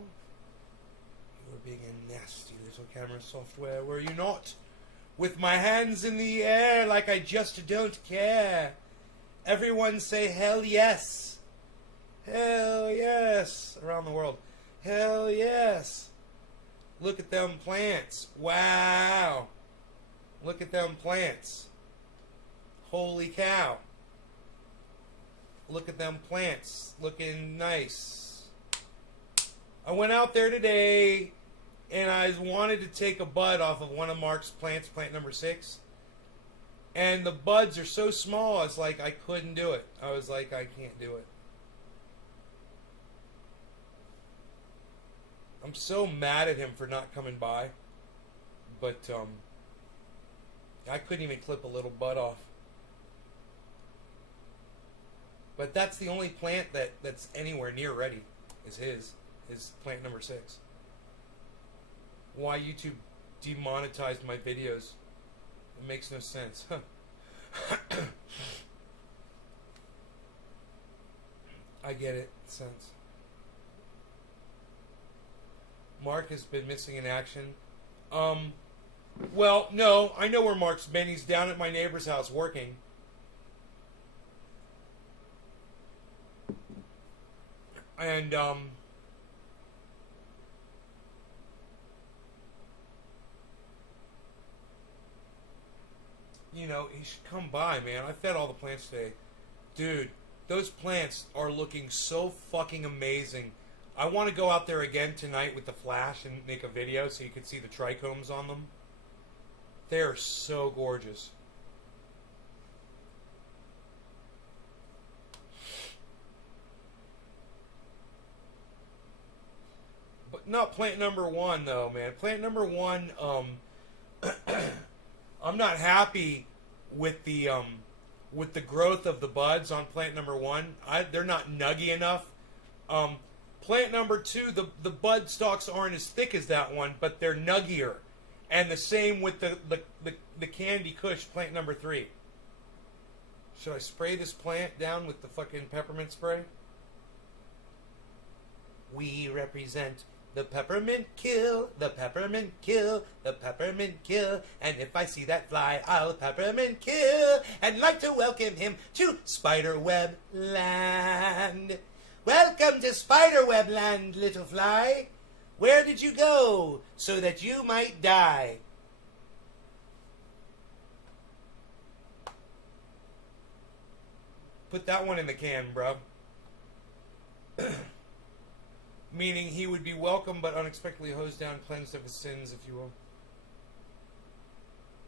You're being a nasty little camera software, were you not? With my hands in the air like I just don't care. Everyone say hell yes. Hell yes. Around the world. Hell yes. Look at them plants. Wow. Look at them plants. Holy cow. Look at them plants. Looking nice. I went out there today and I wanted to take a bud off of one of Mark's plants, plant number 6. And the buds are so small, it's like I couldn't do it. I was like, I can't do it. I'm so mad at him for not coming by. But, I couldn't even clip a little bud off. But that's the only plant that's anywhere near ready, is his plant number 6. Why YouTube demonetized my videos, it makes no sense. I get it. Sense. Mark has been missing in action. Well, no, I know where Mark's been. He's down at my neighbor's house working. And, you know, he should come by, man. I fed all the plants today. Dude, those plants are looking so fucking amazing. I want to go out there again tonight with the flash and make a video so you can see the trichomes on them. They're so gorgeous. But not plant number 1, though, man. Plant number 1, I'm not happy with the growth of the buds on plant number 1. They're not nuggy enough. Plant number 2, the bud stalks aren't as thick as that one, but they're nuggier. And the same with the Candy Kush, plant number 3. Should I spray this plant down with the fucking peppermint spray? We represent the peppermint kill, the peppermint kill, the peppermint kill. And if I see that fly, I'll peppermint kill. And like to welcome him to Spiderweb Land. Welcome to Spiderweb Land, little fly. Where did you go so that you might die? Put that one in the can, bro. Meaning he would be welcome but unexpectedly hosed down, cleansed of his sins, if you will.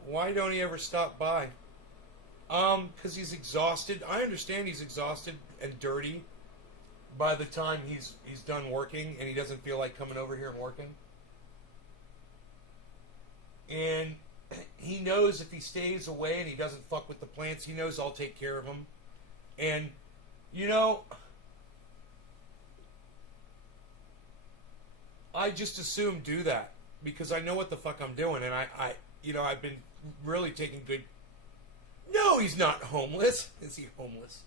Why don't he ever stop by? Because he's exhausted. I understand he's exhausted and dirty by the time he's done working and he doesn't feel like coming over here and working. And he knows if he stays away and he doesn't fuck with the plants, he knows I'll take care of him. And, you know, I just assume do that because I know what the fuck I'm doing, and I've been really taking good. No, he's not homeless. Is he homeless?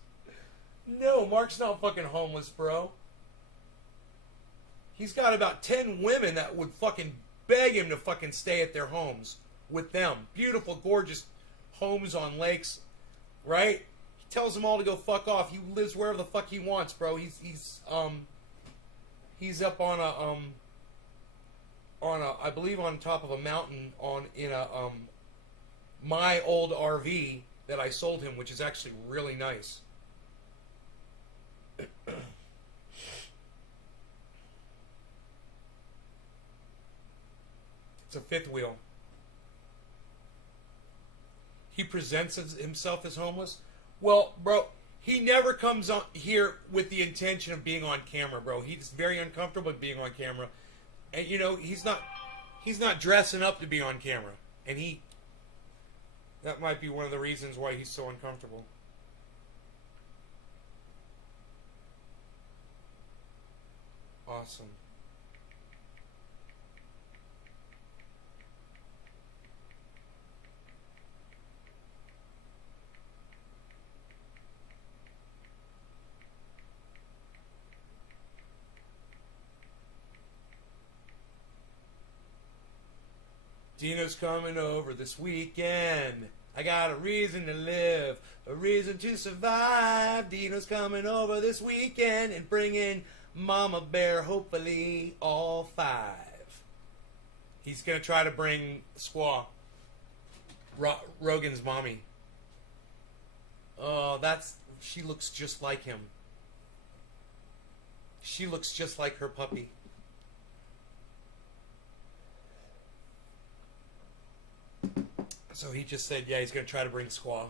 No, Mark's not fucking homeless, bro. He's got about 10 women that would fucking beg him to fucking stay at their homes with them. Beautiful, gorgeous homes on lakes, right? He tells them all to go fuck off. He lives wherever the fuck he wants, bro. He's up on a on a, I believe on top of a mountain on in a my old RV that I sold him, which is actually really nice. It's a fifth wheel. He presents himself as homeless. Well, bro, he never comes on here with the intention of being on camera, bro. He's very uncomfortable being on camera. And you know, he's not dressing up to be on camera. And that might be one of the reasons why he's so uncomfortable. Awesome. Dino's coming over this weekend. I got a reason to live, a reason to survive. Dino's coming over this weekend and bringing Mama Bear, hopefully, all 5. He's going to try to bring Squaw, Rogan's mommy. Oh, she looks just like him. She looks just like her puppy. So he just said, yeah, he's going to try to bring Squaw.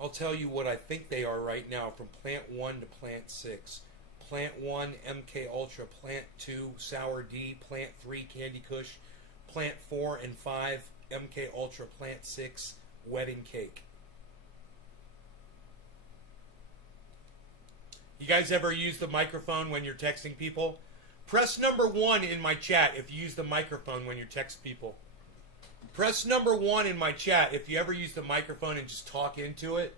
I'll tell you what I think they are right now from Plant 1 to Plant 6. Plant 1, MK Ultra. Plant 2, Sour D. Plant 3, Candy Kush. Plant 4 and 5, MK Ultra. Plant 6, Wedding Cake. You guys ever use the microphone when you're texting people? Press number 1 in my chat if you use the microphone when you text people. Press number 1 in my chat if you ever use the microphone and just talk into it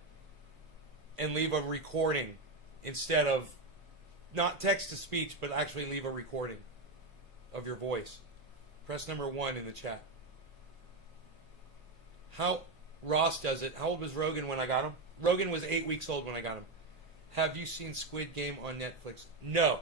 and leave a recording instead of not text to speech, but actually leave a recording of your voice. Press number 1 in the chat. How Ross does it. How old was Rogan when I got him? Rogan was 8 weeks old when I got him. Have you seen Squid Game on Netflix? No.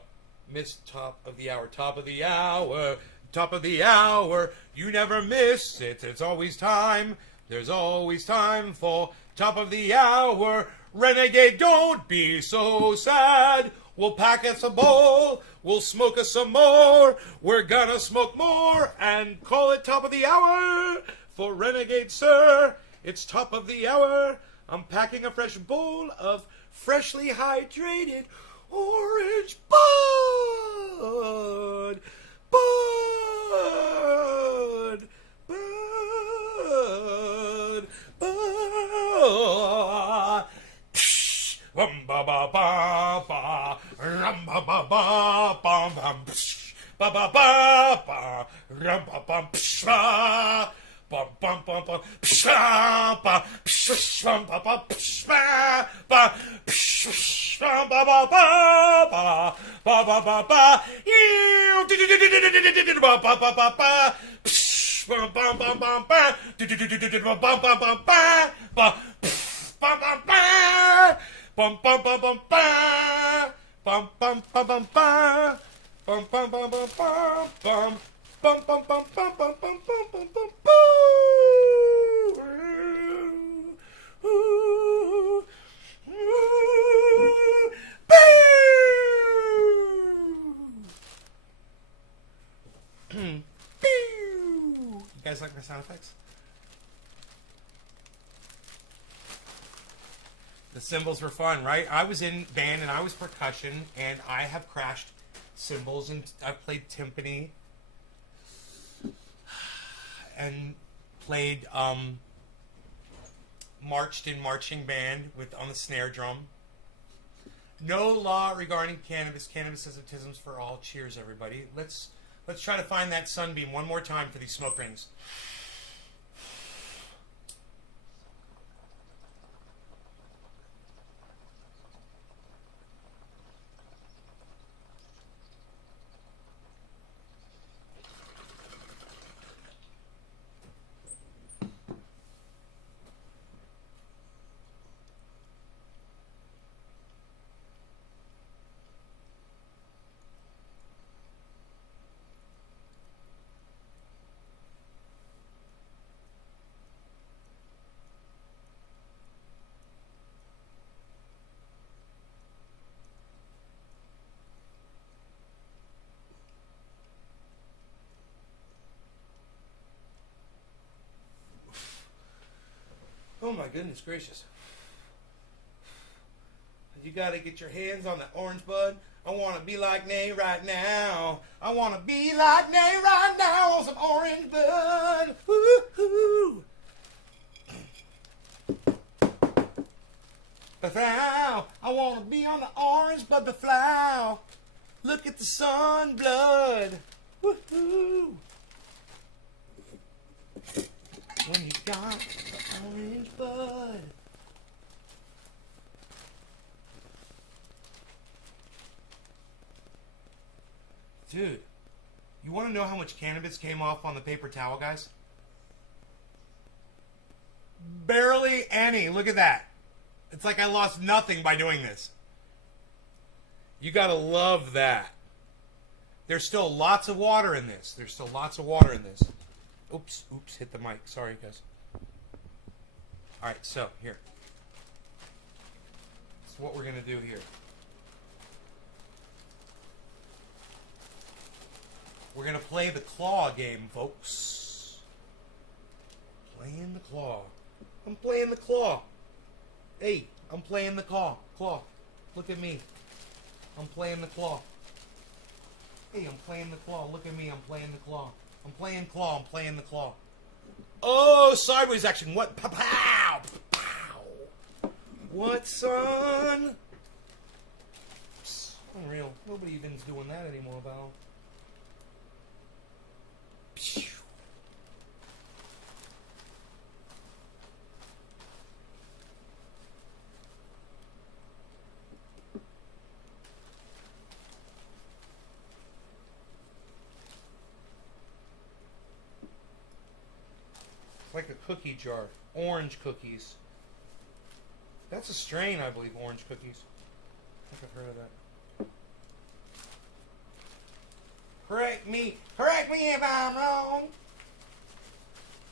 Missed top of the hour. Top of the hour. Top of the hour. You never miss it. It's always time. There's always time for top of the hour. Renegade, don't be so sad. We'll pack us a bowl. We'll smoke us some more. We're gonna smoke more and call it top of the hour. For Renegade, sir, it's top of the hour. I'm packing a fresh bowl of freshly hydrated orange bud. Bud. Bud. Bud. Psh. Rum ba ba ba ba. Rum ba ba ba ba ba. Psh. Ba ba ba ba. Rum ba ba psh ba. Bum bum bum bum, psha ba, psh bum ba ba, psh ba ba, psh bum ba ba ba ba ba ba ba ba, you ba ba ba ba ba, psh bum bum bum bum ba, bum bum bum bum ba ba, bum bum ba, bum bum bum bum ba, bum bum bum bum ba, bum bum bum bum bum. Bum bum bum bum bum bum bum bum bum You guys like my sound effects? The cymbals were fun, right? I was in band and I was percussion, and I have crashed cymbals and I've played timpani. And played, marched in marching band on the snare drum. No law regarding cannabis. Cannabis has autisms for all. Cheers, everybody. Let's try to find that sunbeam one more time for these smoke rings. my goodness gracious. You gotta get your hands on that orange bud. I wanna be like Nay right now. I wanna be like Nay right now on some orange bud. Woo-hoo. Beflow. I wanna be on the orange bud beflow. Look at the sun blood. Woo-hoo. When you got the orange bud. Dude, you want to know how much cannabis came off on the paper towel, guys? Barely any. Look at that. It's like I lost nothing by doing this. You gotta love that. There's still lots of water in this. Oops, hit the mic. Sorry, guys. Alright, so, here. That's what we're gonna do here. We're going to play the claw game, folks. Playing the claw. I'm playing the claw. Hey, I'm playing the claw. Look at me. I'm playing the claw. Hey, I'm playing the claw. Look at me. I'm playing the claw. I'm playing the claw. Oh, sideways action. What? Pow! Pow! What, son? Psst, unreal. Nobody even's doing that anymore, Val. It's like a cookie jar. Orange cookies. That's a strain, I believe, orange cookies. I think I've heard of that. Correct me if I'm wrong.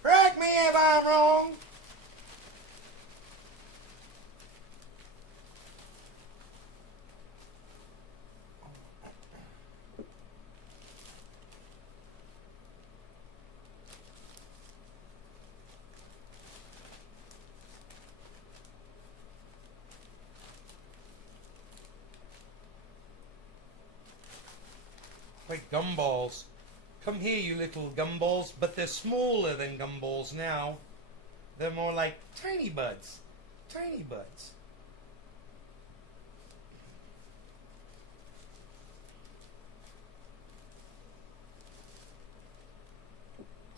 Correct me if I'm wrong. Like gumballs. Come here, you little gumballs. But they're smaller than gumballs now. They're more like tiny buds. Tiny buds.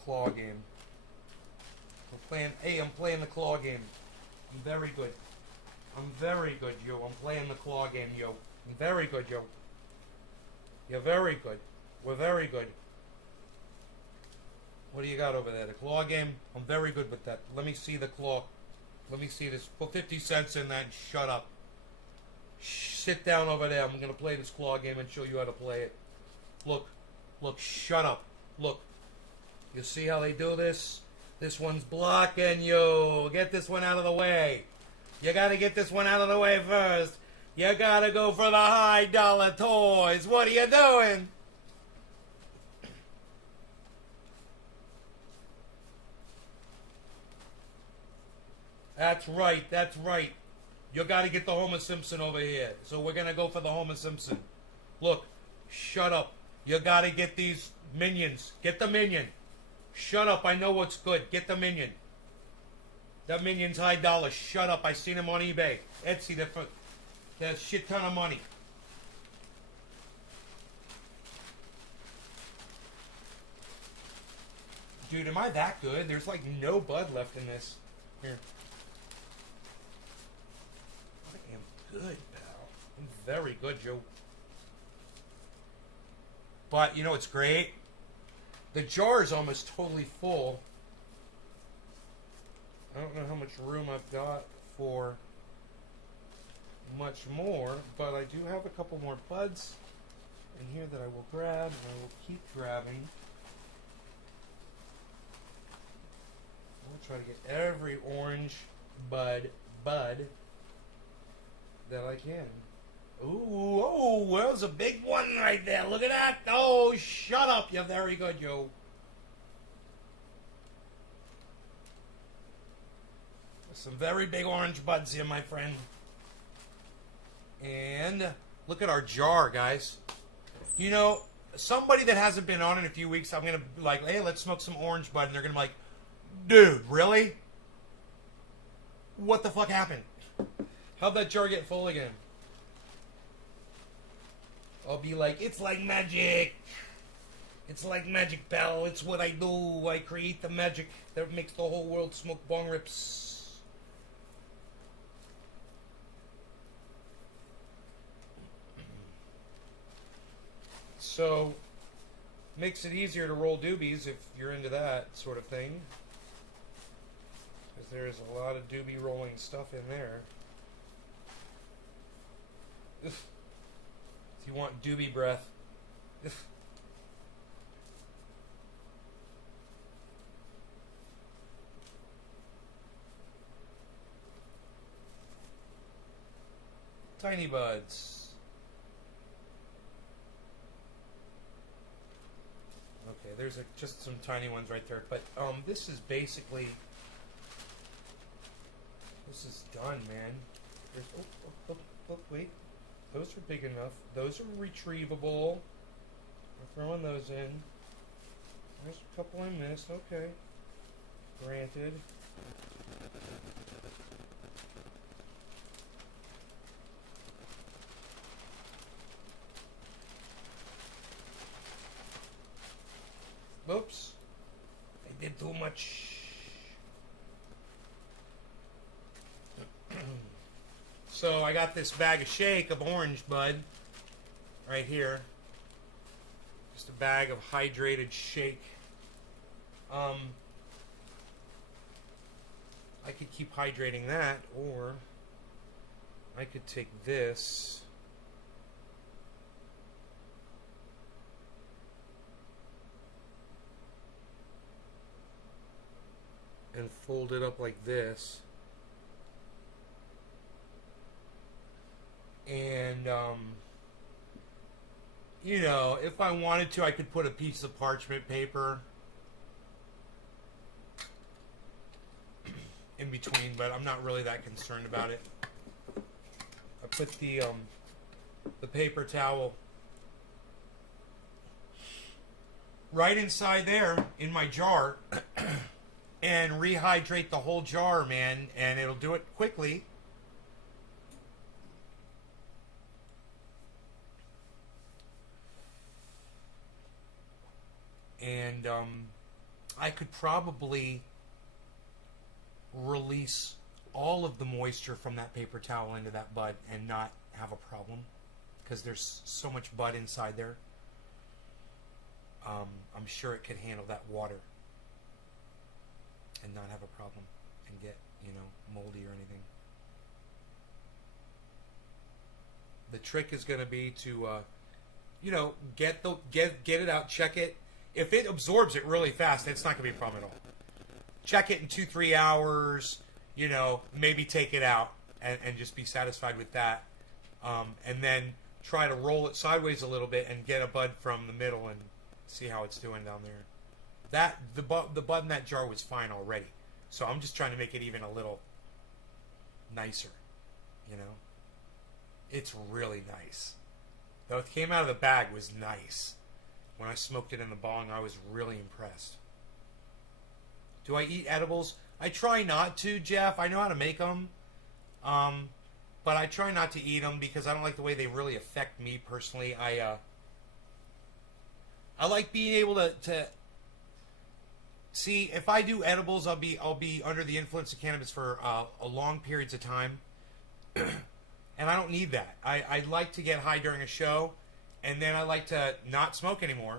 Claw game. I'm playing the claw game. I'm very good. I'm very good, yo. I'm playing the claw game, yo. I'm very good, yo. You're very good. We're very good. What do you got over there? The claw game? I'm very good with that. Let me see the claw. Let me see this. Put 50 cents in that and shut up. Sit down over there. I'm going to play this claw game and show you how to play it. Look. Look. Shut up. Look. You see how they do this? This one's blocking you. Get this one out of the way. You got to get this one out of the way first. You gotta go for the high dollar toys. What are you doing? That's right, that's right. You gotta get the Homer Simpson over here. So we're gonna go for the Homer Simpson. Look, shut up. You gotta get these minions. Get the minion. Shut up, I know what's good. Get the minion. That minion's high dollar. Shut up, I seen him on eBay. Etsy, there's a shit ton of money. Dude, am I that good? There's like no bud left in this. Here. I am good, pal. I'm very good, Joe. But, you know what's great? The jar is almost totally full. I don't know how much room I've got for much more, but I do have a couple more buds in here that I will grab, and I will keep grabbing. I'll try to get every orange bud that I can. Ooh, oh, there's a big one right there. Look at that. Oh, shut up. You're very good, yo. Some very big orange buds here, my friend. And look at our jar, guys. You know, somebody that hasn't been on in a few weeks, I'm going to be like, hey, let's smoke some orange bud. And they're going to be like, dude, really? What the fuck happened? How'd that jar get full again? I'll be like, it's like magic. It's like magic, pal. It's what I do. I create the magic that makes the whole world smoke bong rips. So, makes it easier to roll doobies if you're into that sort of thing. Because there's a lot of doobie rolling stuff in there. If you want doobie breath. Tiny buds. Okay, there's just some tiny ones right there, but this is basically, this is done, man. There's, wait, those are big enough. Those are retrievable. We're throwing those in. There's a couple I missed. Okay, granted. Oops, I did too much. So I got this bag of shake of orange bud right here. Just a bag of hydrated shake. I could keep hydrating that, or I could take this. And fold it up like this. And, you know, if I wanted to, I could put a piece of parchment paper in between, but I'm not really that concerned about it. I put the paper towel right inside there in my jar and rehydrate the whole jar, man, and it'll do it quickly. And I could probably release all of the moisture from that paper towel into that bud and not have a problem, because there's so much bud inside there. I'm sure it could handle that water and not have a problem and get, you know, moldy or anything. The trick is going to be to, you know, get it out, check it. If it absorbs it really fast, it's not going to be a problem at all. Check it in 2-3 hours, you know, maybe take it out and just be satisfied with that. And then try to roll it sideways a little bit and get a bud from the middle and see how it's doing down there. The bud in that jar was fine already. So I'm just trying to make it even a little nicer, you know. It's really nice. Though it came out of the bag was nice. When I smoked it in the bong, I was really impressed. Do I eat edibles? I try not to, Jeff. I know how to make them. But I try not to eat them because I don't like the way they really affect me personally. I like being able to see, if I do edibles, I'll be under the influence of cannabis for a long periods of time. And I don't need that. I'd like to get high during a show, and then I like to not smoke anymore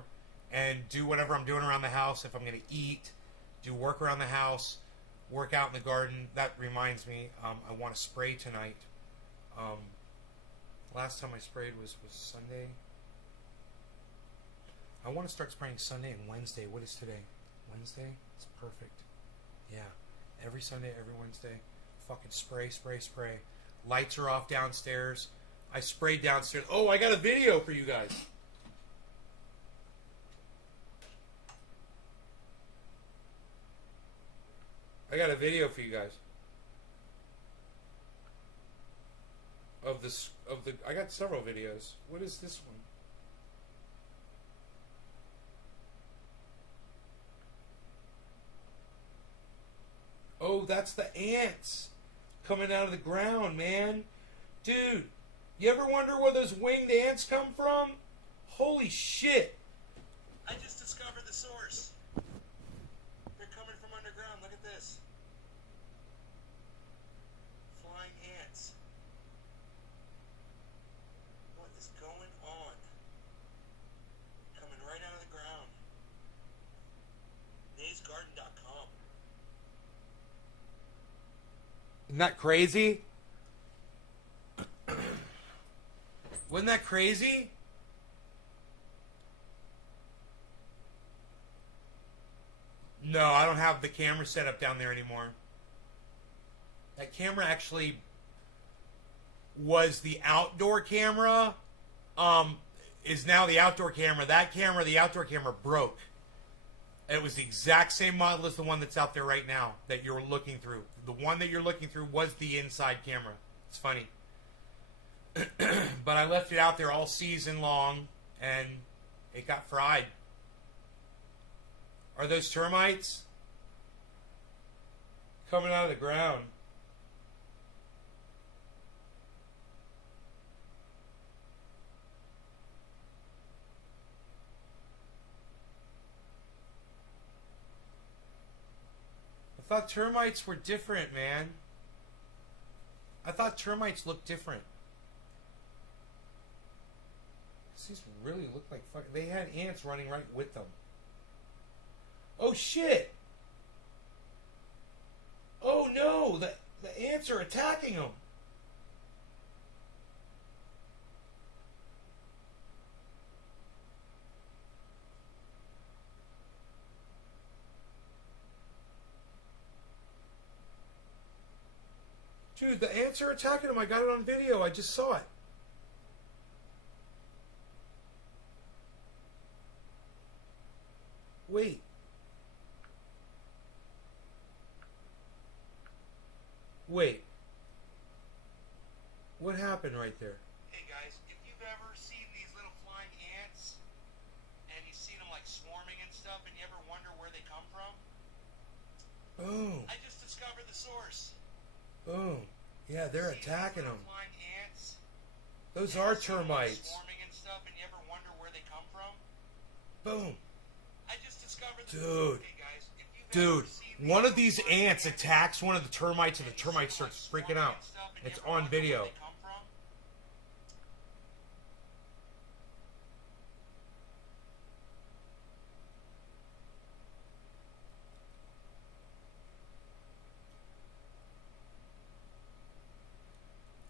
and do whatever I'm doing around the house. If I'm going to eat, do work around the house, work out in the garden. That reminds me, I want to spray tonight. Last time I sprayed was Sunday. I want to start spraying Sunday and Wednesday. What is today? Wednesday? It's perfect. Yeah. Every Sunday, every Wednesday. Fucking spray, spray, spray. Lights are off downstairs. I sprayed downstairs. Oh, I got a video for you guys. I got a video for you guys. of this of the. I got several videos. What is this one? Oh, that's the ants coming out of the ground, man. Dude, you ever wonder where those winged ants come from? Holy shit. I just discovered the source. They're coming from underground. Look at this. Flying ants. What is going on? Coming right out of the ground. NaysGarden.com. Isn't that crazy? Wasn't that crazy? No, I don't have the camera set up down there anymore. That camera actually was the outdoor camera. Is now the outdoor camera. That camera, the outdoor camera, broke. It was the exact same model as the one that's out there right now that you're looking through. The one that you're looking through was the inside camera. It's funny. But I left it out there all season long, and it got fried. Are those termites coming out of the ground? I thought termites were different, man. I thought termites looked different. These really look like fuck. They had ants running right with them. Oh shit! Oh no! The ants are attacking them. Dude, the ants are attacking them. I got it on video. I just saw it. Wait. Wait. What happened right there? Hey guys, if you've ever seen these little flying ants, and you've seen them like swarming and stuff, and you ever wonder where they come from? Boom. I just discovered the source. Boom. Yeah, they're attacking them. Flying ants. Those are termites. Swarming and stuff, and you ever wonder where they come from? Boom. I just discovered the dude. Hey guys, dude, one of these ants attacks one of the termites, and the termite starts freaking out. It's on video.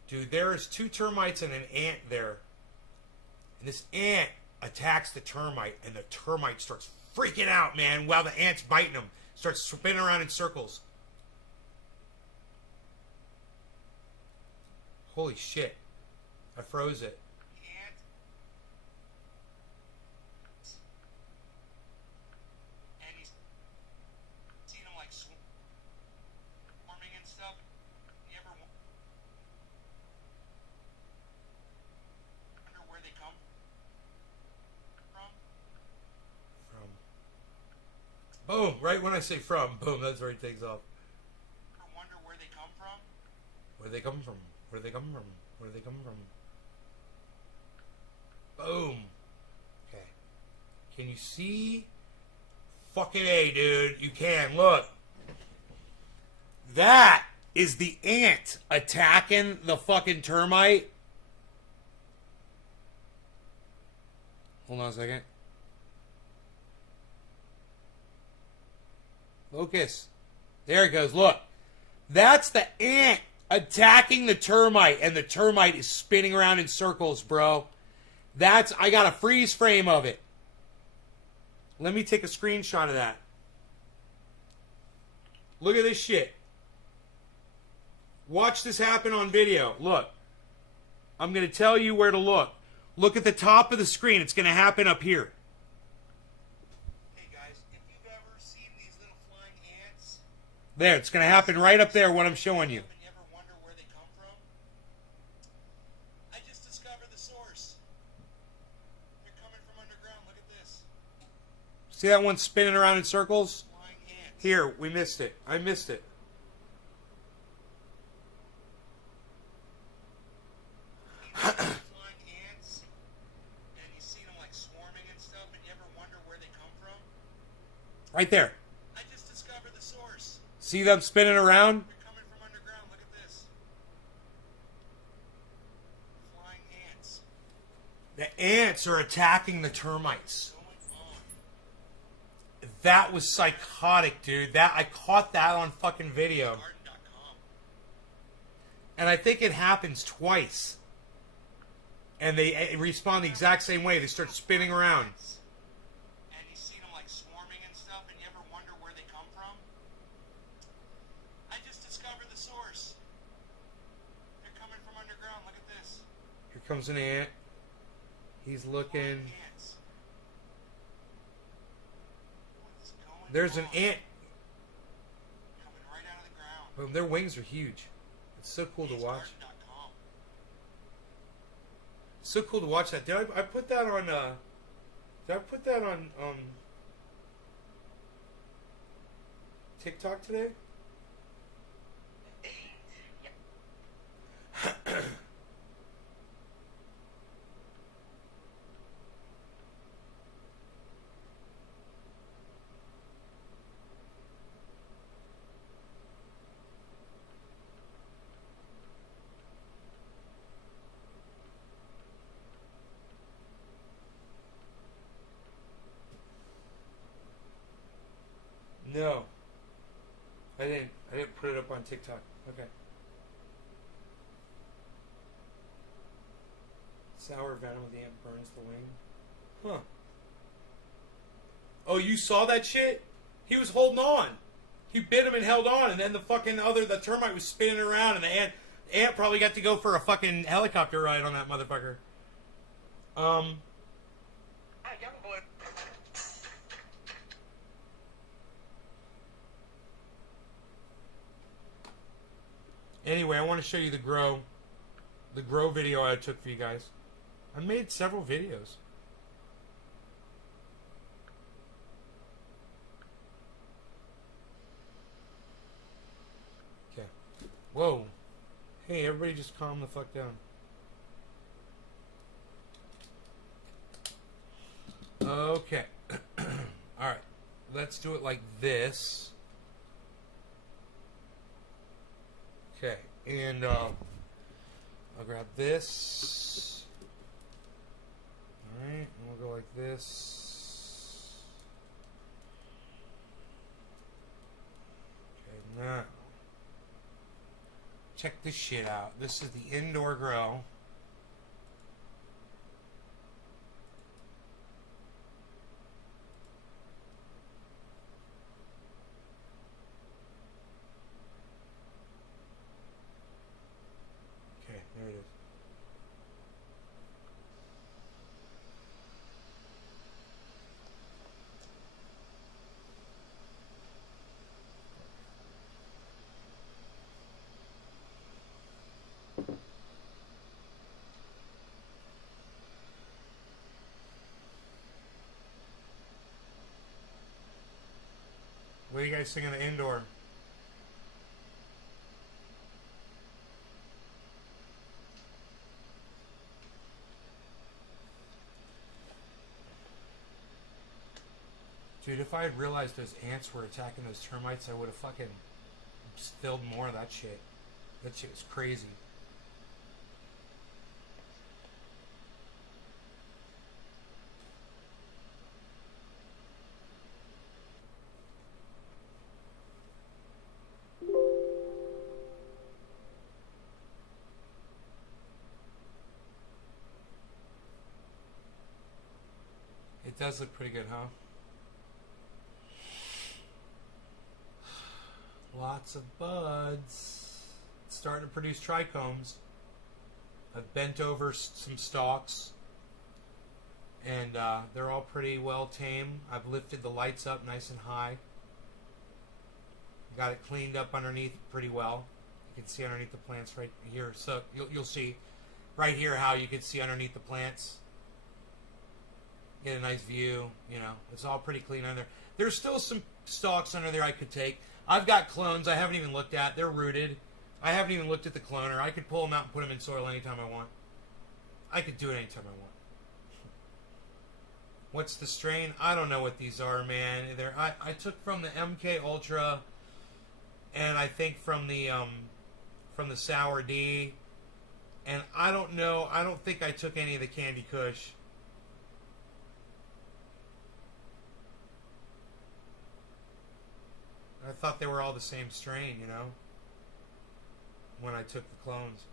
Dude, there's two termites and an ant there. And this ant attacks the termite, and the termite starts freaking out, man, while the ant's biting him. Starts spinning around in circles. Holy shit. I froze it. And he's seen him like swarming and stuff. You ever wonder where they come from? Boom! Right when I say from, boom, that's where he takes off. I wonder where they come from? Where they come from? Where they come from? Where they come from? Boom! Okay. Can you see? Fucking A, dude. You can. Look. That is the ant attacking the fucking termite. Hold on a second. Focus. There it goes. Look. That's the ant attacking the termite, and the termite is spinning around in circles, bro. I got a freeze frame of it. Let me take a screenshot of that. Look at this shit. Watch this happen on video. Look. I'm going to tell you where to look. Look at the top of the screen. It's going to happen up here. There, it's going to happen right up there, what I'm showing you. discover the source. They're coming from underground. Look at this. See that one spinning around in circles? Flying ants. Here, we missed it. I missed it. Flying ants, and you see them like swarming and stuff, and you ever wonder where they come from? Right there. I just discovered the source. See them spinning around? They're coming from underground. Look at this. Flying ants. The ants are attacking the termites. That was psychotic, dude. I caught that on fucking video. And I think it happens twice. And they respond the exact same way. They start spinning around. And you see them like swarming and stuff, and you ever wonder where they come from? I just discovered the source. They're coming from underground. Look at this. Here comes an ant. He's looking. There's an ant. Coming right out of the ground. Boom, their wings are huge. It's so cool to watch. So cool to watch that. Did I put that on TikTok today? No. I didn't put it up on TikTok. Okay. Sour venom with the ant burns the wing. Huh. Oh, you saw that shit? He was holding on. He bit him and held on, and then the termite was spinning around, and the ant probably got to go for a fucking helicopter ride on that motherfucker. Young boy. Anyway, I want to show you the grow video I took for you guys. I made several videos. Okay. Whoa. Hey, everybody just calm the fuck down. Okay. Alright. Let's do it like this. Okay, and I'll grab this. Alright, and we'll go like this. Okay, now, check this shit out. This is the indoor grow. There it is. What do you guys think of the indoor? Dude, if I had realized those ants were attacking those termites, I would have fucking spilled more of that shit. That shit was crazy. It does look pretty good, huh? Lots of buds. It's starting to produce trichomes. I've bent over some stalks, and they're all pretty well tamed. I've lifted the lights up nice and high. Got it cleaned up underneath pretty well. You can see underneath the plants right here. So you'll see. right here how you can see underneath the plants. Get a nice view, you know. It's all pretty clean under there. There's still some stalks under there I could take. I've got clones I haven't even looked at. They're rooted. I haven't even looked at the cloner. I could pull them out and put them in soil anytime I want. I could do it anytime I want. What's the strain? I don't know what these are, man. I took from the MK Ultra, and I think from the Sour D, and I don't know. I don't think I took any of the Candy Kush. I thought they were all the same strain, you know, when I took the clones.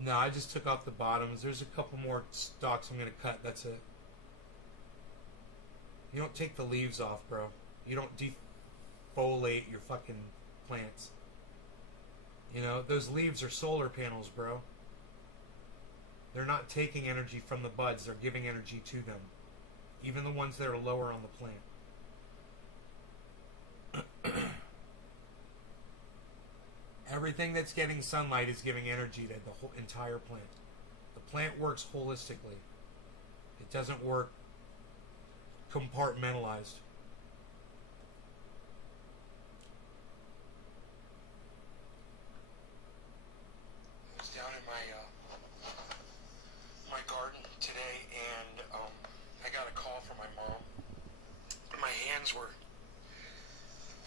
No, I just took off the bottoms. There's a couple more stalks I'm going to cut. That's it. You don't take the leaves off, bro. You don't defoliate your fucking plants. You know, those leaves are solar panels, bro. They're not taking energy from the buds. They're giving energy to them. Even the ones that are lower on the plant. Everything that's getting sunlight is giving energy to the whole entire plant. The plant works holistically. It doesn't work compartmentalized. I was down in my garden today, and I got a call from my mom. My hands were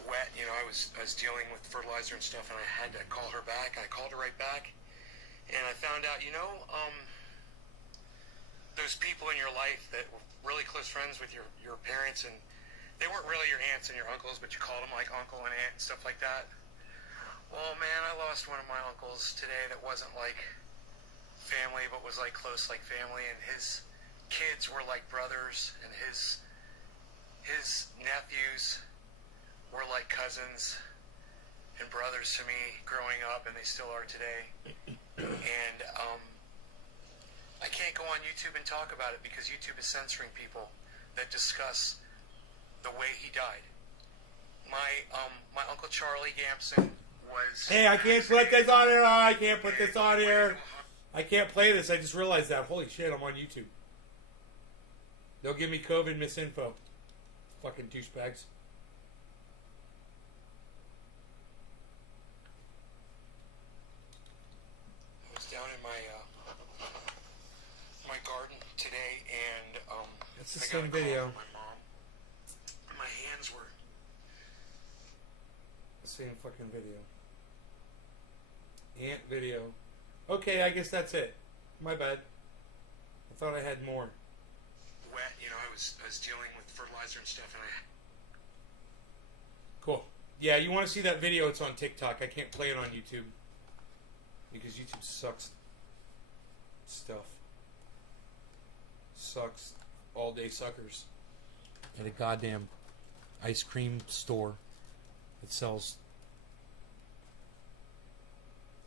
wet, you know. I was dealing with fertilizer and stuff, and I had to call her back. I called her right back, and I found out, you know, those people in your life that were really close friends with your parents, and they weren't really your aunts and your uncles, but you called them like uncle and aunt and stuff like that. Well, man, I lost one of my uncles today that wasn't like family, but was like close like family, and his kids were like brothers, and his nephews were like cousins and brothers to me growing up, and they still are today. And I can't go on YouTube and talk about it because YouTube is censoring people that discuss the way he died. My Uncle Charlie Gampson was... Hey, I can't put this on here. I can't put this on here. I can't play this. I just realized that. Holy shit, I'm on YouTube. They'll give me COVID misinfo. Fucking douchebags. I was down in my garden today, and it's the same video. My mom. My hands were the same fucking video. Ant video. Okay, I guess that's it. My bad. I thought I had more. Wet, you know. I was dealing with fertilizer and stuff, and Cool. Yeah, you want to see that video? It's on TikTok. I can't play it on YouTube because YouTube sucks stuff. Sucks all day suckers. At a goddamn ice cream store that sells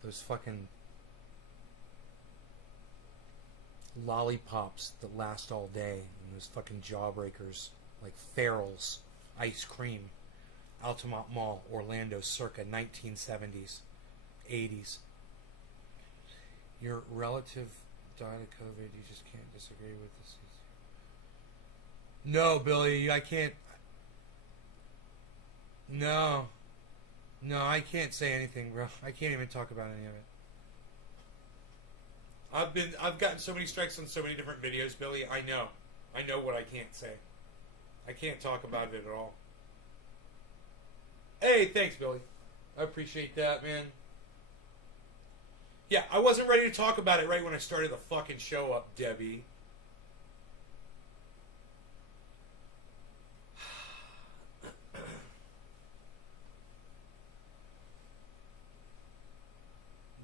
those fucking lollipops that last all day, and those fucking jawbreakers like Farrell's ice cream. Altamont Mall, Orlando, circa 1970s, 80s. Your relative died of COVID. You just can't disagree with this. No, Billy, I can't. No, I can't say anything, bro. I can't even talk about any of it. I've gotten so many strikes on so many different videos, Billy. I know what I can't say. I can't talk about it at all. Hey, thanks, Billy. I appreciate that, man. Yeah, I wasn't ready to talk about it right when I started the fucking show up, Debbie.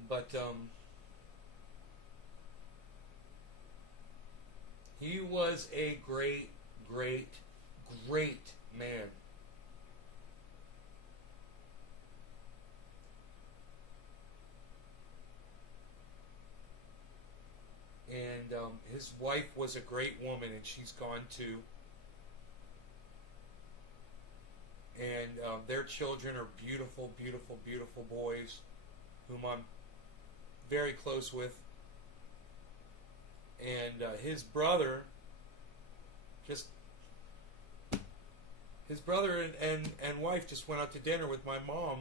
But, he was a great, great, great man. And his wife was a great woman, and she's gone too. and their children are beautiful, beautiful, beautiful boys, whom I'm very close with. And his brother and wife just went out to dinner with my mom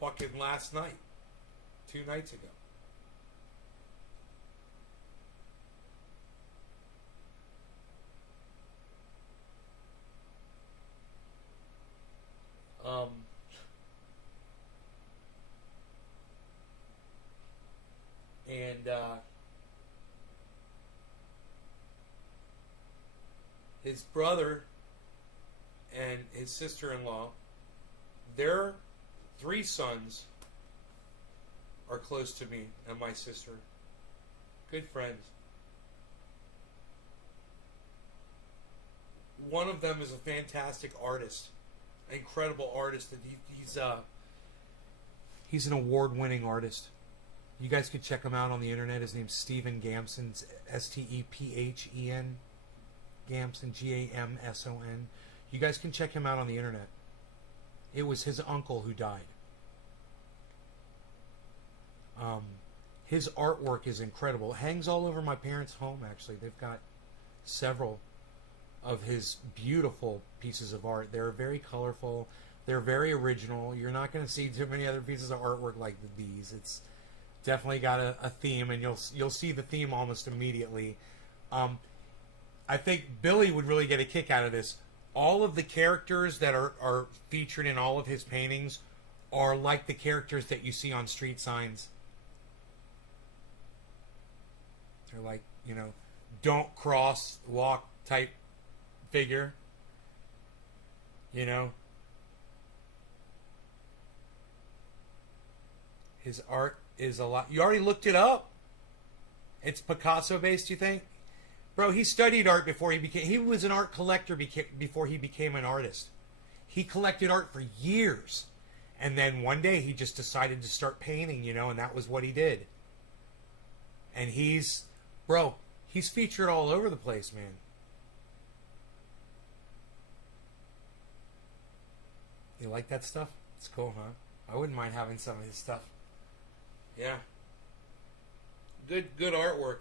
fucking last night, 2 nights ago. And his brother and his sister-in-law, their 3 sons are close to me and my sister. Good friends. One of them is a fantastic artist, incredible artist, and he's an award-winning artist. You guys could check him out on the internet. His name's Stephen Gamson, Stephen Gamson, Gamson. You guys can check him out on the internet. It was his uncle who died. His artwork is incredible. It hangs all over my parents' home, actually. They've got several of his beautiful pieces of art. They're very colorful. They're very original. You're not going to see too many other pieces of artwork like these. It's definitely got a theme, and you'll see the theme almost immediately. I think Billy would really get a kick out of this. All of the characters that are featured in all of his paintings are like the characters that you see on street signs. They're like, don't cross, walk type figure. His art is a lot. You already looked it up? It's Picasso based, you think? Bro, he studied art before he was an art collector before he became an artist. He collected art for years. And then one day he just decided to start painting, and that was what he did. And he's featured all over the place, man. You like that stuff? It's cool, huh? I wouldn't mind having some of his stuff. Yeah. Good artwork.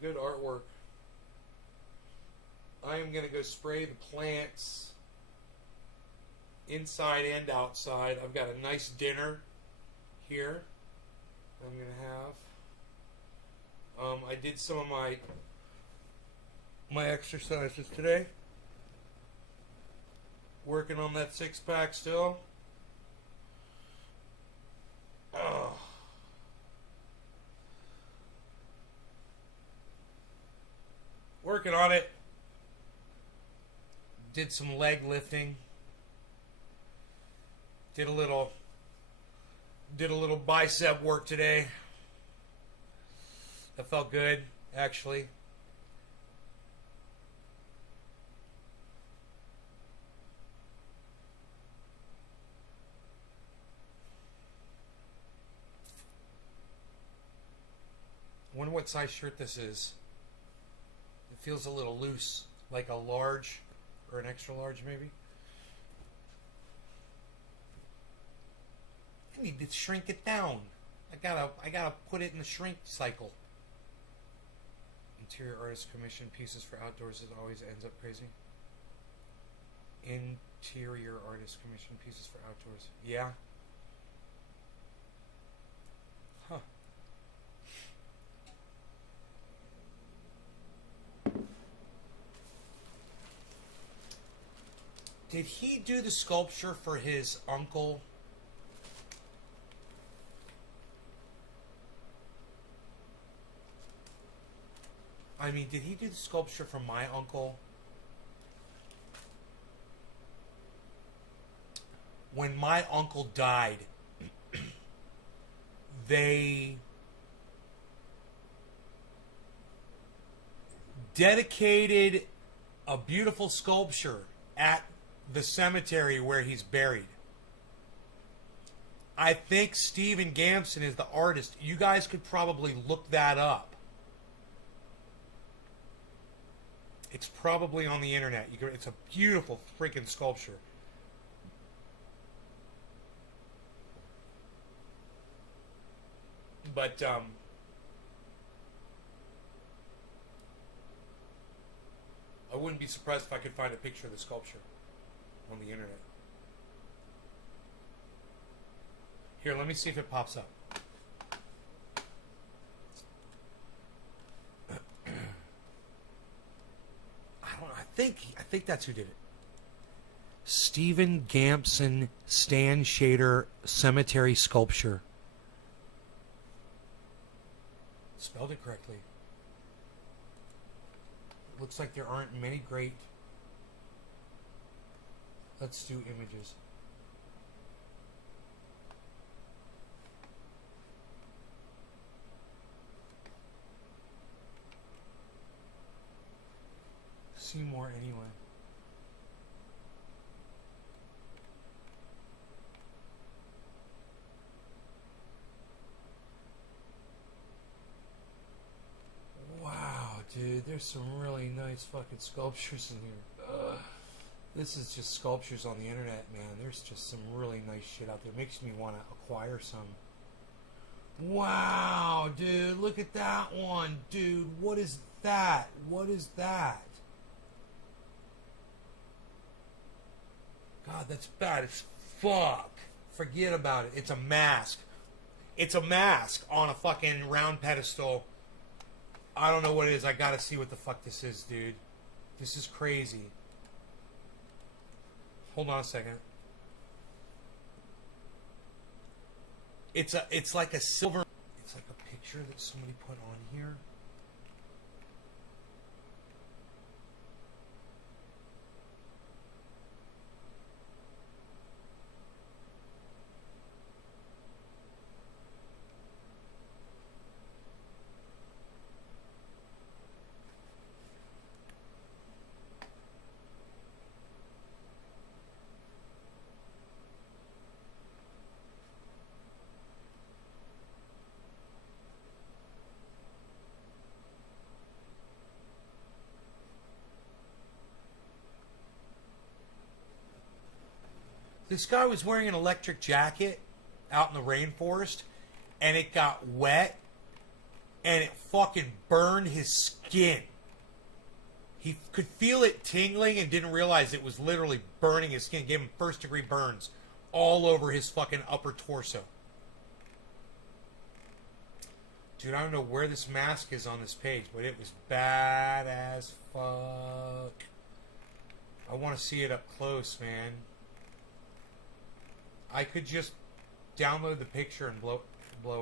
Good artwork. I am going to go spray the plants inside and outside. I've got a nice dinner here I'm going to have. I did some of my exercises today. Working on that 6-pack still. Oh. Working on it. Did some leg lifting. Did a little bicep work today. That felt good, actually. Wonder what size shirt this is. It feels a little loose, like a large or an extra large, maybe. I need to shrink it down. I gotta put it in the shrink cycle. Interior artist commission pieces for outdoors. It always ends up crazy. Interior artist commission pieces for outdoors. Yeah. Huh. Did he do the sculpture for his uncle? I mean, did he do the sculpture for my uncle? When my uncle died, they dedicated a beautiful sculpture at the cemetery where he's buried. I think Stephen Gamson is the artist. You guys could probably look that up. It's probably on the internet. It's a beautiful freaking sculpture. But I wouldn't be surprised if I could find a picture of the sculpture on the internet. Here, let me see if it pops up. I think that's who did it. Stephen Gampson Stan Shader Cemetery Sculpture. Spelled it correctly. Looks like there aren't many great. Let's do images. See more anyway. Wow, dude, there's some really nice fucking sculptures in here. Ugh. This is just sculptures on the internet, man. There's just some really nice shit out there. Makes me want to acquire some. Wow, dude, look at that one, dude. What is that? What is that? God, that's bad as fuck. Forget about it. It's a mask. It's a mask on a fucking round pedestal. I don't know what it is. I gotta see what the fuck this is, dude. This is crazy. Hold on a second. It's like a silver. It's like a picture that somebody put on here. This guy was wearing an electric jacket out in the rainforest, and it got wet, and it fucking burned his skin. He could feel it tingling and didn't realize it was literally burning his skin. It gave him first-degree burns all over his fucking upper torso. Dude, I don't know where this mask is on this page, but it was bad as fuck. I want to see it up close, man. I could just download the picture and blow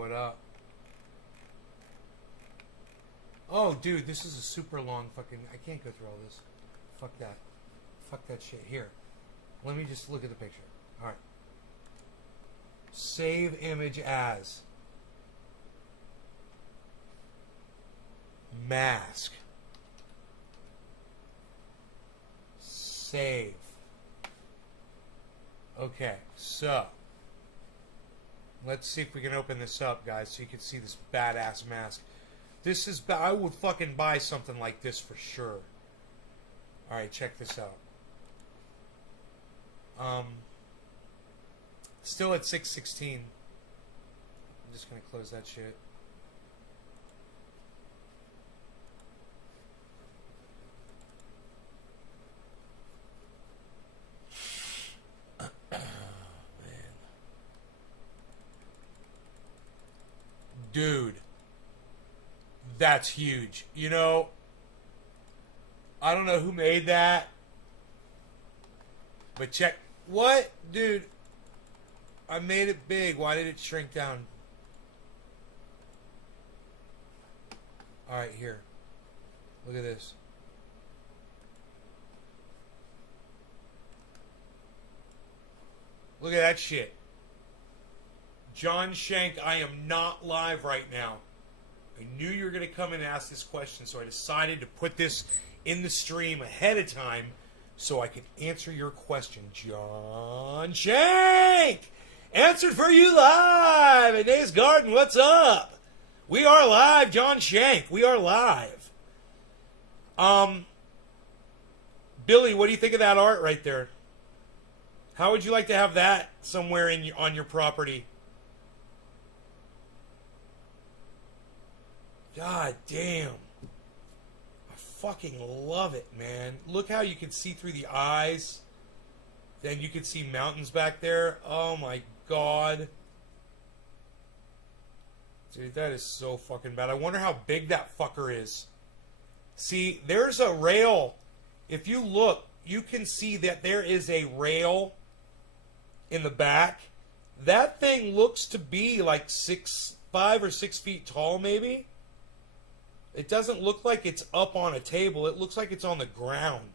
it up. Oh, dude, this is a super long fucking... I can't go through all this. Fuck that. Fuck that shit. Here. Let me just look at the picture. Alright. Save image as. Mask. Save. Okay, so let's see if we can open this up, guys, so you can see this badass mask. This is I would fucking buy something like this for sure. All right, check this out. Still at 616. I'm just gonna close that shit. Dude, that's huge. You know, I don't know who made that, but check. What? Dude, I made it big. Why did it shrink down? Alright, here. Look at this. Look at that shit. John Shank, I am not live right now. I knew you were going to come and ask this question, so I decided to put this in the stream ahead of time so I could answer your question. John Shank! Answered for you live at Days Garden. What's up? We are live, John Shank. We are live. Billy, what do you think of that art right there? How would you like to have that somewhere on your property? God damn. I fucking love it, man. Look how you can see through the eyes. Then you can see mountains back there. Oh my god. Dude, that is so fucking bad. I wonder how big that fucker is. See, there's a rail. If you look, you can see that there is a rail in the back. That thing looks to be like 5 or 6 feet tall, maybe. It doesn't look like it's up on a table. It looks like it's on the ground.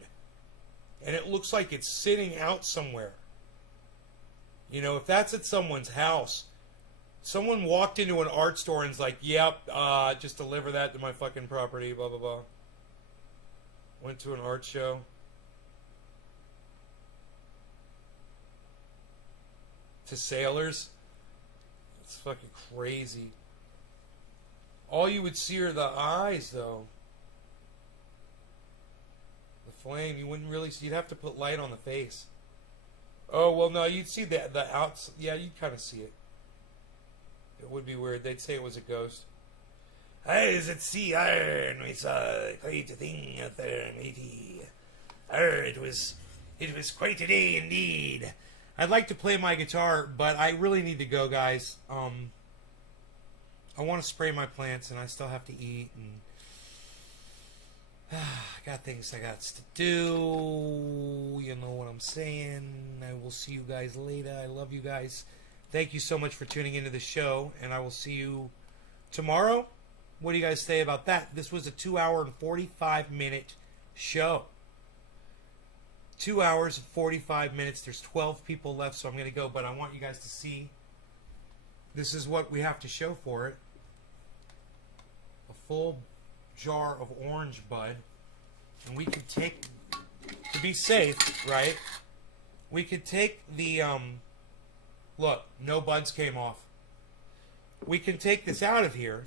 And it looks like it's sitting out somewhere. You know, if that's at someone's house, someone walked into an art store and's like, yep, just deliver that to my fucking property, blah, blah, blah. Went to an art show. To sailors. It's fucking crazy. All you would see are the eyes, though. The flame, you wouldn't really see. You'd have to put light on the face. Oh, well, no, you'd see the outs. Yeah, you'd kind of see it. It would be weird. They'd say it was a ghost. Eyes at sea iron. We saw quite a thing out there, matey. It was quite a day indeed. I'd like to play my guitar, but I really need to go, guys. I want to spray my plants, and I still have to eat, and I got things I got to do. You know what I'm saying. I will see you guys later. I love you guys. Thank you so much for tuning into the show, and I will see you tomorrow. What do you guys say about that? This was a 2-hour and 45-minute show. 2 hours and 45 minutes. There's 12 people left, so I'm going to go, but I want you guys to see. This is what we have to show for it. A full jar of orange bud. And we could take, to be safe, right? We could take the, look, no buds came off. We can take this out of here.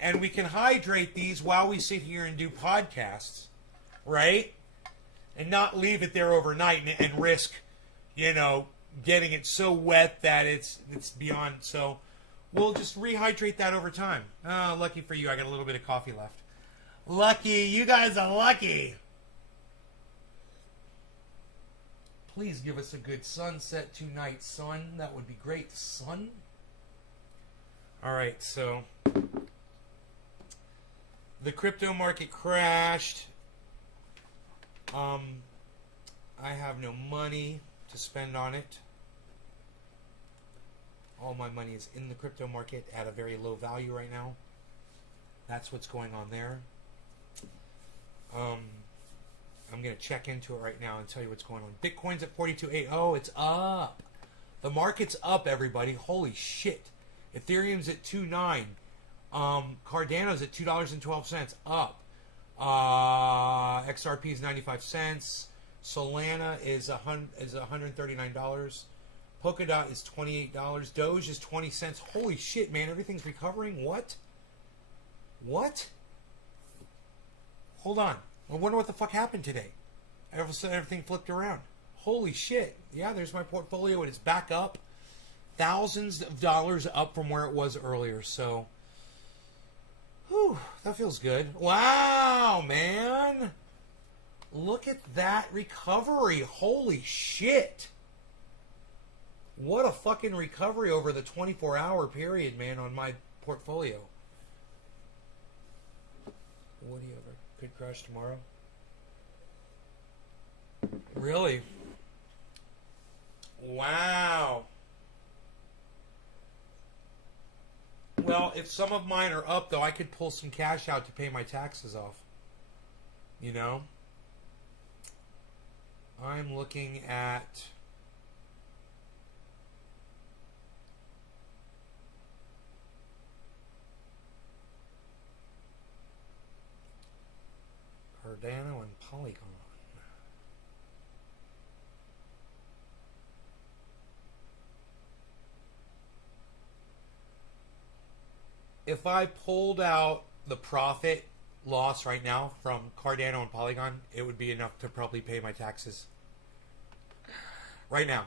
And we can hydrate these while we sit here and do podcasts. Right? And not leave it there overnight and risk, you know, getting it so wet that it's beyond. So we'll just rehydrate that over time. Oh, lucky for you, I got a little bit of coffee left. Lucky, you guys are lucky. Please give us a good sunset tonight, son. That would be great, son. All right, so the crypto market crashed. I have no money to spend on it. All my money is in the crypto market at a very low value right now. That's what's going on there. I'm going to check into it right now and tell you what's going on. Bitcoin's at 42.8. Oh, it's up. The market's up, everybody. Holy shit. Ethereum's at 2.9. Cardano's at $2.12. Up. XRP is 95 cents. Solana is $139. Polkadot is $28. Doge is 20 cents. Holy shit, man. Everything's recovering. What? What? Hold on. I wonder what the fuck happened today. All of a sudden, everything flipped around. Holy shit. Yeah, there's my portfolio, and it's back up. Thousands of dollars up from where it was earlier. So, whew, that feels good. Wow, man. Look at that recovery. Holy shit. What a fucking recovery over the 24-hour period, man, on my portfolio. What do you ever could crash tomorrow? Really? Wow. Well, if some of mine are up, though, I could pull some cash out to pay my taxes off. You know? I'm looking at... Cardano and Polygon. If I pulled out the profit loss right now from Cardano and Polygon, it would be enough to probably pay my taxes. Right now.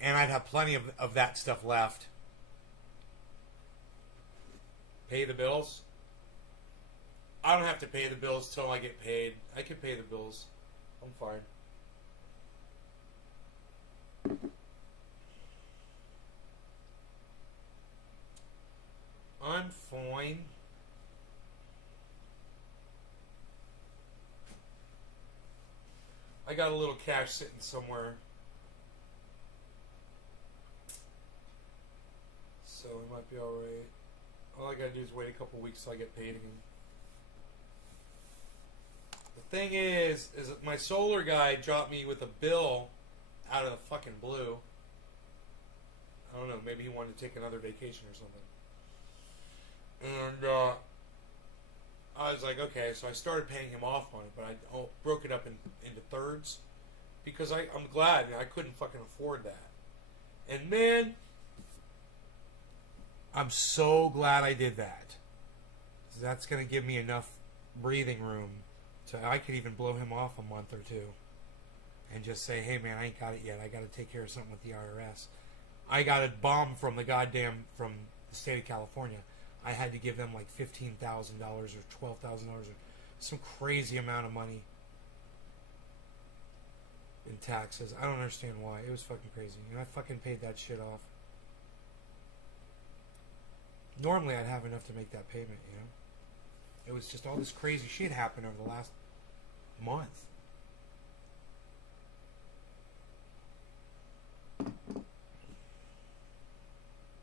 And I'd have plenty of that stuff left. Pay the bills? I don't have to pay the bills till I get paid. I can pay the bills. I'm fine. I'm fine. I got a little cash sitting somewhere. So it might be alright. All I gotta do is wait a couple weeks till I get paid again. The thing is that my solar guy dropped me with a bill out of the fucking blue. I don't know, maybe he wanted to take another vacation or something. And I was like, okay, so I started paying him off on it, but I broke it up into thirds because I'm glad I couldn't fucking afford that. And man, I'm so glad I did that. That's going to give me enough breathing room so I could even blow him off a month or two and just say, hey man, I ain't got it yet. I got to take care of something with the IRS. I got a bomb from the state of California. I had to give them like $15,000 or $12,000 or some crazy amount of money in taxes. I don't understand why. It was fucking crazy. And I fucking paid that shit off. Normally I'd have enough to make that payment, you know? It was just all this crazy shit happened over the last month.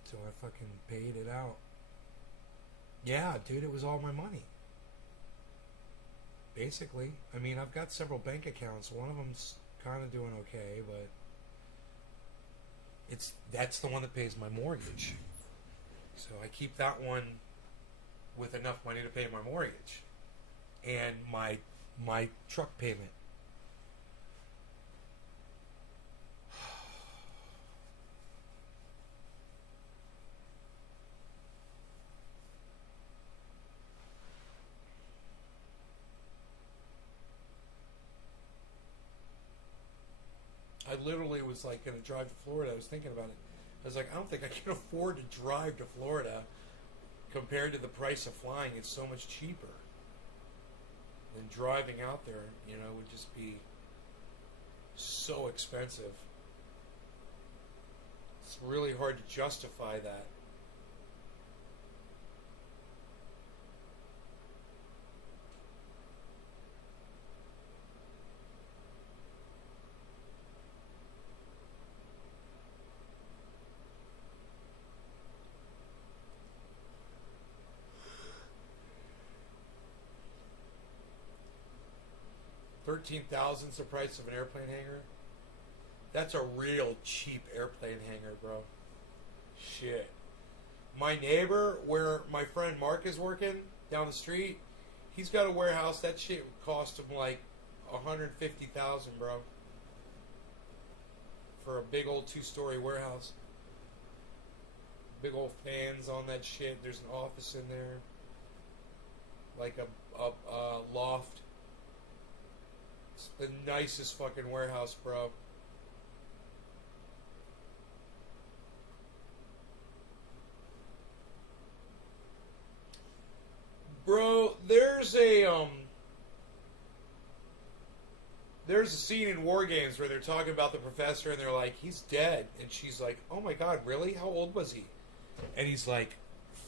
So I fucking paid it out. Yeah, dude, it was all my money. Basically. I mean, I've got several bank accounts. One of them's kind of doing okay, but that's the one that pays my mortgage. So I keep that one with enough money to pay my mortgage and my truck payment. I literally was like going to drive to Florida. I was thinking about it. I was like, I don't think I can afford to drive to Florida compared to the price of flying. It's so much cheaper than driving out there. You know, would just be so expensive. It's really hard to justify that. $13,000's the price of an airplane hangar. That's a real cheap airplane hangar, bro. Shit. My neighbor, where my friend Mark is working down the street, he's got a warehouse. That shit would cost him like $150,000, bro, for a big old 2-story warehouse. Big old fans on that shit. There's an office in there, like a loft. It's the nicest fucking warehouse, bro. Bro, there's a scene in War Games where they're talking about the professor and they're like, he's dead. And she's like, oh my god, really? How old was he? And he's like,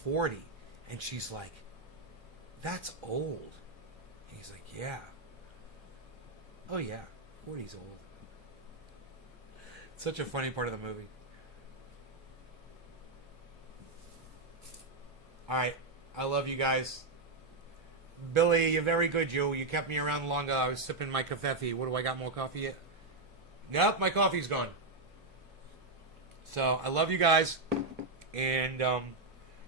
40. And she's like, that's old. And he's like, yeah. Oh yeah, 40's old. It's such a funny part of the movie. Alright, I love you guys. Billy, you're very good, you. You kept me around longer. I was sipping my coffee. What do I got, more coffee yet? Nope, my coffee's gone. So, I love you guys. And,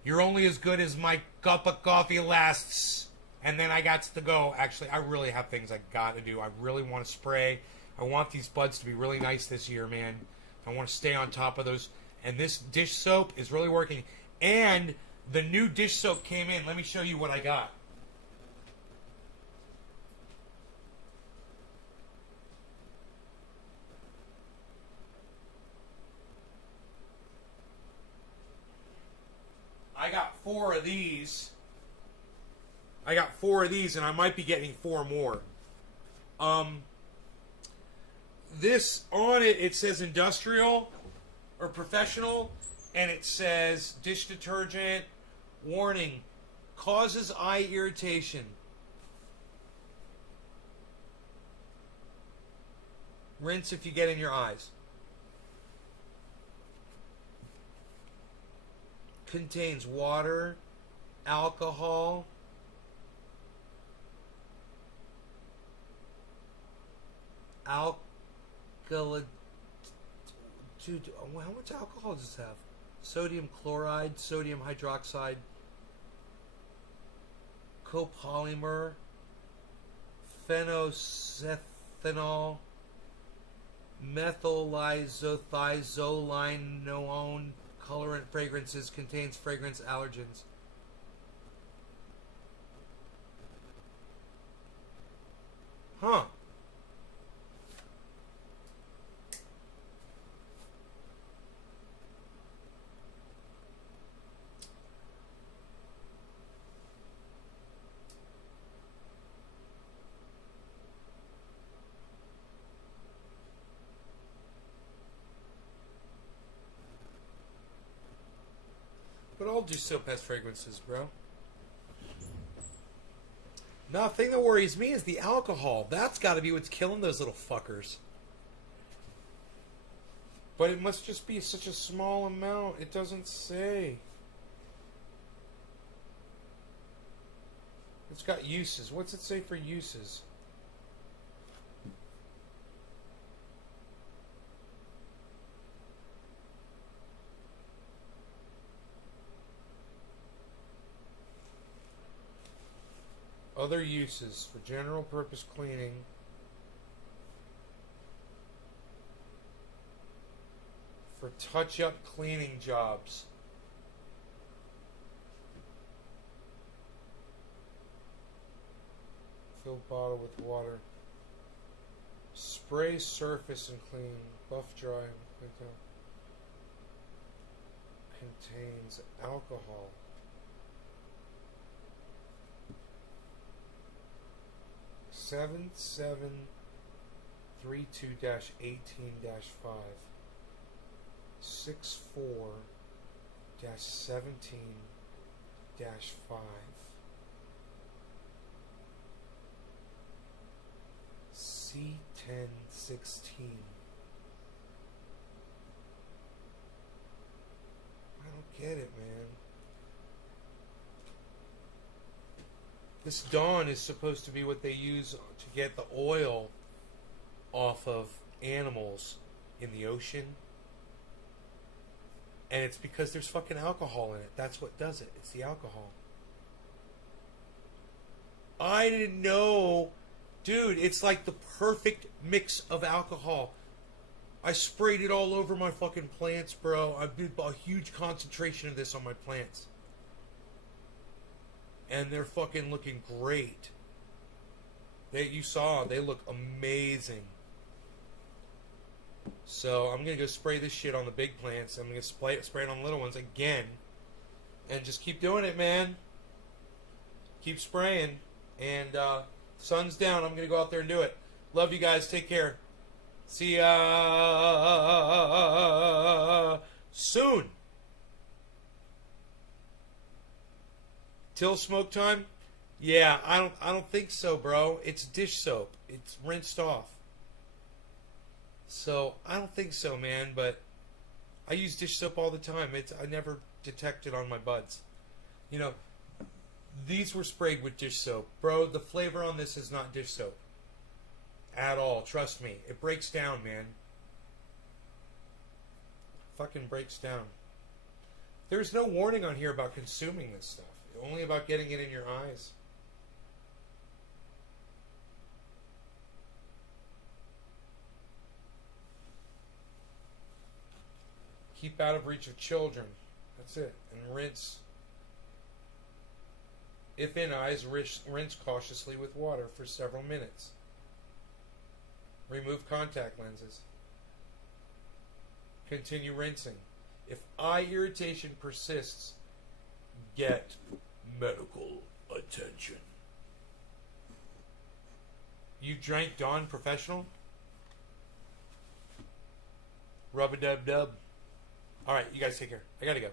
you're only as good as my cup of coffee lasts. And then I got to go. Actually, I really have things I got to do. I really want to spray. I want these buds to be really nice this year, man. I want to stay on top of those. And this dish soap is really working. And the new dish soap came in. Let me show you what I got. got 4 of these. I got 4 of these, and I might be getting 4 more. This, on it, it says industrial or professional, and it says dish detergent, warning, causes eye irritation. Rinse if you get in your eyes. Contains water, alcohol, dude, how much alcohol does this have? Sodium chloride, sodium hydroxide, copolymer, phenosethanol, methylisothiazolinoone, colorant, fragrances, contains fragrance allergens. Huh. But all dish soap has fragrances, bro. Now, the thing that worries me is the alcohol. That's got to be what's killing those little fuckers. But it must just be such a small amount. It doesn't say. It's got uses. What's it say for uses? Other uses for general purpose cleaning. For touch-up cleaning jobs. Fill bottle with water. Spray surface and clean. Buff dry. Contains alcohol. 7732-18-5 64-17-5 C1016. I don't get it, man. This Dawn is supposed to be what they use to get the oil off of animals in the ocean. And it's because there's fucking alcohol in it. That's what does it. It's the alcohol. I didn't know. Dude, it's like the perfect mix of alcohol. I sprayed it all over my fucking plants, bro. I did a huge concentration of this on my plants. And they're fucking looking great. You saw, they look amazing. So I'm going to go spray this shit on the big plants. I'm going to spray it on the little ones again. And just keep doing it, man. Keep spraying. And sun's down. I'm going to go out there and do it. Love you guys. Take care. See ya soon. Till smoke time? Yeah, I don't think so, bro. It's dish soap. It's rinsed off. So I don't think so, man. But I use dish soap all the time. I never detect it on my buds. You know, these were sprayed with dish soap, bro. The flavor on this is not dish soap at all. Trust me, it breaks down, man. Fucking breaks down. There's no warning on here about consuming this stuff. Only about getting it in your eyes. Keep out of reach of children. That's it. And rinse. If in eyes, rinse cautiously with water for several minutes. Remove contact lenses. Continue rinsing. If eye irritation persists, get medical attention. You drank Dawn Professional? Rub-a-dub-dub. All right, you guys take care. I gotta go.